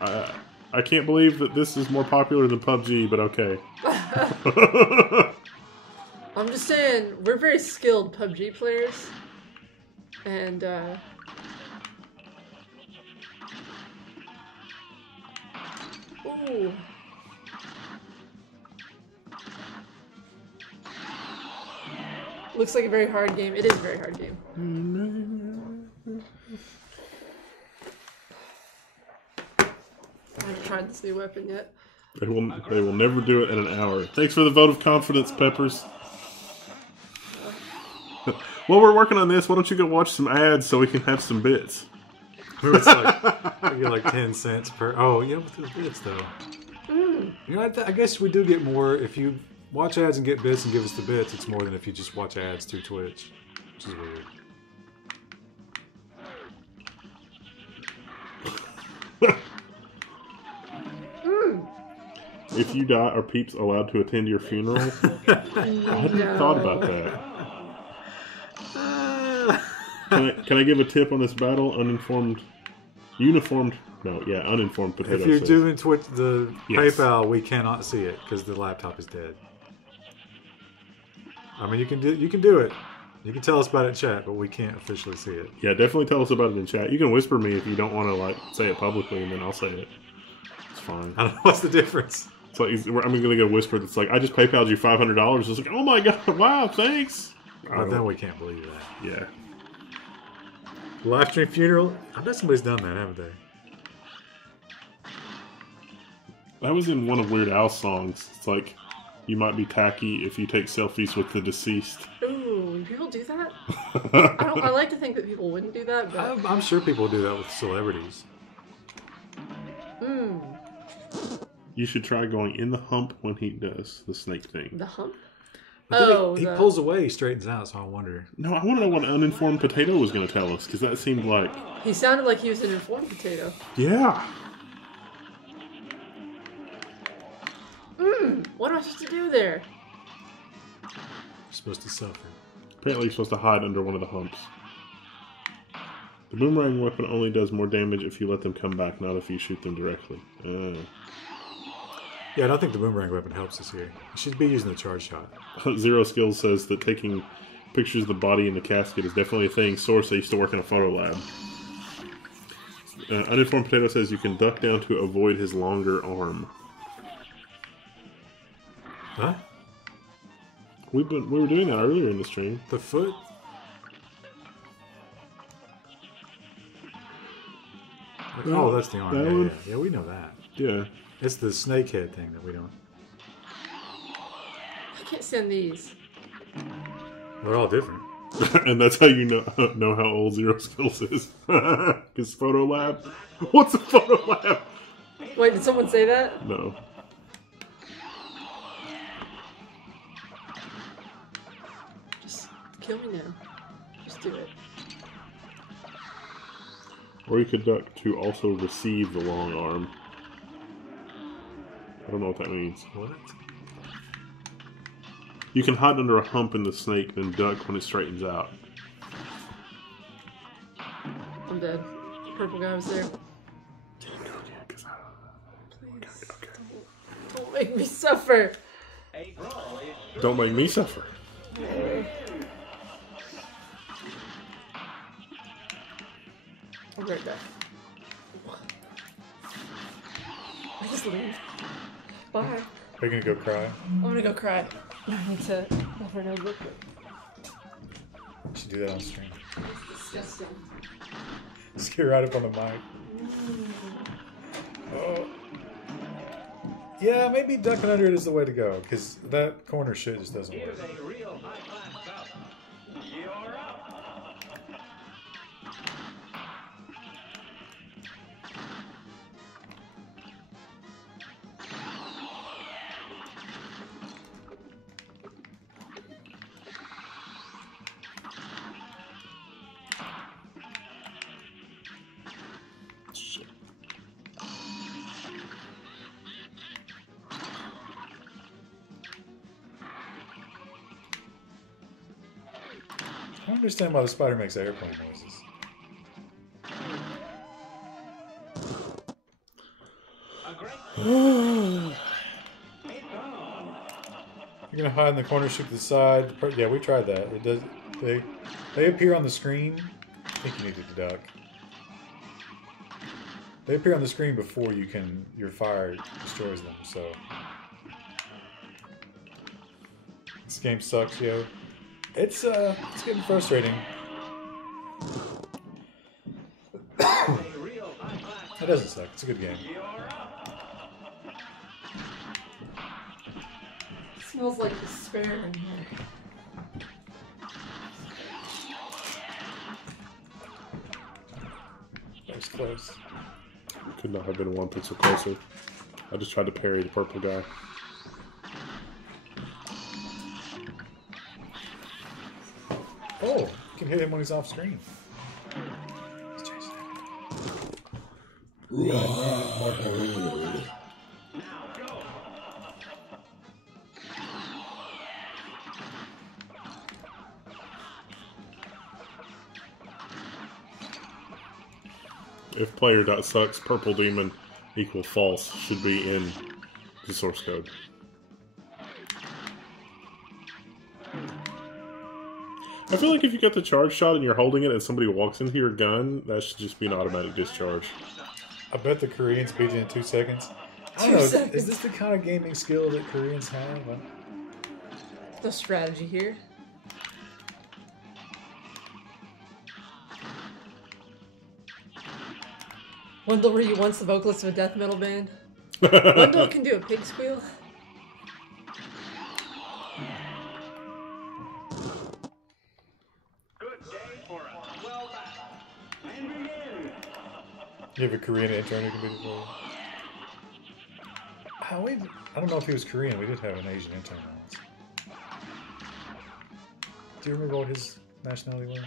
I can't believe that this is more popular than PUBG, but okay. I'm just saying, we're very skilled PUBG players. And, ooh. Looks like a very hard game. It is a very hard game. I haven't tried this new weapon yet. They will never do it in an hour. Thanks for the vote of confidence, Peppers. While we're working on this, why don't you go watch some ads so we can have some bits? It's like, we get like 10 cents per. Oh, yeah, with the bits though. You know, I guess we do get more if you watch ads and get bits and give us the bits. It's more than if you just watch ads through Twitch, which is weird. If you die, are peeps allowed to attend your funeral? I hadn't thought about that. Can I give a tip on this battle? Uninformed potato. If you're says. doing Twitch, the Yes. PayPal, we cannot see it because the laptop is dead. I mean, you can do it. You can tell us about it in chat, but we can't officially see it. Yeah, definitely tell us about it in chat. You can whisper me if you don't want to like say it publicly, and then I'll say it. It's fine. I don't know what's the difference. It's like I'm gonna get a whisper that's like, I just PayPal'd you $500. It's like, oh my god, wow, thanks. But then we can't believe that. Yeah. Live stream funeral? I bet somebody's done that, haven't they? That was in one of Weird Al's songs. It's like, you might be tacky if you take selfies with the deceased. Ooh, people do that? I like to think that people wouldn't do that, but... I'm sure people do that with celebrities. You should try going in the hump when he does the snake thing. The hump? But then Oh, he pulls away, he straightens out, so I wonder. No, I want to know what Uninformed Potato was going to tell us, because that seemed like... He sounded like he was an informed potato. Yeah. What am I supposed to do there? You're supposed to suffer. Apparently you're supposed to hide under one of the humps. The boomerang weapon only does more damage if you let them come back, not if you shoot them directly. Yeah, I don't think the boomerang weapon helps us here. You should be using the charge shot. Zero Skills says that taking pictures of the body in the casket is definitely a thing. Source, I used to work in a photo lab. Uninformed Potato says you can duck down to avoid his longer arm. Huh? We were doing that earlier in the stream. The foot? Oh, that's the arm. That Yeah, one? yeah, yeah, we know that. Yeah. It's the snake head thing that we don't. I can't stand these. They're all different. And that's how you know how old Zero Skills is. His photo lab. What's a photo lab? Wait, did someone say that? No. Just kill me now. Just do it. Or you could duck to also receive the long arm. I don't know what that means. What? You can hide under a hump in the snake, then duck when it straightens out. I'm dead. Purple guy was there. Please. Don't make me suffer. A brawl is Don't make me suffer. I'll be right back. I just leave. Bye. Are you gonna go cry? I'm gonna go cry. I need to have her notebook. You should do that on stream. It's disgusting. Just get right up on the mic. Oh. Yeah, maybe ducking under it is the way to go, because that corner shit just doesn't work. here's a real high-class cup. You're up. I don't understand why the spider makes airplane noises. A great You're gonna hide in the corner, shoot to the side. Yeah, we tried that. It does. They appear on the screen. I think you need to duck. They appear on the screen before your fire destroys them. So this game sucks, yo. It's getting frustrating. a real high-class It doesn't suck. It's a good game. You're up. It smells like despair in here. That was close. Could not have been 1 pixel closer. I just tried to parry the purple guy. Oh, you can hit him when he's off screen. If player.sucks purple demon equal false should be in the source code. I feel like if you got the charge shot and you're holding it and somebody walks into your gun, that should just be an automatic discharge. I bet the Koreans beat it in 2 seconds. I don't 2 know. seconds. Is this the kind of gaming skill that Koreans have? No strategy here. Wendell, were you once the vocalist of a death metal band? Wendell can do a pig squeal. Good day for us. Well battled. And begin. You have a Korean intern who can do it for you. I don't know if he was Korean. We did have an Asian intern once. Do you remember what his nationality was?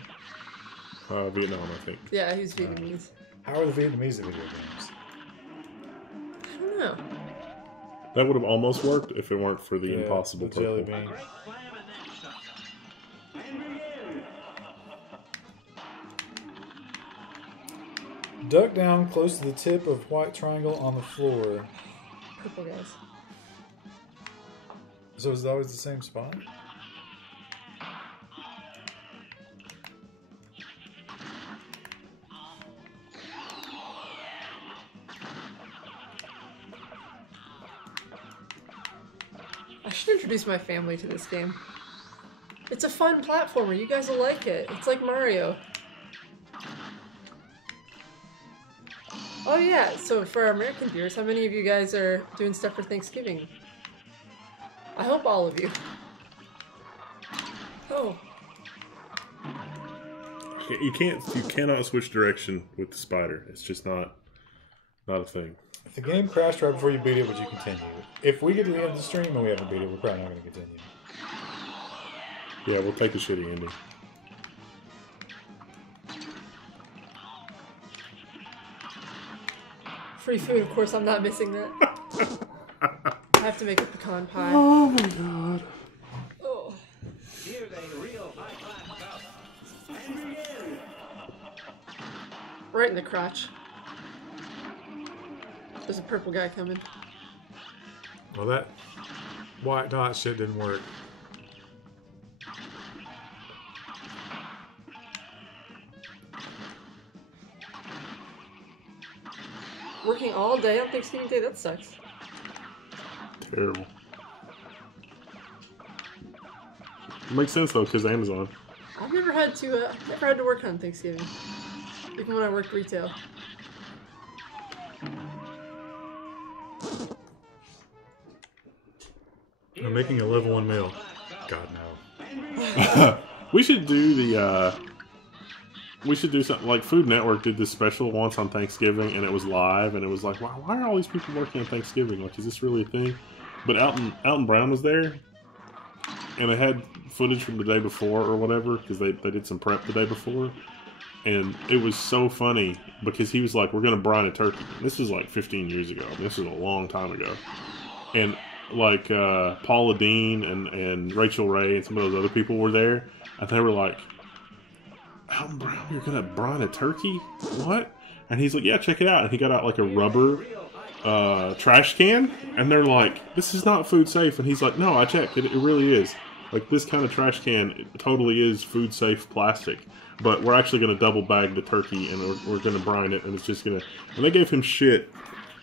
Vietnam, I think. Yeah, he's Vietnamese. How are the Vietnamese at video games? I don't know. That would have almost worked if it weren't for the Yeah, impossible the jelly purple. bean. Great slam and then some. And begin. Duck down close to the tip of white triangle on the floor. Purple guys. So is it always the same spot? I should introduce my family to this game. It's a fun platformer. You guys will like it. It's like Mario. Oh yeah, so for our American viewers, how many of you guys are doing stuff for Thanksgiving? I hope all of you. Oh, You cannot switch direction with the spider. It's just not a thing. If the game crashed right before you beat it, would you continue? If we get to the end of the stream and we haven't beat it, we're probably not going to continue. Yeah, we'll take the shitty ending. Free food, of course, I'm not missing that. I have to make a pecan pie. Oh my god. Oh. Here's a real high-class cup. And begin. Right in the crotch. There's a purple guy coming. Well, that white dot shit didn't work. Working all day on Thanksgiving Day? That sucks. Terrible. It makes sense though, because Amazon. I've never had to work on Thanksgiving. Even when I worked retail. I'm making a level 1 meal. God, no. We should do the, we should do something, like Food Network did this special once on Thanksgiving, and it was live, and it was like, wow, why are all these people working on Thanksgiving? Like, is this really a thing? But Alton Brown was there, and they had footage from the day before or whatever, because they did some prep the day before, and it was so funny, because he was like, we're going to brine a turkey. This was like 15 years ago. I mean, this was a long time ago. And like Paula Dean and Rachel Ray and some of those other people were there, and they were like, Alton Brown, you're gonna brine a turkey? What? And he's like, yeah, check it out. And he got out like a rubber trash can, and they're like, this is not food safe. And he's like, no, I checked it really is. Like, this kind of trash can, it totally is food safe plastic, but we're actually gonna double bag the turkey, and we're gonna brine it, and it's just gonna. And they gave him shit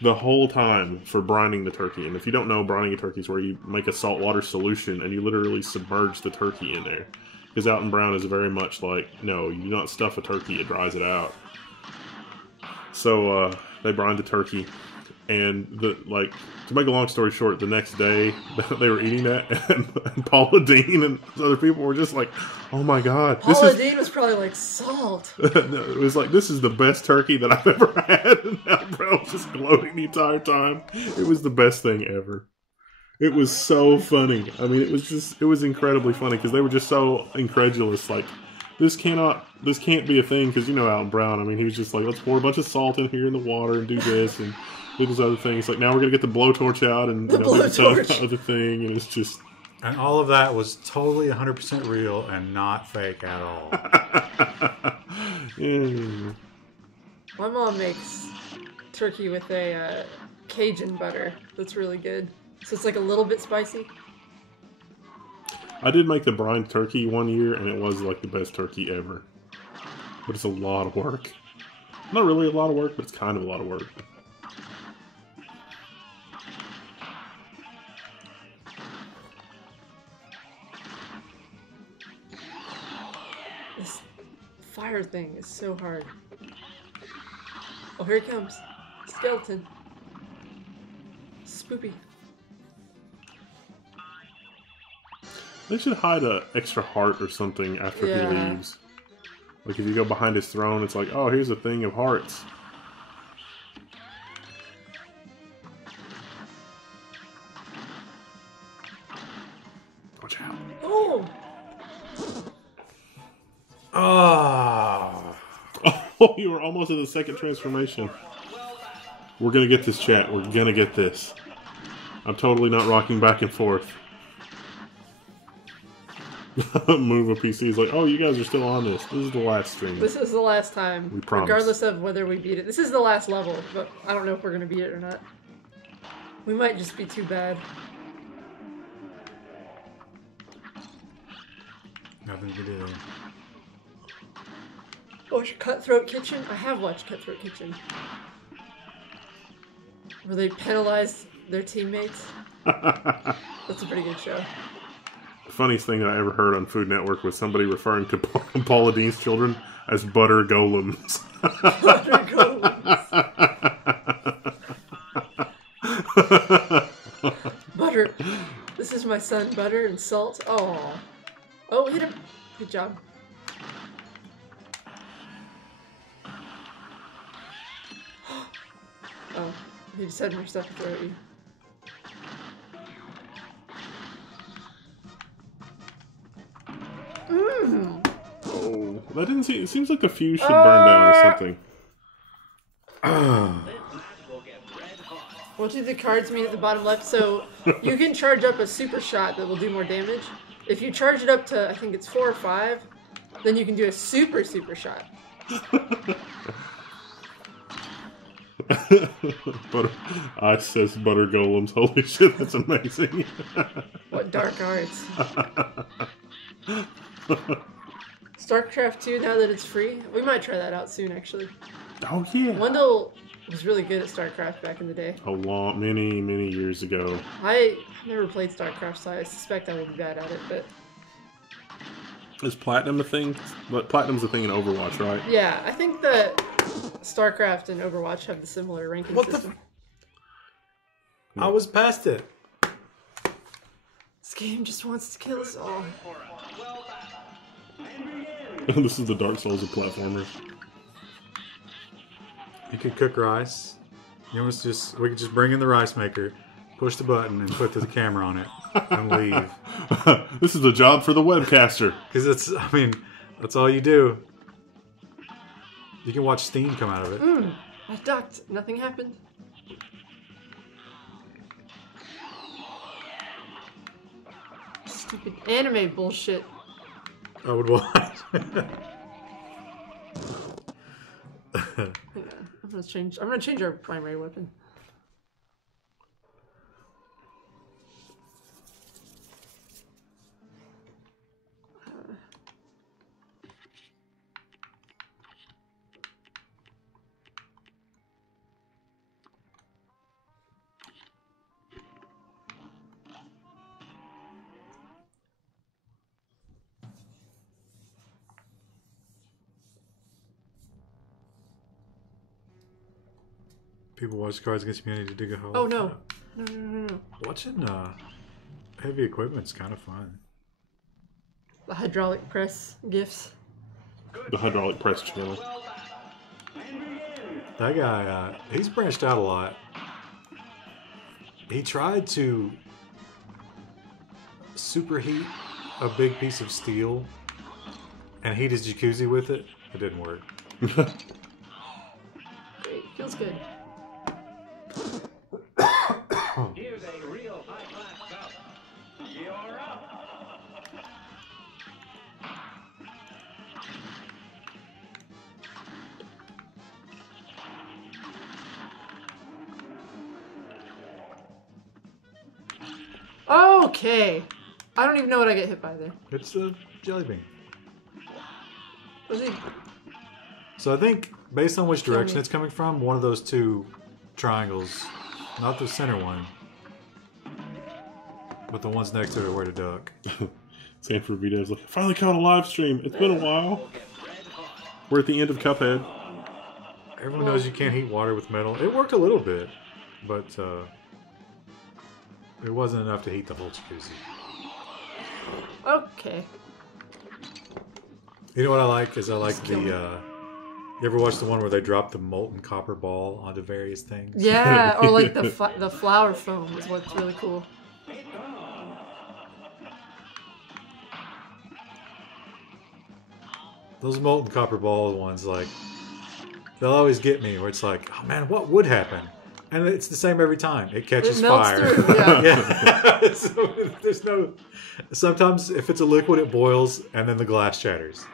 the whole time for brining the turkey. And if you don't know, brining a turkey is where you make a saltwater solution and you literally submerge the turkey in there. Because Alton Brown is very much like, no, you do not stuff a turkey, it dries it out. So they brined the turkey, and to make a long story short, the next day they were eating that, and Paula Dean and other people were just like, oh my god. Paula Dean was probably like, salt. No, it was like, this is the best turkey that I've ever had, and Alton Brown was just gloating the entire time. It was the best thing ever. It was so funny. I mean, it was incredibly funny, because they were just so incredulous, like, this can't be a thing, because you know Alton Brown, I mean, he was just like, let's pour a bunch of salt in here in the water and do this, and do these other things. Like, now we're going to get the blowtorch out and do this other thing, and it's just... And all of that was totally 100% real and not fake at all. Yeah. My mom makes turkey with a Cajun butter that's really good. So it's like a little bit spicy. I did make the brined turkey one year, and it was like the best turkey ever. But it's a lot of work. Not really a lot of work, but it's kind of a lot of work. This fire thing is so hard. Oh, here he comes. Skeleton. Spoopy. They should hide an extra heart or something after he leaves. Like, if you go behind his throne, it's like, oh, here's a thing of hearts. Watch out. Oh! Oh. Oh, you were almost at the second transformation. We're gonna get this, chat. We're gonna get this. I'm totally not rocking back and forth. Move a PC is like, oh, you guys are still on this. This is the last stream. This is the last time. We promise. Regardless of whether we beat it. This is the last level, but I don't know if we're going to beat it or not. We might just be too bad. Nothing to do. Watch Cutthroat Kitchen? I have watched Cutthroat Kitchen. Where they penalize their teammates. That's a pretty good show. The funniest thing that I ever heard on Food Network was somebody referring to Paula Dean's children as butter golems. Butter golems. Butter. This is my son, Butter and Salt. Oh. Oh, hit him. Good job. He just had more stuff to throw at you. Oh, that didn't seem. It seems like the fuse should burn down or something. What do the cards mean at the bottom left? So you can charge up a super shot that will do more damage. If you charge it up to, I think it's 4 or 5, then you can do a super shot. I says butter golems. Holy shit, that's amazing. What dark arts. StarCraft 2, now that it's free. We might try that out soon, actually. Oh yeah. Wendell was really good at StarCraft back in the day. Many years ago. I never played StarCraft, so I suspect I would be bad at it, but... Is Platinum a thing? But Platinum's a thing in Overwatch, right? Yeah, I think that StarCraft and Overwatch have the similar ranking system. I was past it. This game just wants to kill us all. This is the Dark Souls of platformers. You can cook rice. You want us to just we could just bring in the rice maker, push the button, and put the camera on it, and leave. This is a job for the webcaster. Because that's all you do. You can watch steam come out of it. I ducked. Nothing happened. Stupid anime bullshit. I would watch. Hang on. I'm gonna change our primary weapon. People watch Cards Against Humanity to dig a hole. Oh no. No. Watching heavy equipment's kind of fun. The hydraulic press gifts. The hydraulic press channel. That guy, he's branched out a lot. He tried to superheat a big piece of steel and heat his jacuzzi with it. It didn't work. Great. Feels good. Here's a real high-class cup. You're up. Okay. I don't even know what I get hit by there. It's a jelly bean. Was he? So I think, based on which Kill direction me. it's coming from, one of those two triangles, not the center one, but the ones next to it are where to duck. Sanford Vito's like, finally caught a live stream. It's been a while. We're at the end of Cuphead. Everyone knows you can't heat water with metal. It worked a little bit, but it wasn't enough to heat the whole jacuzzi. Okay. You know what I like is I like Just the. kill me. You ever watch the one where they drop the molten copper ball onto various things? Yeah, or like the flower foam is what's really cool. Those molten copper ball ones, like, they'll always get me where it's like, oh man, what would happen? And it's the same every time. It catches It melts fire. through, yeah. Yeah. So there's no. Sometimes if it's a liquid, it boils and then the glass shatters.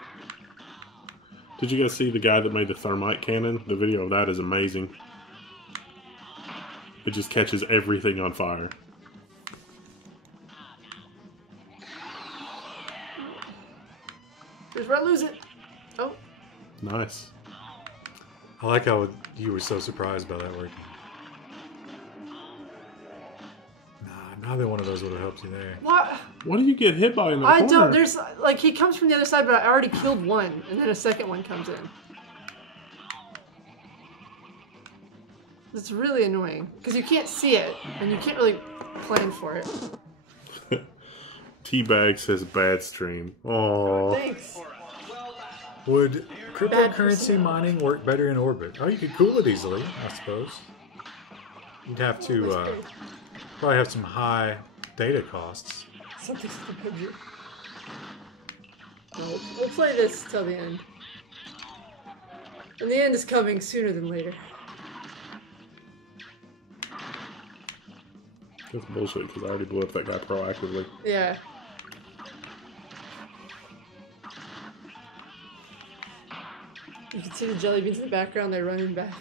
Did you guys see the guy that made the thermite cannon? The video of that is amazing. It just catches everything on fire. Here's where I lose it. Oh. Nice. I like how you were so surprised by that working. Nah, neither one of those would have helped you there. What? What do you get hit by in the I corner? don't. There's like he comes from the other side, but I already killed one, and then a second one comes in. It's really annoying because you can't see it, and you can't really plan for it. Teabag says bad stream. Oh, Thanks. Would cryptocurrency person. mining work better in orbit? Oh, you could cool it easily, I suppose. You'd have to probably have some high data costs. Something's behind you. No, we'll play this till the end. And the end is coming sooner than later. That's bullshit because I already blew up that guy proactively. Yeah. You can see the jelly beans in the background, they're running back.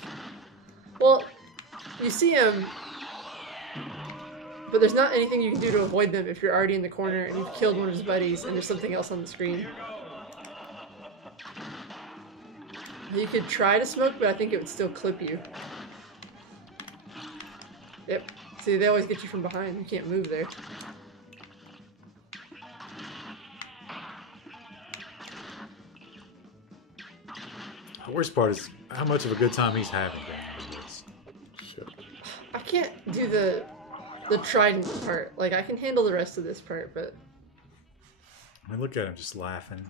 Well, you see them, but there's not anything you can do to avoid them if you're already in the corner and you've killed one of his buddies and there's something else on the screen. You could try to smoke, but I think it would still clip you. Yep. See, they always get you from behind. You can't move there. The worst part is how much of a good time he's having. Shit. I can't do the trident part. Like, I can handle the rest of this part, but... I mean, look at him just laughing.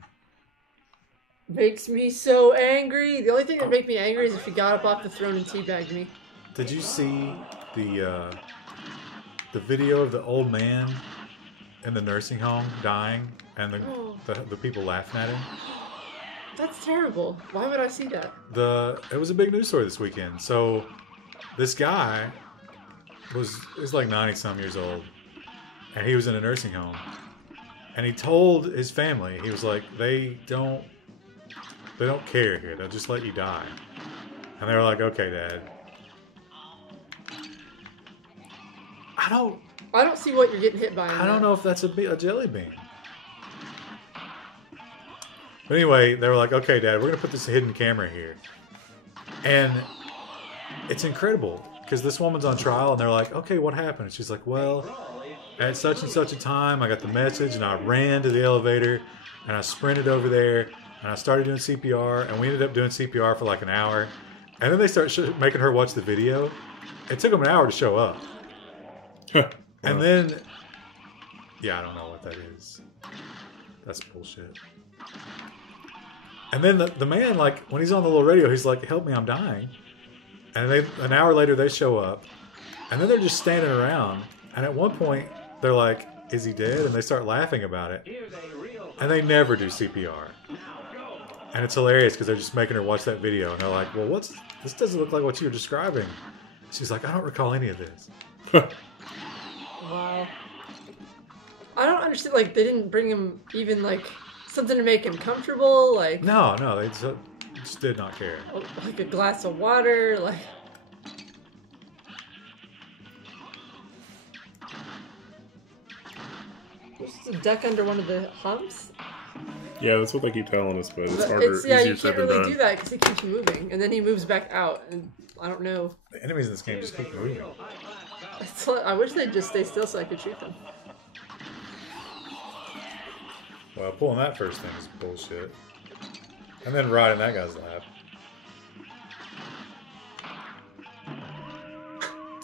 Makes me so angry. The only thing that would make me angry is if he got up off the throne and teabagged me. Did you see the video of the old man in the nursing home dying and the people laughing at him? That's terrible. Why would I see that? It was a big news story this weekend. So this guy was like 90-some years old, and he was in a nursing home, and he told his family, he was like, they don't care here. They'll just let you die. And they were like, okay, Dad. I don't see what you're getting hit by. I don't know if that's a jelly bean. But anyway, they were like, okay, Dad, we're going to put this hidden camera here. And it's incredible because this woman's on trial and they're like, okay, what happened? And she's like, well, at such and such a time, I got the message and I ran to the elevator and I sprinted over there and I started doing CPR and we ended up doing CPR for like an hour. And then they start making her watch the video. It took them an hour to show up. And then, yeah, I don't know what that is. That's bullshit. And then the man, like, when he's on the little radio, he's like, help me, I'm dying. And an hour later, they show up. And then they're just standing around. And at one point, they're like, is he dead? And they start laughing about it. And they never do CPR. And it's hilarious because they're just making her watch that video. And they're like, well, this doesn't look like what you were describing. She's like, I don't recall any of this. Wow. I don't understand, like, they didn't bring him even, like, something to make him comfortable, like... No, they just did not care. Like a glass of water, like... Just a duck under one of the humps? Yeah, that's what they keep telling us, but it's But harder. yeah, easier you said can't than really done. do that because he keeps moving, and then he moves back out, and I don't know. The enemies in this game just keep moving. I wish they'd just stay still so I could shoot them. Well, pulling that first thing is bullshit. And then riding that guy's lap.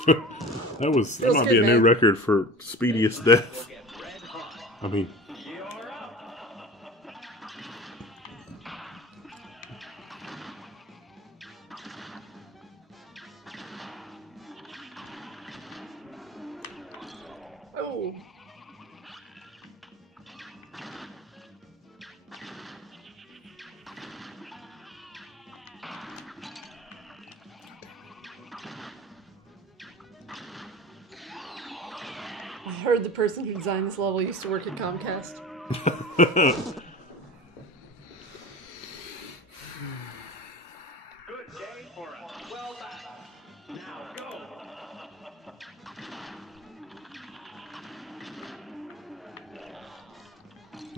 that might be good, a new man. record for speediest death. I mean, Oh. I heard the person who designed this level used to work at Comcast. Good day for a well battle. Now go.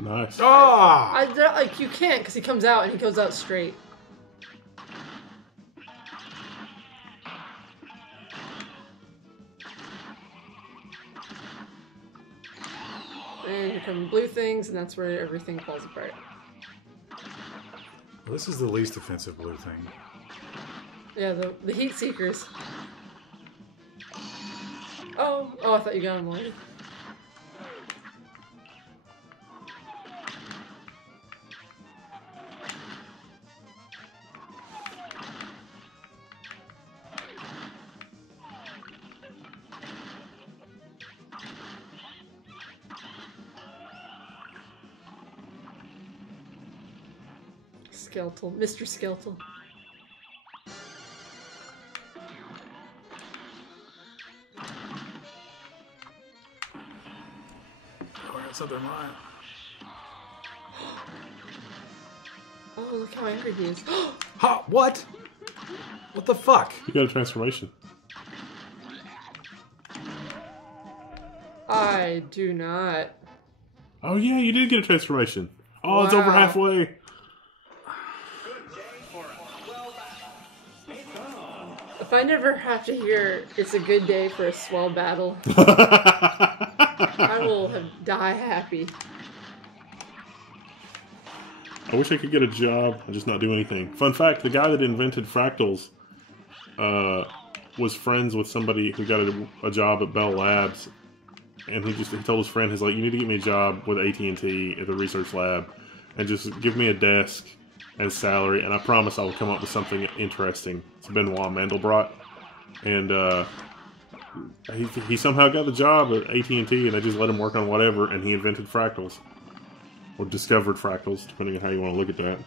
nice. Ah! Like, you can't because he comes out and he goes out straight. And here come blue things, and that's where everything falls apart. Well, this is the least offensive blue thing. Yeah, the heat seekers. Oh, I thought you got him already. Skeletal. Mr. Skeletal. Oh, I got something in mind. Oh, look how angry he is. Ha! What? What the fuck? You got a transformation. I do not. Oh yeah, you did get a transformation. Oh, it's over Wow. halfway. Good day for a swell battle. If I never have to hear it's a good day for a swell battle, I will die happy. I wish I could get a job and just not do anything. Fun fact, the guy that invented fractals was friends with somebody who got a job at Bell Labs. And he told his friend, he's like, you need to get me a job with AT&T at the research lab. And just give me a desk and salary. And I promise I will come up with something interesting. It's Benoit Mandelbrot. And he somehow got the job at AT&T and they just let him work on whatever. And he invented fractals. Or discovered fractals, depending on how you want to look at that.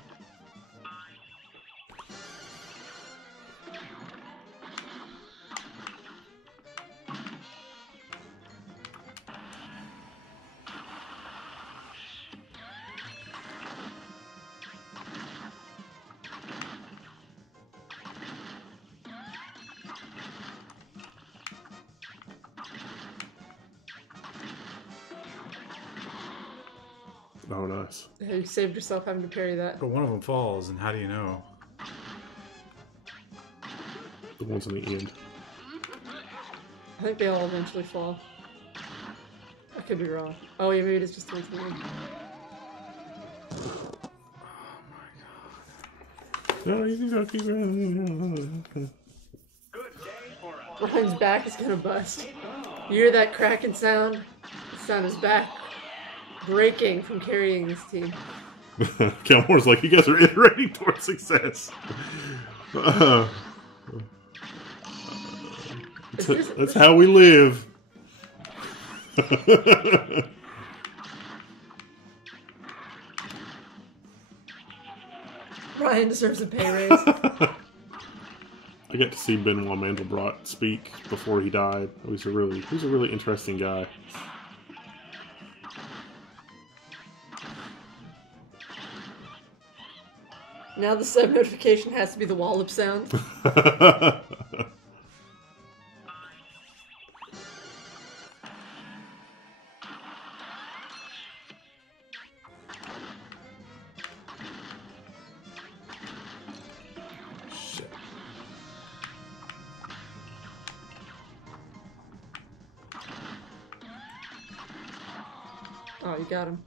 Oh, nice. You saved yourself having to parry that. But one of them falls, and how do you know? The ones in the end. I think they all eventually fall. I could be wrong. Oh yeah, maybe it is just the ones in the end. No, you can go keep Good day for a Ryan's back is gonna bust. You hear that cracking sound? The sound is back. Breaking from carrying this team. Calmore's like, you guys are iterating towards success. That's how we live. Ryan deserves a pay raise. I got to see Benoit Mandelbrot speak before he died. He was a really interesting guy. Now the sub notification has to be the wallop sound. Shit. Oh, you got him.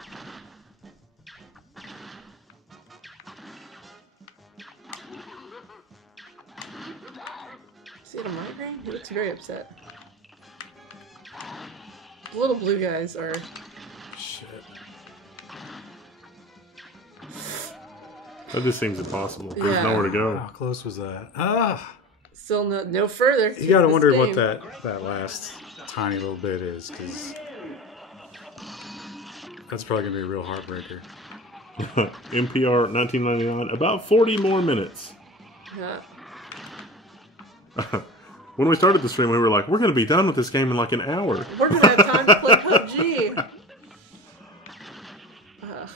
Is he had a migraine? He looks very upset. The little blue guys are... Shit. That just seems impossible. There's Yeah. nowhere to go. How close was that? Ah! Still no further. You gotta This wonder what game. that last tiny little bit is, because that's probably gonna be a real heartbreaker. NPR 1999. About 40 more minutes. Yeah. When we started the stream, we were like, we're going to be done with this game in like an hour. We're gonna have time to play PUBG. Ugh.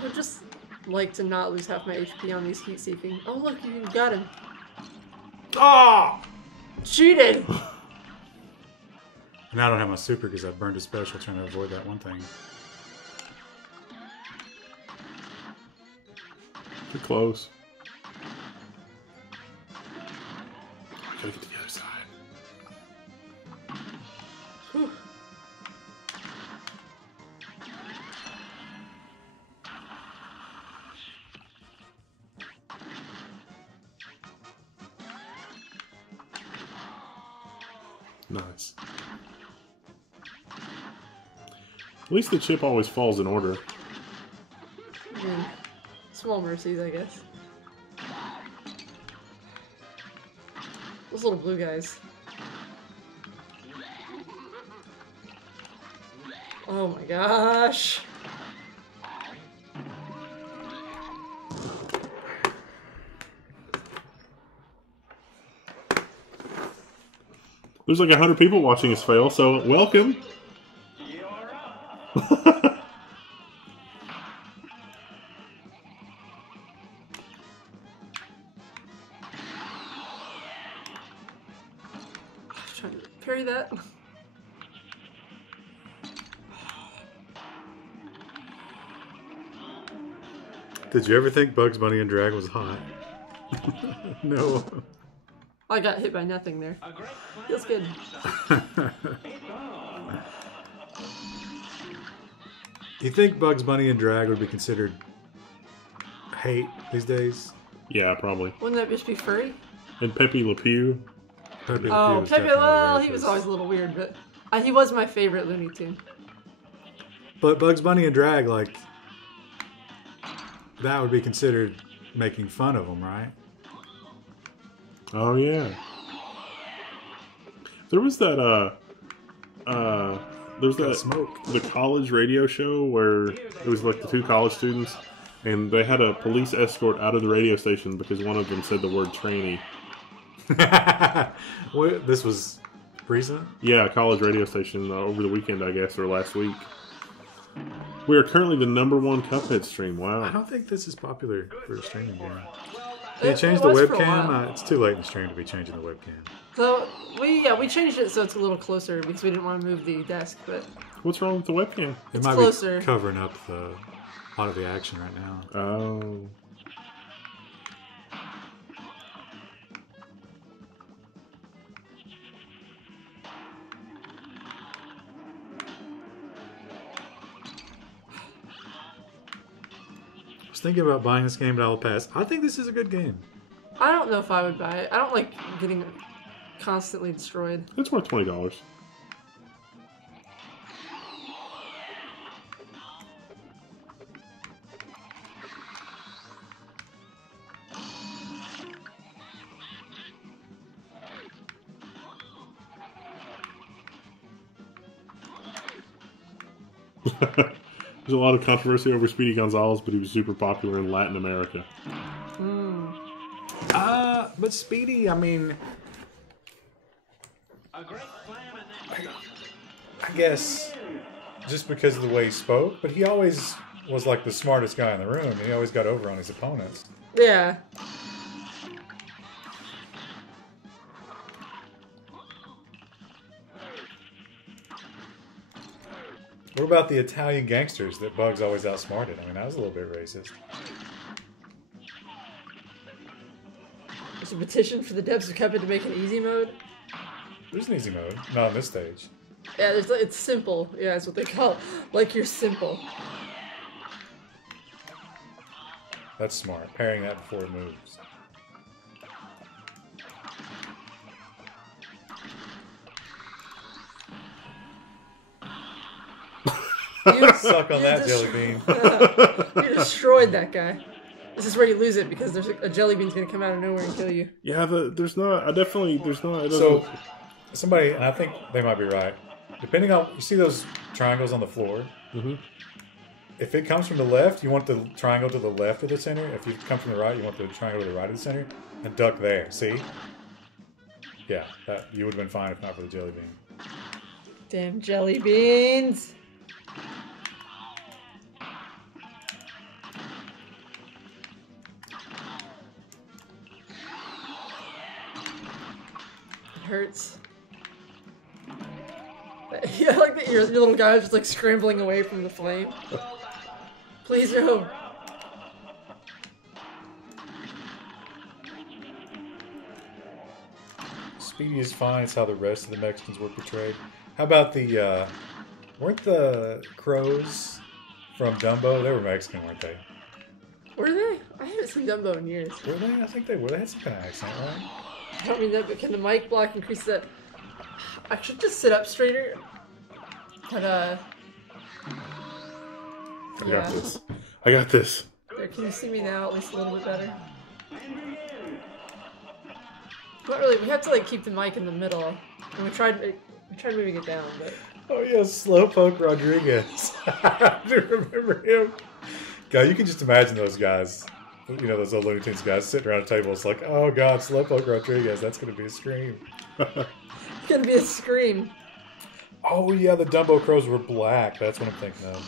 I would just like to not lose half my HP on these heat seeking. Oh look, you got him. Ah! Cheated! And I don't have my super because I burned a special trying to avoid that one thing. Too close. Gotta get to the other side. Whew. Nice. At least the chip always falls in order. Yeah. Small mercies, I guess. Those little blue guys. Oh my gosh. There's like 100 people watching us fail, so welcome. You're up. Trying to parry that. Did you ever think Bugs Bunny and Drag was hot? No. I got hit by nothing there. A great plan. Feels good. You think Bugs Bunny and Drag would be considered hate these days? Yeah, probably. Wouldn't that just be furry? And Pepe Le Pew. Pepe Le Pew Oh, was Pepe, definitely well, a he was rapist. always a little weird, but he was my favorite Looney Tune. But Bugs Bunny and Drag, like, that would be considered making fun of them, right? Oh yeah. There was that there's Got that smoke. the college radio show where it was like the two college students and they had a police escort out of the radio station because one of them said the word tranny. What, this was recent? Yeah, a college radio station over the weekend, I guess, or last week. We are currently the #1 Cuphead stream. I Wow. don't think this is popular for a streaming game. It- Can you change it the was for a webcam? while. It's too late in the stream to be changing the webcam. So we changed it so it's a little closer because we didn't want to move the desk, but What's wrong with the webcam? It It's might closer. be covering up a lot of the action right now. Oh. I was thinking about buying this game, but I'll pass. I think this is a good game. I don't know if I would buy it. I don't like getting constantly destroyed. It's worth $20. There's a lot of controversy over Speedy Gonzalez, but he was super popular in Latin America. But Speedy, I mean, A great slam and then I guess just because of the way he spoke, but he always was like the smartest guy in the room. He always got over on his opponents. Yeah. What about the Italian gangsters that Bugs always outsmarted? I mean, that was a little bit racist. There's a petition for the devs of Cuphead to make an easy mode. There's an easy mode, not on this stage. Yeah, it's simple. Yeah, that's what they call it. Like you're simple. That's smart. Pairing that before it moves. You, Suck on you that, dest- jelly bean. You destroyed that guy. This is where you lose it because there's a jelly bean's gonna come out of nowhere and kill you. Yeah, there's not. There's not. It doesn't, So, somebody, and I think they might be right. Depending on, you see those triangles on the floor? Mhm. If it comes from the left, you want the triangle to the left of the center. If it comes from the right, you want the triangle to the right of the center. And duck there, see? Yeah, you would have been fine if not for the jelly bean. Damn jelly beans! It hurts. Yeah, I like that your little guy was just like scrambling away from the flame. Please no. Speedy is fine. It's how the rest of the Mexicans were portrayed. How about the, weren't the crows from Dumbo? They were Mexican, weren't they? Were they? I haven't seen Dumbo in years. Were they? I think they were. They had some kind of accent, right? I don't mean that, but can the mic block increase that? I should just sit up straighter. But I got yeah. this. I got this. There, can you see me now at least a little bit better? Not really. We have to like keep the mic in the middle, and we tried moving it down, but Oh yeah, Slowpoke Rodriguez. I do remember him. God, you can just imagine those guys. You know, those old Looney Tunes guys sitting around a table. It's like, oh God, Slowpoke Rodriguez. That's going to be a scream. It's gonna be a scream. Oh yeah, the Dumbo Crows were black. That's what I'm thinking of.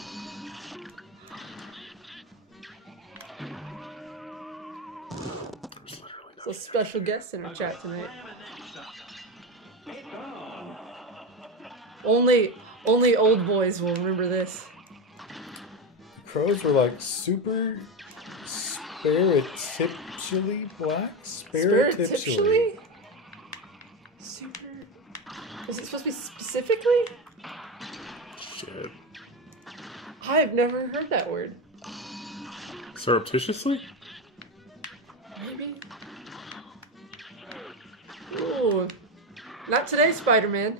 So special guest in our chat tonight. Only old boys will remember this. Crows were like super spiritifully black? Spiritifully? Super. Was it supposed to be specifically? Shit. I've never heard that word. Surreptitiously? Maybe. Ooh. Not today, Spider-Man.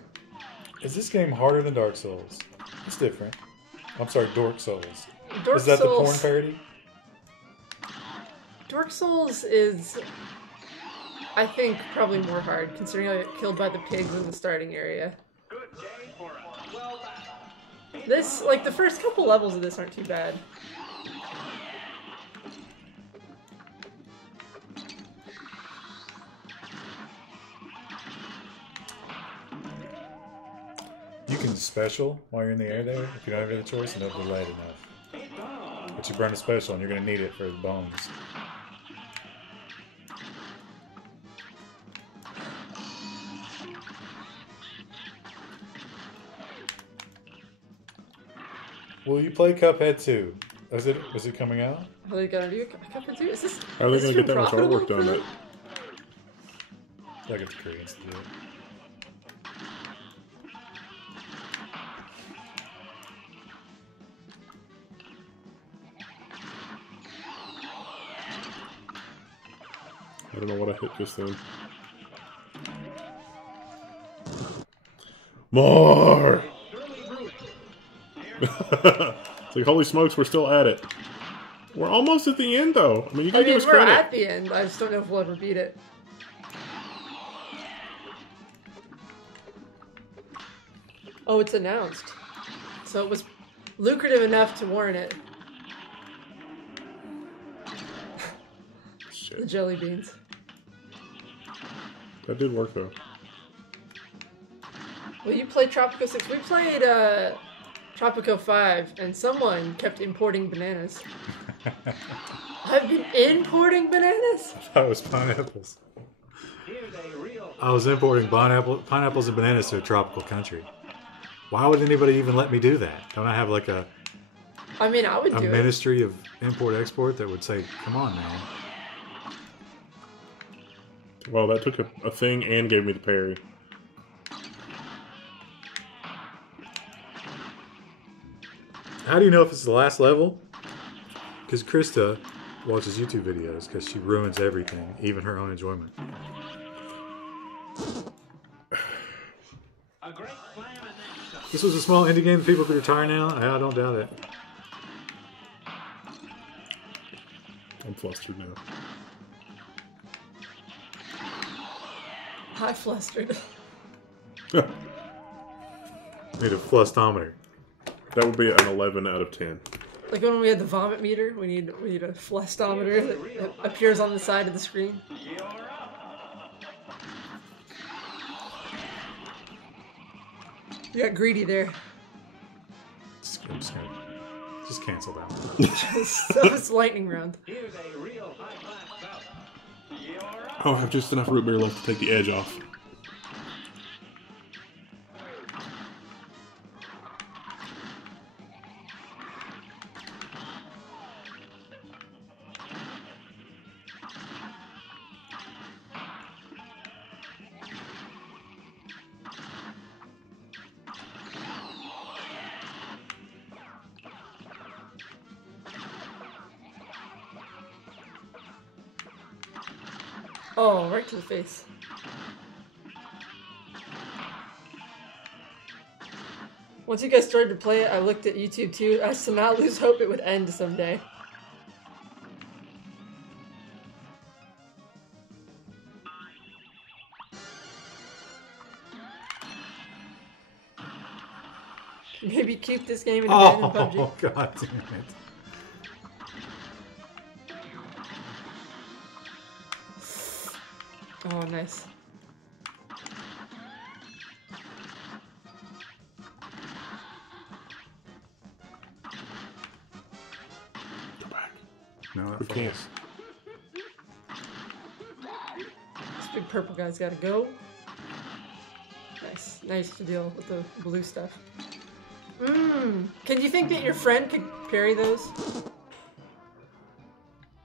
Is this game harder than Dark Souls? It's different. I'm sorry, Dork Souls. Dark Is that Souls, the porn parody? Dark Souls is, I think, probably more hard, considering I got killed by the pigs in the starting area. Good day for a well battle. This, like, the first couple levels of this aren't too bad. You can special while you're in the air there if you don't have any choice and don't delay it enough. But you burn a special and you're going to need it for the bones. Will you play Cuphead 2? Is it coming out? Are they gonna do a couple too? Is this? How are they is going this to get that much profitable artwork for done? them? I get the Koreans to do it. I don't know what I hit just then. More! It's like, holy smokes, we're still at it. We're almost at the end, though. I mean, you I gotta give mean, us we're credit. at the end. I just don't know if we'll ever beat it. Oh, it's announced. So it was lucrative enough to warrant it. The Shit. jelly beans. That did work, though. Well, you played Tropico 6. We played Tropico 5, and someone kept importing bananas. I've been importing bananas? I thought it was pineapples. Here's a real I was importing pineapples and bananas to a tropical country. Why would anybody even let me do that? Don't I have like a I mean, I would do it. ministry of import-export that would say, come on, man. Well, that took a thing and gave me the parry. How do you know if it's the last level? Because Krista watches YouTube videos because she ruins everything, even her own enjoyment. a great slam and then some. This was a small indie game that people could retire now. I don't doubt it. I'm flustered now. Hi, flustered. Need a flustometer. That would be an 11 out of 10. Like when we had the vomit meter, we need a flustometer that appears on the side of the screen. You're up. You got greedy there. I'm just gonna cancel that one. So it's lightning round. Here's a real high-class bout. You're up. Oh, I have just enough root beer left to take the edge off. Oh, right to the face. Once you guys started to play it, I looked at YouTube too, as to not lose hope it would end someday. Maybe keep this game in abandoned Oh, PUBG. God damn it. Oh, nice. Go back. No, that We can't. falls. This big purple guy's gotta go. Nice. Nice to deal with the blue stuff. Can you think that your friend could parry those?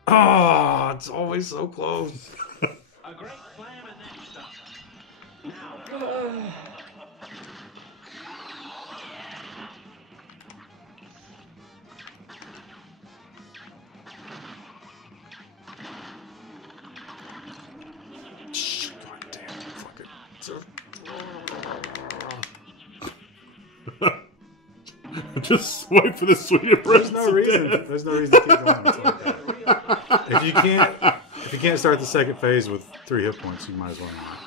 Oh, it's always so close. A great slam and then stop. Now, Shh, God damn it. Fuck it. Just wait for the sweet There's no reason. There's no reason to keep going. It's like that. If you can't start the second phase with 3 hit points, you might as well not.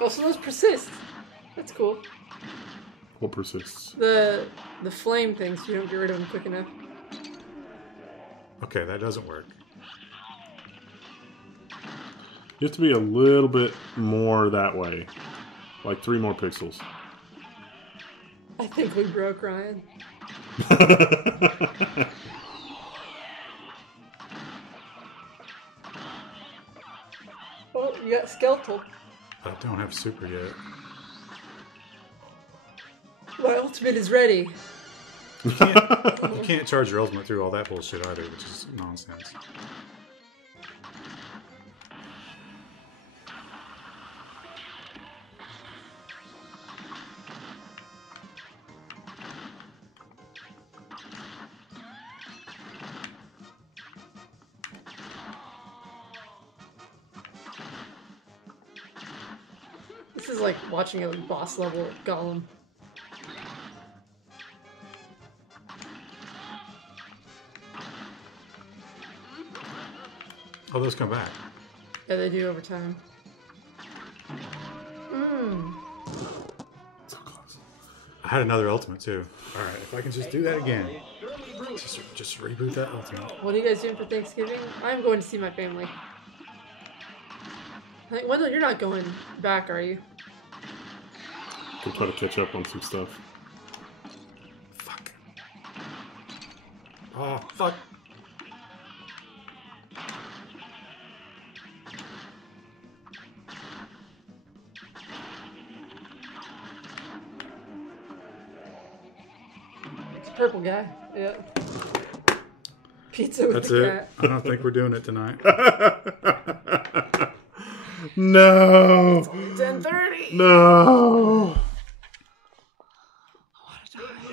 Oh, so those persist. That's cool. What persists? The flame things, you don't get rid of them quick enough. Okay, that doesn't work. You have to be a little bit more that way. Like 3 more pixels. I think we broke Ryan. Oh, you got skeletal. I don't have super yet. My ultimate is ready. You can't charge your ultimate through all that bullshit either, which is nonsense. This is like watching a boss level golem. Oh, those come back. Yeah, they do over time. So close. I had another ultimate too. Alright, if I can just do that again. Just reboot that ultimate. What are you guys doing for Thanksgiving? I'm going to see my family. Hey, Wendell, you're not going back, are you? Can try to catch up on some stuff. Fuck. Oh, fuck. It's a purple guy. Yeah. Pizza with That's the it. cat. I don't think we're doing it tonight. No! 10:30. No!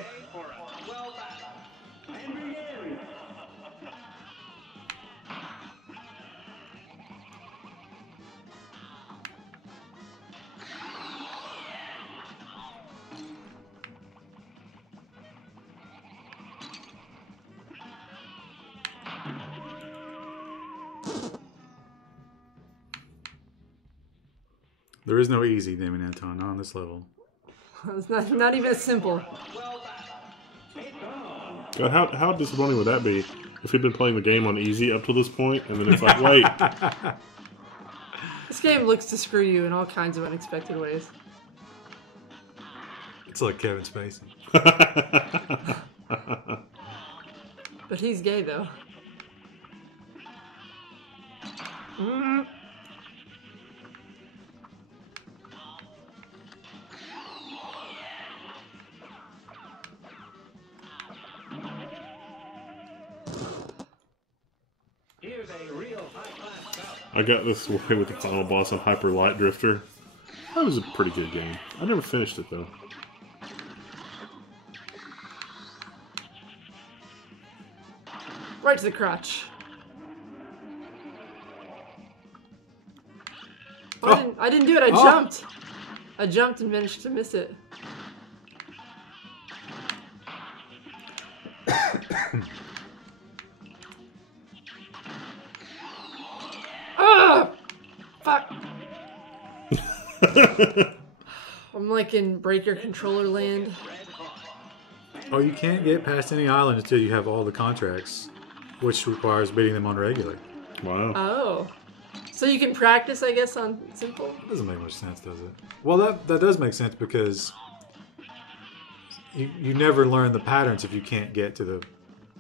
day for a swell battle. And begin. There is no easy, Damon Anton, not on this level. It's not even as simple. God, how disappointing would that be if he'd been playing the game on easy up to this point, and then it's like, wait, This game looks to screw you in all kinds of unexpected ways. It's like Kevin Spacey. But he's gay, though. Here's a real high-class bout. I got this way with the final boss on Hyper Light Drifter. That was a pretty good game. I never finished it, though. Right to the crotch. Oh, I didn't do it. I jumped. I jumped and managed to miss it. I'm like in breaker controller land. Oh, you can't get past any island until you have all the contracts, which requires beating them on regular. Wow. Oh. So you can practice, I guess, on simple? That doesn't make much sense, does it? Well, that does make sense because you never learn the patterns if you can't get to the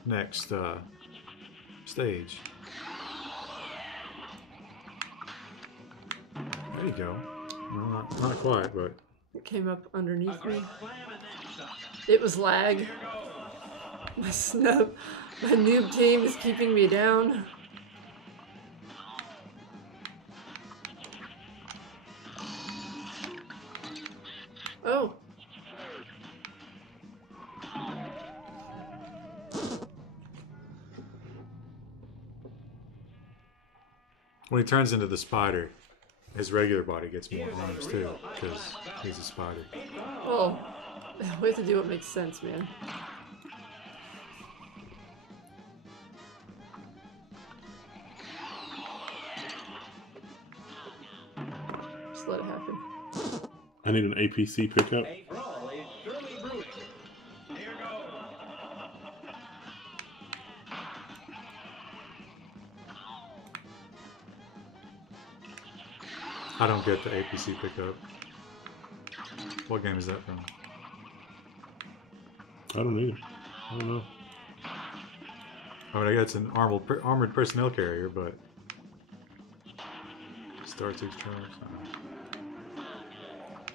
next stage. There you go. Well, not quite, but... It came up underneath me. It was lag. My noob team is keeping me down. Oh. When he turns into the spider, his regular body gets more arms too, because he's a spider. Oh. We have to do what makes sense, man. Just let it happen. I need an APC pickup. A brawl is surely brewing. Here goes. I don't get the APC pickup. What game is that from? I don't either. I don't know. I mean, I guess it's an armored personnel carrier, but Star 6 charge.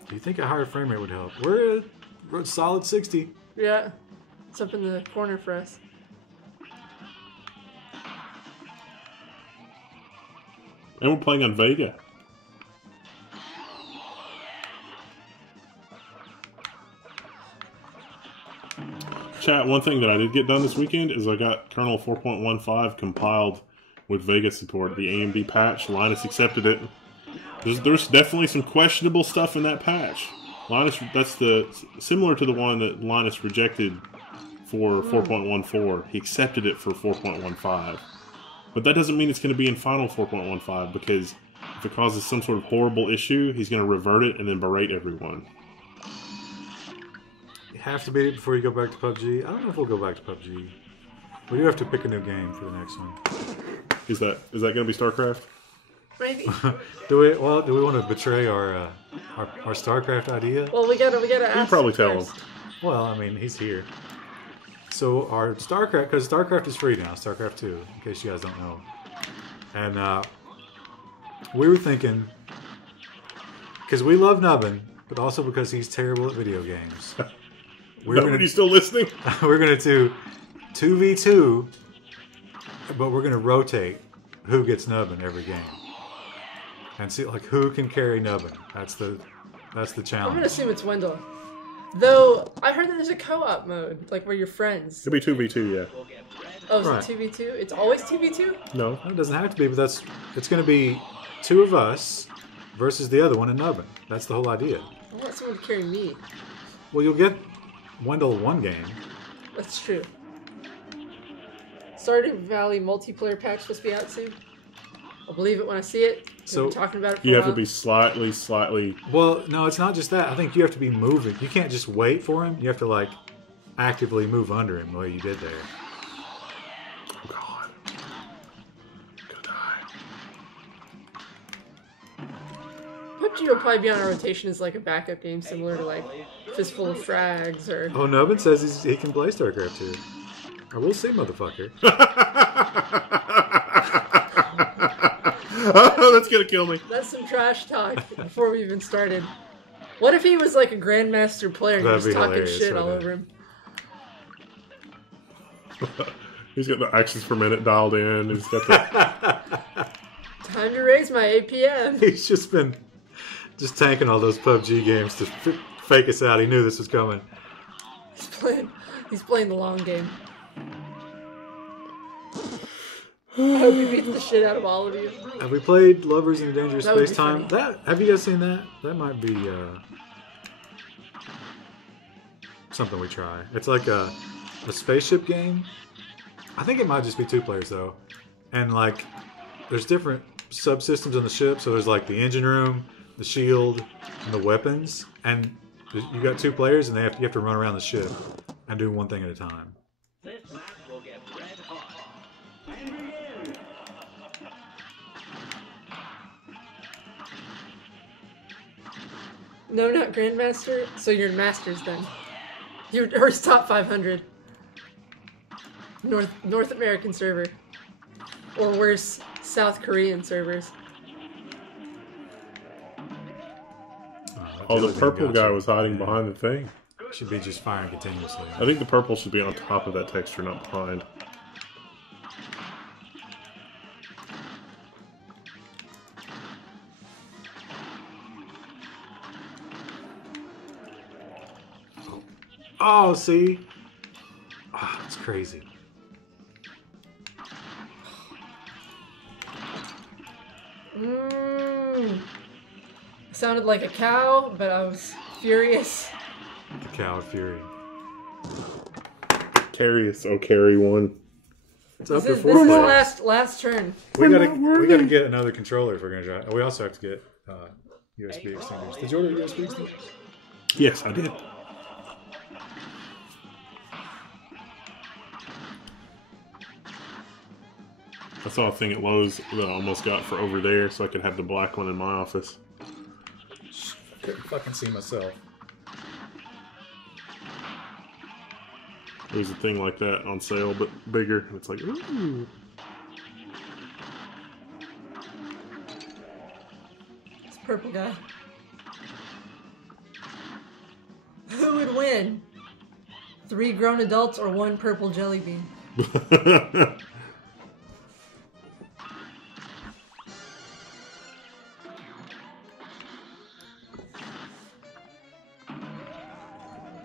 Do you think a higher frame rate would help? We're at solid 60. Yeah. It's up in the corner for us. And we're playing on Vega. Chat, one thing that I did get done this weekend is I got kernel 4.15 compiled with Vega support. The AMD patch, Linus accepted it. There's definitely some questionable stuff in that patch. Linus, that's similar to the one that Linus rejected for 4.14. He accepted it for 4.15. But that doesn't mean it's going to be in final 4.15, because if it causes some sort of horrible issue, he's going to revert it and then berate everyone. You have to beat it before you go back to PUBG. I don't know if we'll go back to PUBG. We do have to pick a new game for the next one. Is that going to be StarCraft? Maybe. Do we want to betray our StarCraft idea? Well, we gotta ask. You can probably tell him. first. Well, I mean, he's here. So our StarCraft, because StarCraft is free now, StarCraft 2, in case you guys don't know. And we were thinking, because we love Nubbin, but also because he's terrible at video games. Are you still listening? We're going to do 2v2, but we're going to rotate who gets Nubbin every game. And see, like, who can carry Nubbin. That's the I'm challenge. gonna assume it's Wendell. Though, I heard that there's a co-op mode, like where you're friends. It'll be 2v2, yeah. Oh, is Right. it 2v2? It's always 2v2? No. It doesn't have to be, but it's going to be two of us versus the other one in Nubbin. That's the whole idea. I want someone to carry me. Well, you'll get Wendell one game. That's true. Stardew Valley multiplayer patch supposed to be out soon. I'll believe it when I see it. We've So, been talking about it for You a have to while. be slightly... Well, no, it's not just that. I think you have to be moving. You can't just wait for him. You have to, like, actively move under him the way you did there. Oh, God. Gonna die. PUBG will probably be on a rotation as like a backup game, similar to like Fistful of Frags or... Oh, Nubbin says he can play StarCraft 2. I will see, motherfucker. Oh, that's gonna kill me. That's some trash talk before we even started. What if he was like a grandmaster player and he That'd was be talking hilarious, shit all wouldn't over him? He's got the actions per minute dialed in. He's got the... Time to raise my APM. He's just been tanking all those PUBG games to fake us out. He knew this was coming. He's playing the long game. I hope he beats the shit out of all of you. Have we played Lovers in a Dangerous That would be Space Time? funny. Have you guys seen that? That might be something we try. It's like a spaceship game. I think it might just be 2 players though. And like there's different subsystems on the ship. So there's like the engine room, the shield, and the weapons. And you got 2 players, and you have to run around the ship and do one thing at a time. This match will get red hot. And begin. No, not Grandmaster. So you're Masters then. Or it's top 500. North American server. Or worse, South Korean servers. Oh, the purple guy was hiding behind the thing. Should be just firing continuously. I think the purple should be on top of that texture, not behind. Oh, see? Oh, it's crazy. Sounded like a cow, but I was furious. The cow of fury. Carry carry one. It's up This to is 4 the players. last turn. We gotta get another controller if we're gonna try. We also have to get USB extenders. Did you order USB extenders? Yes, I did. I saw a thing at Lowe's that I almost got for over there so I could have the black one in my office. Couldn't fucking see myself. There's a thing like that on sale, but bigger. It's like, ooh. It's a purple guy. Who would win? 3 grown adults or 1 purple jelly bean?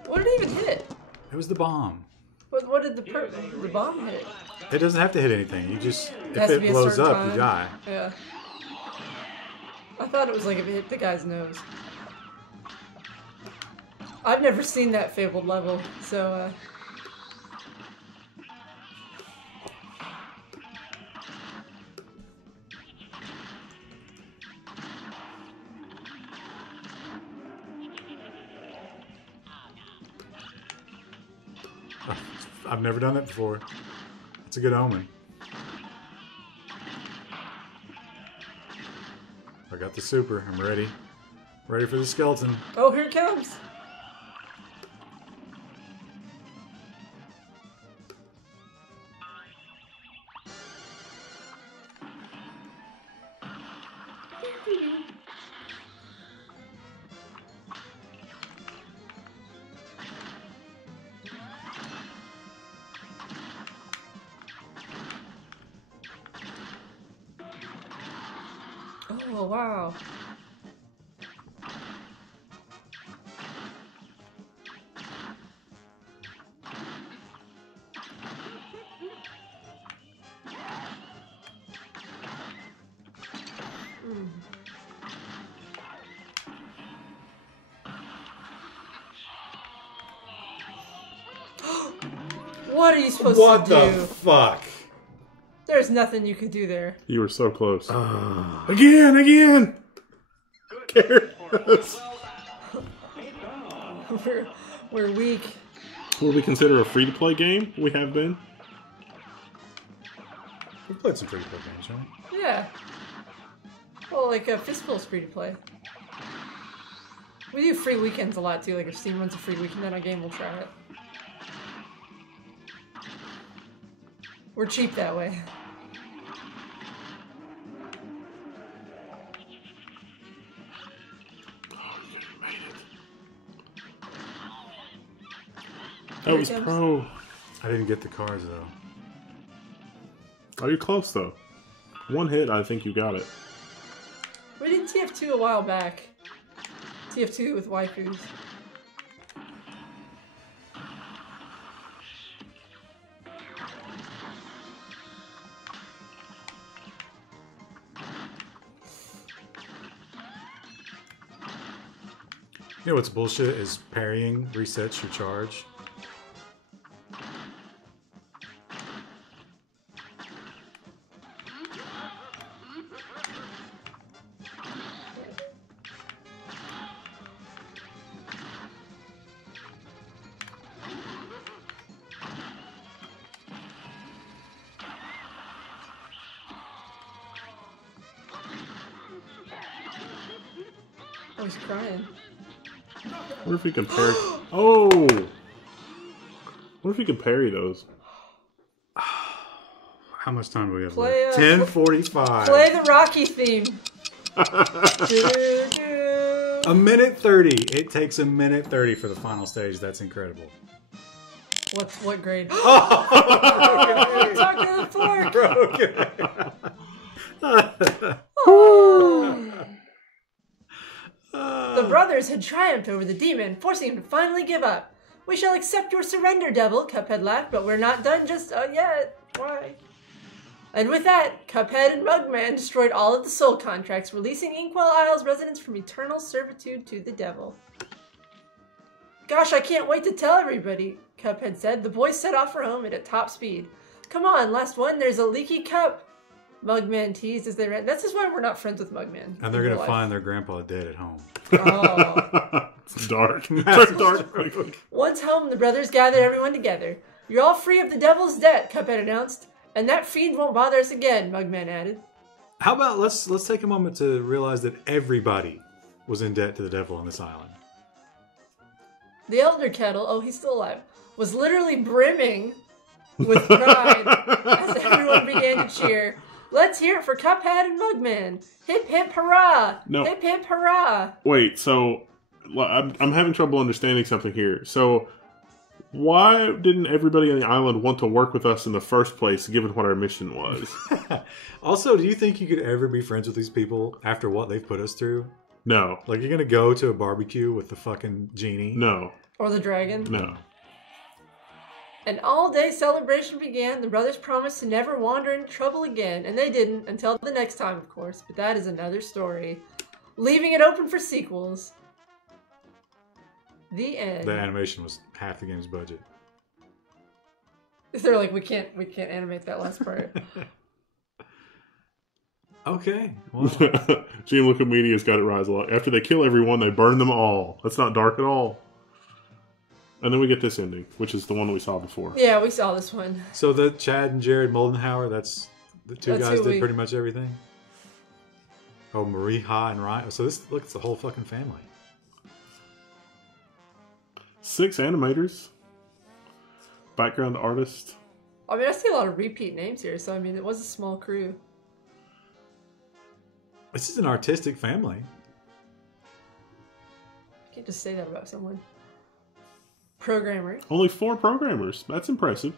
What did it even hit? It was the bomb. What did the bomb hit? It doesn't have to hit anything. You just, It has if to be it a blows certain up, time. you die. Yeah. I thought it was like if it hit the guy's nose. I've never seen that fabled level, so I've never done that before. It's a good omen. I got the super. I'm ready. Ready for the skeleton. oh, here it comes. Oh, wow. What are you supposed What to do? the fuck? There's nothing you could do there. You were so close. Again! Careless. We're weak. Would we consider a free-to-play game? We have been. We've played some free-to-play games, right? Yeah. Well, like Fistful's free to play. We do free weekends a lot too. Like if Steam runs a free weekend on a game, we'll try it. We're cheap that way. That was pro. I didn't get the cards, though. Oh, you're close, though. One hit, I think you got it. We did TF2 a while back. TF2 with waifus. You know what's bullshit is parrying resets your charge. he's crying. What if we can parry? Oh! What if we could parry those? How much time do we have Play, left? 10:45. Play the Rocky theme. Do-do. A minute 30. It takes a minute 30 for the final stage. That's incredible. What grade? Oh, Talk to the fork. broken. The brothers had triumphed over the demon, forcing him to finally give up. We shall accept your surrender, devil, Cuphead laughed, but we're not done just yet. Why? And with that, Cuphead and Mugman destroyed all of the soul contracts, releasing Inkwell Isle's residents from eternal servitude to the devil. Gosh, I can't wait to tell everybody, Cuphead said. The boys set off for home at top speed. Come on, last one, there's a leaky cup. Mugman teased as they ran. This is why we're not friends with Mugman. And they're going to find their grandpa dead at home. Oh. It's dark. It's dark quickly. Once home, the brothers gathered everyone together. You're all free of the devil's debt, Cuphead announced. And that fiend won't bother us again, Mugman added. How about let's take a moment to realize that everybody was in debt to the devil on this island. The Elder Kettle, oh, he's still alive, was literally brimming with pride as everyone began to cheer. Let's hear it for Cuphead and Mugman. Hip hip hurrah! No. Hip hip hurrah! Wait, so I'm having trouble understanding something here. So why didn't everybody on the island want to work with us in the first place, given what our mission was? Also, do you think you could ever be friends with these people after what they've put us through? No. Like, you're going to go to a barbecue with the fucking genie? No. Or the dragon? No. An all-day celebration began. The brothers promised to never wander into trouble again, and they didn't until the next time, of course. But that is another story. Leaving it open for sequels. The end. That animation was half the game's budget. They're like, we can't animate that last part. Okay. Well, Gene Look Media's got it right a lot. After they kill everyone, they burn them all. That's not dark at all. And then we get this ending, which is the one that we saw before. Yeah, we saw this one. so the Chad and Jared Moldenhauer, that's the two That's guys who did we- pretty much everything? Oh, Marie Ha and Ryan. So this, look, it's the whole fucking family. 6 animators. Background artist. I mean, I see a lot of repeat names here, so I mean, it was a small crew. This is an artistic family. You can't just say that about someone. Programmer. Only 4 programmers. That's impressive.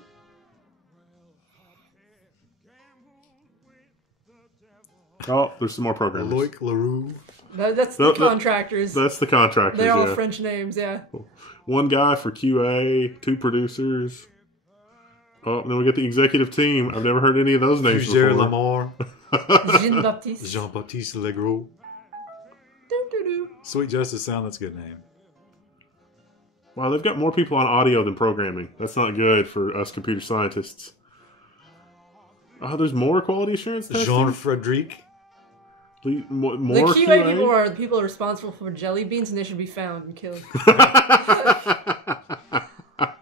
Oh, there's some more programmers. Loic LaRue. That's No, the no, contractors. That's the contractors, They're all yeah. French names, yeah. 1 guy for QA, 2 producers. Oh, and then we get the executive team. I've never heard any of those names Fugere before. Lamar. Jean-Baptiste. Jean-Baptiste Legros. Doo-doo-doo. Sweet Justice Sound, that's a good name. Wow, they've got more people on audio than programming. That's not good for us computer scientists. Oh, there's more quality assurance testing? Jean-Frederic. More The QA QA? people are the people responsible for jelly beans, and they should be found and killed.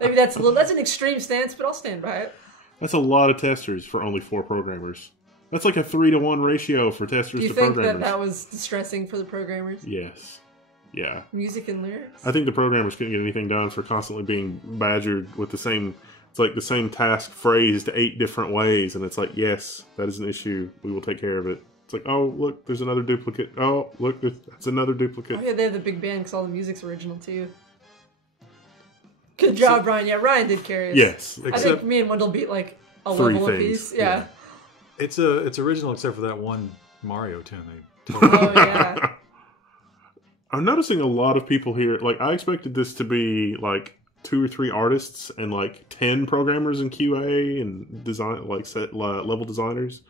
Maybe that's an extreme stance, but I'll stand by it. That's a lot of testers for only 4 programmers. That's like a 3-to-1 ratio for testers Do you to think programmers. that was distressing for the programmers? Yes. Yeah. Music and lyrics? I think the programmers couldn't get anything done for constantly being badgered with the same... It's like the same task phrased 8 different ways, and it's like, yes, that is an issue. We will take care of it. It's like, oh, look, there's another duplicate. Oh, look, that's another duplicate. Oh yeah, they have the big band because all the music's original too. Good job, Ryan. Yeah, Ryan did carry us. Yes. I Except think me and Wendell beat like a 3 level things. apiece. Yeah. it's original except for that one Mario tune they Oh yeah. I'm noticing a lot of people here. Like, I expected this to be like 2 or 3 artists and like 10 programmers in QA and design, like level designers.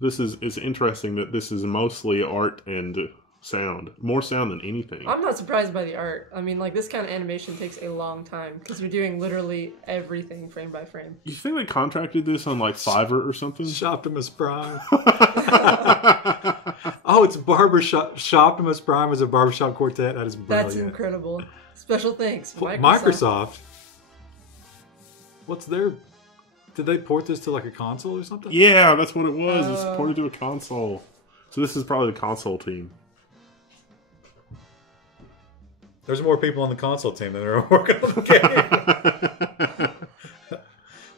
This is interesting that this is mostly art and sound. More sound than anything. I'm not surprised by the art. I mean, like, this kind of animation takes a long time because you're doing literally everything frame by frame. You think they contracted this on like Fiverr or something? Shoptimus Prime. Oh, it's Barbershop. Shoptimus Prime is a barbershop quartet. That is brilliant. That's incredible. Special thanks, Microsoft. What's their... Did they port this to like a console or something? Yeah, that's what it was. It's ported to a console. So this is probably the console team. There's more people on the console team than there are working on the game.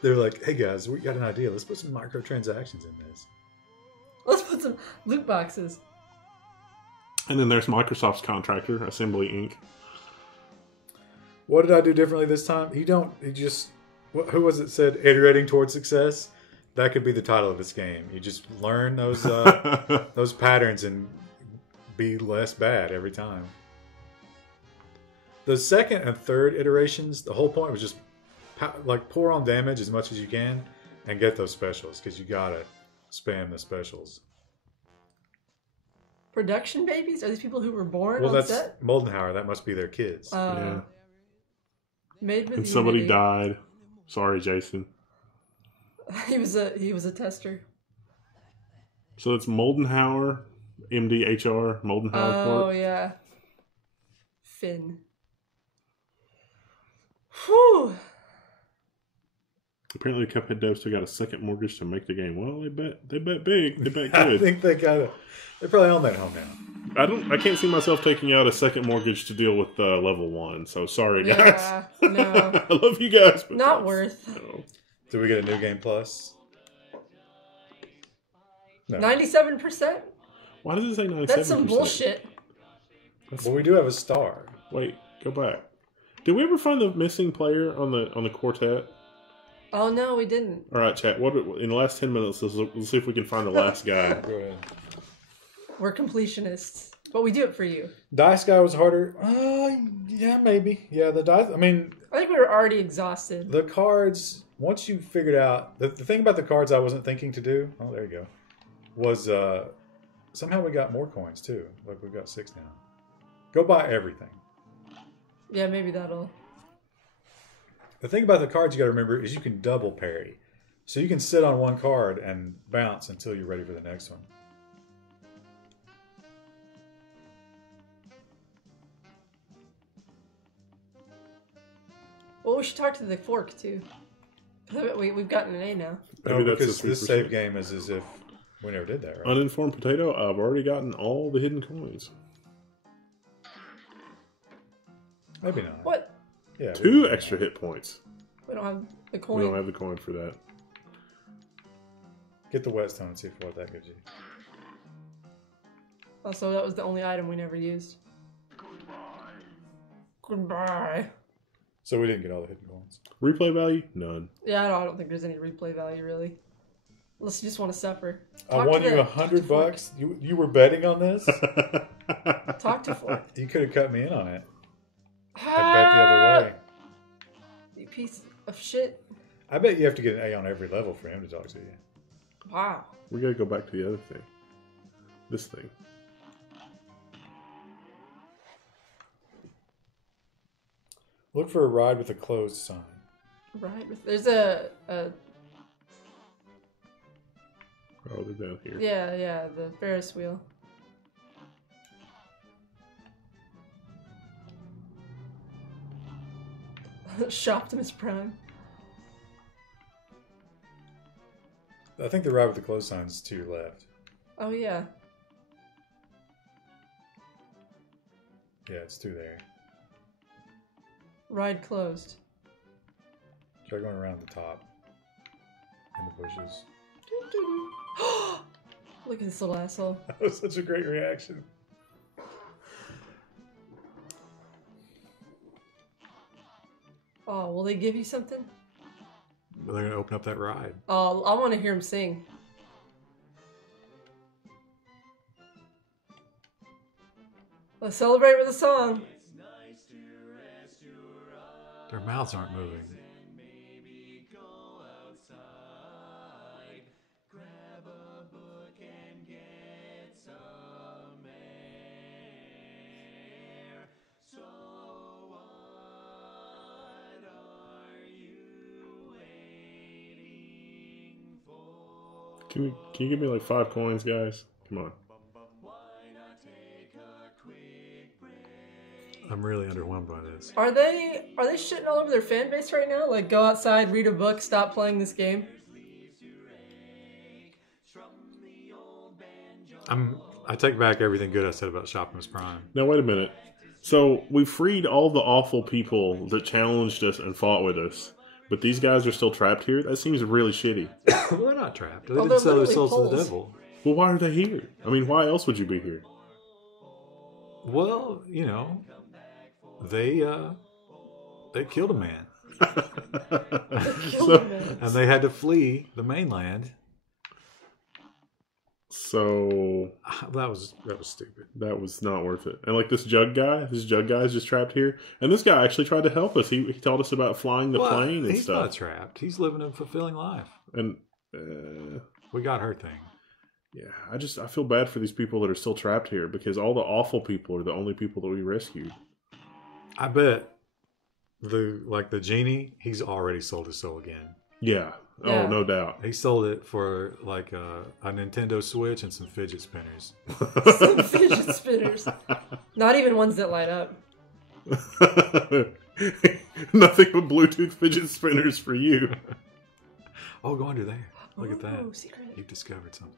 They're like, hey guys, we got an idea. Let's put some microtransactions in this. Let's put some loot boxes. And then there's Microsoft's contractor, Assembly Inc. What did I do differently this time? Who was it said iterating towards success? That could be the title of this game. You just learn those those patterns and be less bad every time. The second and third iterations, the whole point was just pour on damage as much as you can and get those specials because you gotta spam the specials. Production babies? Are these people who were born on That's set? Moldenhauer. That must be their kids. Yeah. Made with And somebody Unity. died. Sorry, Jason. He was a tester. So it's Moldenhauer, MDHR, Moldenhauer Oh Corp. yeah. Finn. Whew. Apparently, Cuphead devs still got a second mortgage to make the game. Well, they bet big. They bet I good. think they probably own that home now. I can't see myself taking out a second mortgage to deal with level 1. So sorry, guys. Yeah, no. I love you guys, but Not worth. No. Did we get a new game plus? No. 97%? Why does it say 97%? That's some bullshit. Well, we do have a star. Wait, go back. Did we ever find the missing player on the quartet? Oh no, we didn't. All right, chat. In the last 10 minutes, let's see if we can find the last guy. Go ahead. We're completionists, but we do it for you. Dice guy was harder. Yeah, maybe. Yeah, the dice. I mean, I think we were already exhausted. the cards. Once you figured out the thing about the cards, I wasn't thinking to do. Oh, there you go. Was somehow we got more coins too. Like we've got 6 now. Go buy everything. Yeah, maybe that'll. The thing about the cards you got to remember is you can double parry, so you can sit on one card and bounce until you're ready for the next one. Well, we should talk to the fork too. We've gotten an A now. Maybe No, that's because the this 3%. save game is as if we never did that, right? Uninformed potato. I've already gotten all the hidden coins. Maybe not. What? Yeah, 2 extra hit points. We don't have the We coin. don't have the coin for that. Get the whetstone and see what that gives you. Oh, so that was the only item we never used. Goodbye. So we didn't get all the hidden coins. Replay value? None. Yeah, I don't think there's any replay value really. Unless you just want to suffer. I won you $100. You were betting on this? Talk to fork. You could have cut me in on it. I bet the other way. You piece of shit. I bet you have to get an A on every level for him to talk to you. Wow. We gotta go back to the other thing. This thing. Look for a ride with a closed sign. Right. There's a Oh, they're down here. yeah, the Ferris wheel. Shoptimus Prime. I think the ride with the closed sign is to your left. Oh yeah. Yeah, it's through there. Ride closed. Try going around the top. In the bushes. Look at this little asshole. That was such a great reaction. Oh, will they give you something? They're going to open up that ride. Oh, I want to hear him sing. Let's celebrate with a song. Their mouths aren't moving. Can you give me like 5 coins, guys? Come on. I'm really underwhelmed by this. Are they shitting all over their fan base right now? Like, go outside, read a book, stop playing this game. I take back everything good I said about Shoptimus Prime. Now wait a minute. So we freed all the awful people that challenged us and fought with us, but these guys are still trapped here. That seems really shitty. Well, they're not trapped. They Oh, didn't they're sell their literally souls to the poles. devil. Well, why are they here? I mean, why else would you be here? Well, you know, they killed a man, Killed him. and they had to flee the mainland. So That was stupid. that was not worth it. And like this jug guy is just trapped here. And this guy actually tried to help us. He taught us about flying the Well, plane and he's stuff. not trapped. He's living a fulfilling life. And We got her thing. yeah, I feel bad for these people that are still trapped here because all the awful people are the only people that we rescued. I bet the genie, he's already sold his soul again. Yeah. Yeah. Oh, no doubt. He sold it for like a Nintendo Switch and some fidget spinners. Some fidget spinners. Not even ones that light up. Nothing but Bluetooth fidget spinners for you. Oh, go under there. Look at that. Ooh, secret. You've discovered something.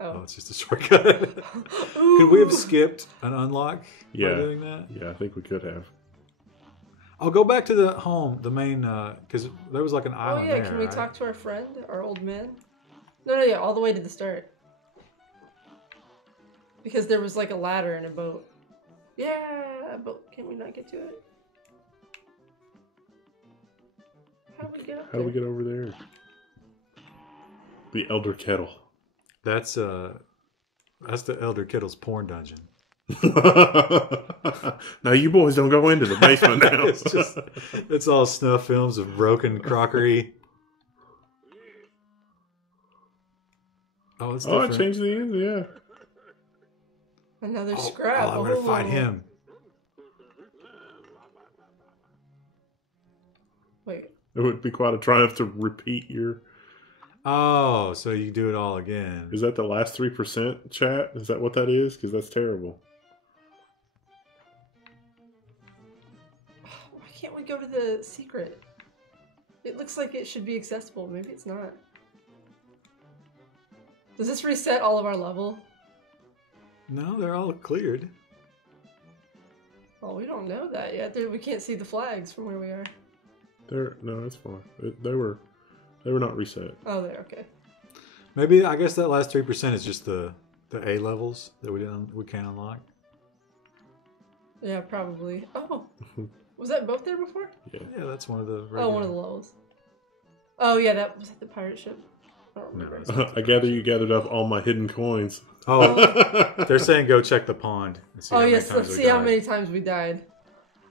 Oh. Oh, it's just a shortcut. Could we have skipped an unlock Yeah. by doing that? Yeah, I think we could have. I'll go back to the home, the main, because there was like an Oh island yeah, there. can we right? talk to our friend, our old man? No, yeah, all the way to the start. Because there was like a ladder and a boat. Yeah, but can we not get to it? How do we get up How do we get over there? The Elder Kettle. That's the Elder Kittle's porn dungeon. Now you boys don't go into the basement now. It's all snuff films of broken crockery. Oh, it's Oh, I different. changed the end, yeah. Another scrap. Oh, I'm gonna fight him. Wait. It would be quite a triumph to repeat your... Oh, so you do it all again. Is that the last 3% chat? Is that what that is? Because that's terrible. Why can't we go to the secret? It looks like it should be accessible. Maybe it's not. Does this reset all of our level? No, they're all cleared. Oh, we don't know that yet. We can't see the flags from where we are. No, that's fine. They were not reset. Oh, there. Okay. Maybe I guess that last 3% is just the A levels that we can't unlock. Yeah, probably. Oh, was that boat there before? Yeah. Yeah, that's one of the. Oh, one of the levels. Oh yeah, that was that the pirate ship. I don't remember. I gather you gathered up all my hidden coins. Oh, they're saying go check the pond. And see Oh how many yes, times let's we see how died. many times we died.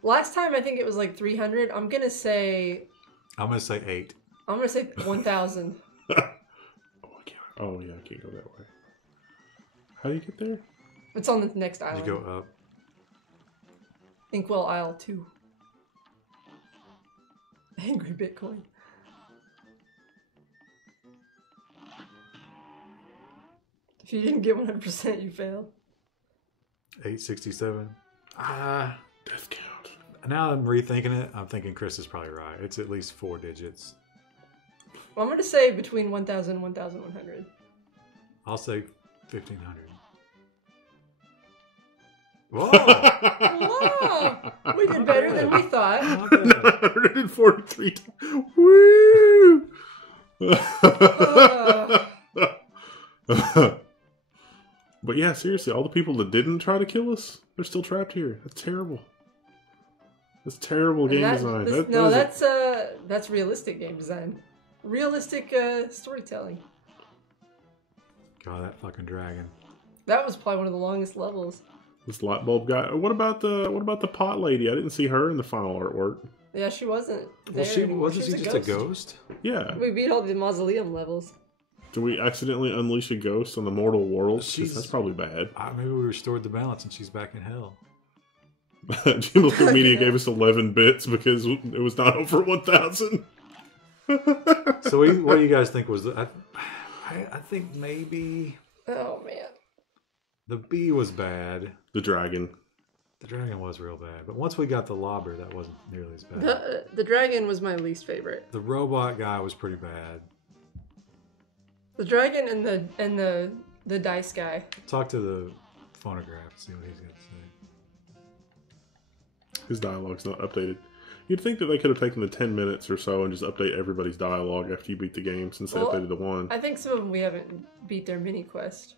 Last time I think it was like 300. I'm gonna say I'm gonna say 8. 1,000. Oh, I can't. Oh, yeah, I can't go that way. How do you get there? It's on the next You island. go up. Inkwell Isle 2. Angry Bitcoin. If you didn't get 100%, you failed. 867. Death count. Now I'm rethinking it. I'm thinking Chris is probably right. It's at least 4 digits. Well, I'm gonna say between 1,000 and 1,100. I'll say 1,500. Whoa! Wow! We did better than we thought. 943 times. Woo! But yeah, seriously, all the people that didn't try to kill us, they're still trapped here. That's terrible. That's terrible game design. That's realistic game design. Realistic storytelling. God, that fucking dragon. That was probably one of the longest levels. This light bulb guy. What about the pot lady? I didn't see her in the final artwork. Yeah, she wasn't there Well, she anymore. wasn't She she was just a ghost? Yeah. We beat all the mausoleum levels. Do we accidentally unleash a ghost on the mortal world? 'Cause She's- that's probably bad. Maybe we restored the balance and she's back in hell. Jim Liquid Media gave us 11 bits because it was not over 1,000. So what do you guys think was the... I think maybe Oh man. the bee was bad. The dragon. The dragon was real bad. But once we got the lobber, that wasn't nearly as bad. The dragon was my least favorite. The robot guy was pretty bad. The dragon and the dice guy. Talk to the phonograph and see what he's got to say. His dialogue's not updated. You'd think that they could have taken the 10 minutes or so and just update everybody's dialogue after you beat the game since they updated the one. I think some of them we haven't beat their mini quest.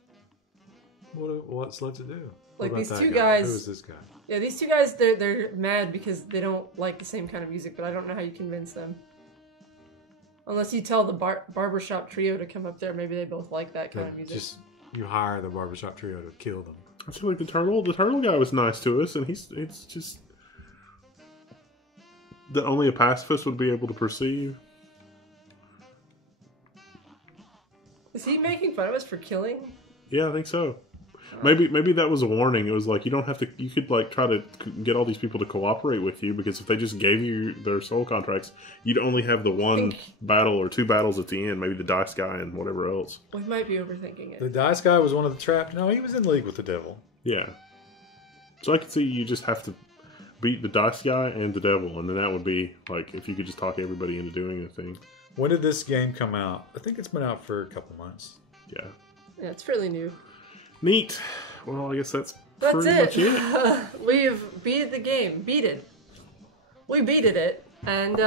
What's left to do? Like What these about two that guy? guys. Who is this guy? Yeah, these two guys, they're mad because they don't like the same kind of music, but I don't know how you convince them. Unless you tell the barbershop trio to come up there, maybe they both like that kind of music. Just you hire the barbershop trio to kill them. I feel like the turtle guy was nice to us, and it's just that only a pacifist would be able to perceive. Is he making fun of us for killing? Yeah, I think so. Maybe that was a warning. It was like, you don't have to. You could like try to get all these people to cooperate with you, because if they just gave you their soul contracts, you'd only have the one battle or two battles at the end. Maybe the dice guy and whatever else. We might be overthinking it. The dice guy was one of the trapped. No, he was in league with the devil. Yeah. So I could see you just have to beat the dice guy and the devil, and then that would be like if you could just talk everybody into doing the thing. When did this game come out? I think it's been out for a couple months. Yeah. Yeah, it's fairly new. Neat. Well, I guess that's That's pretty much it. We've beat the game. We beat it, and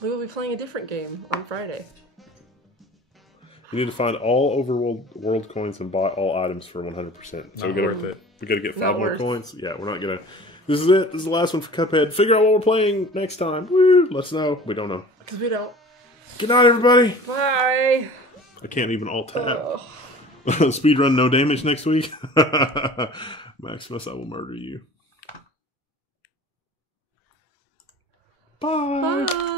we will be playing a different game on Friday. We need to find all overworld world coins and buy all items for 100%. So Not worth it. We got to get 5 Not more worth. coins. Yeah, we're not gonna. This is it. This is the last one for Cuphead. Figure out what we're playing next time. Woo! Let us know. We don't know. Because we don't. Good night, everybody. Bye! I can't even alt tab. Speedrun no damage next week. Maximus, I will murder you. Bye. Bye!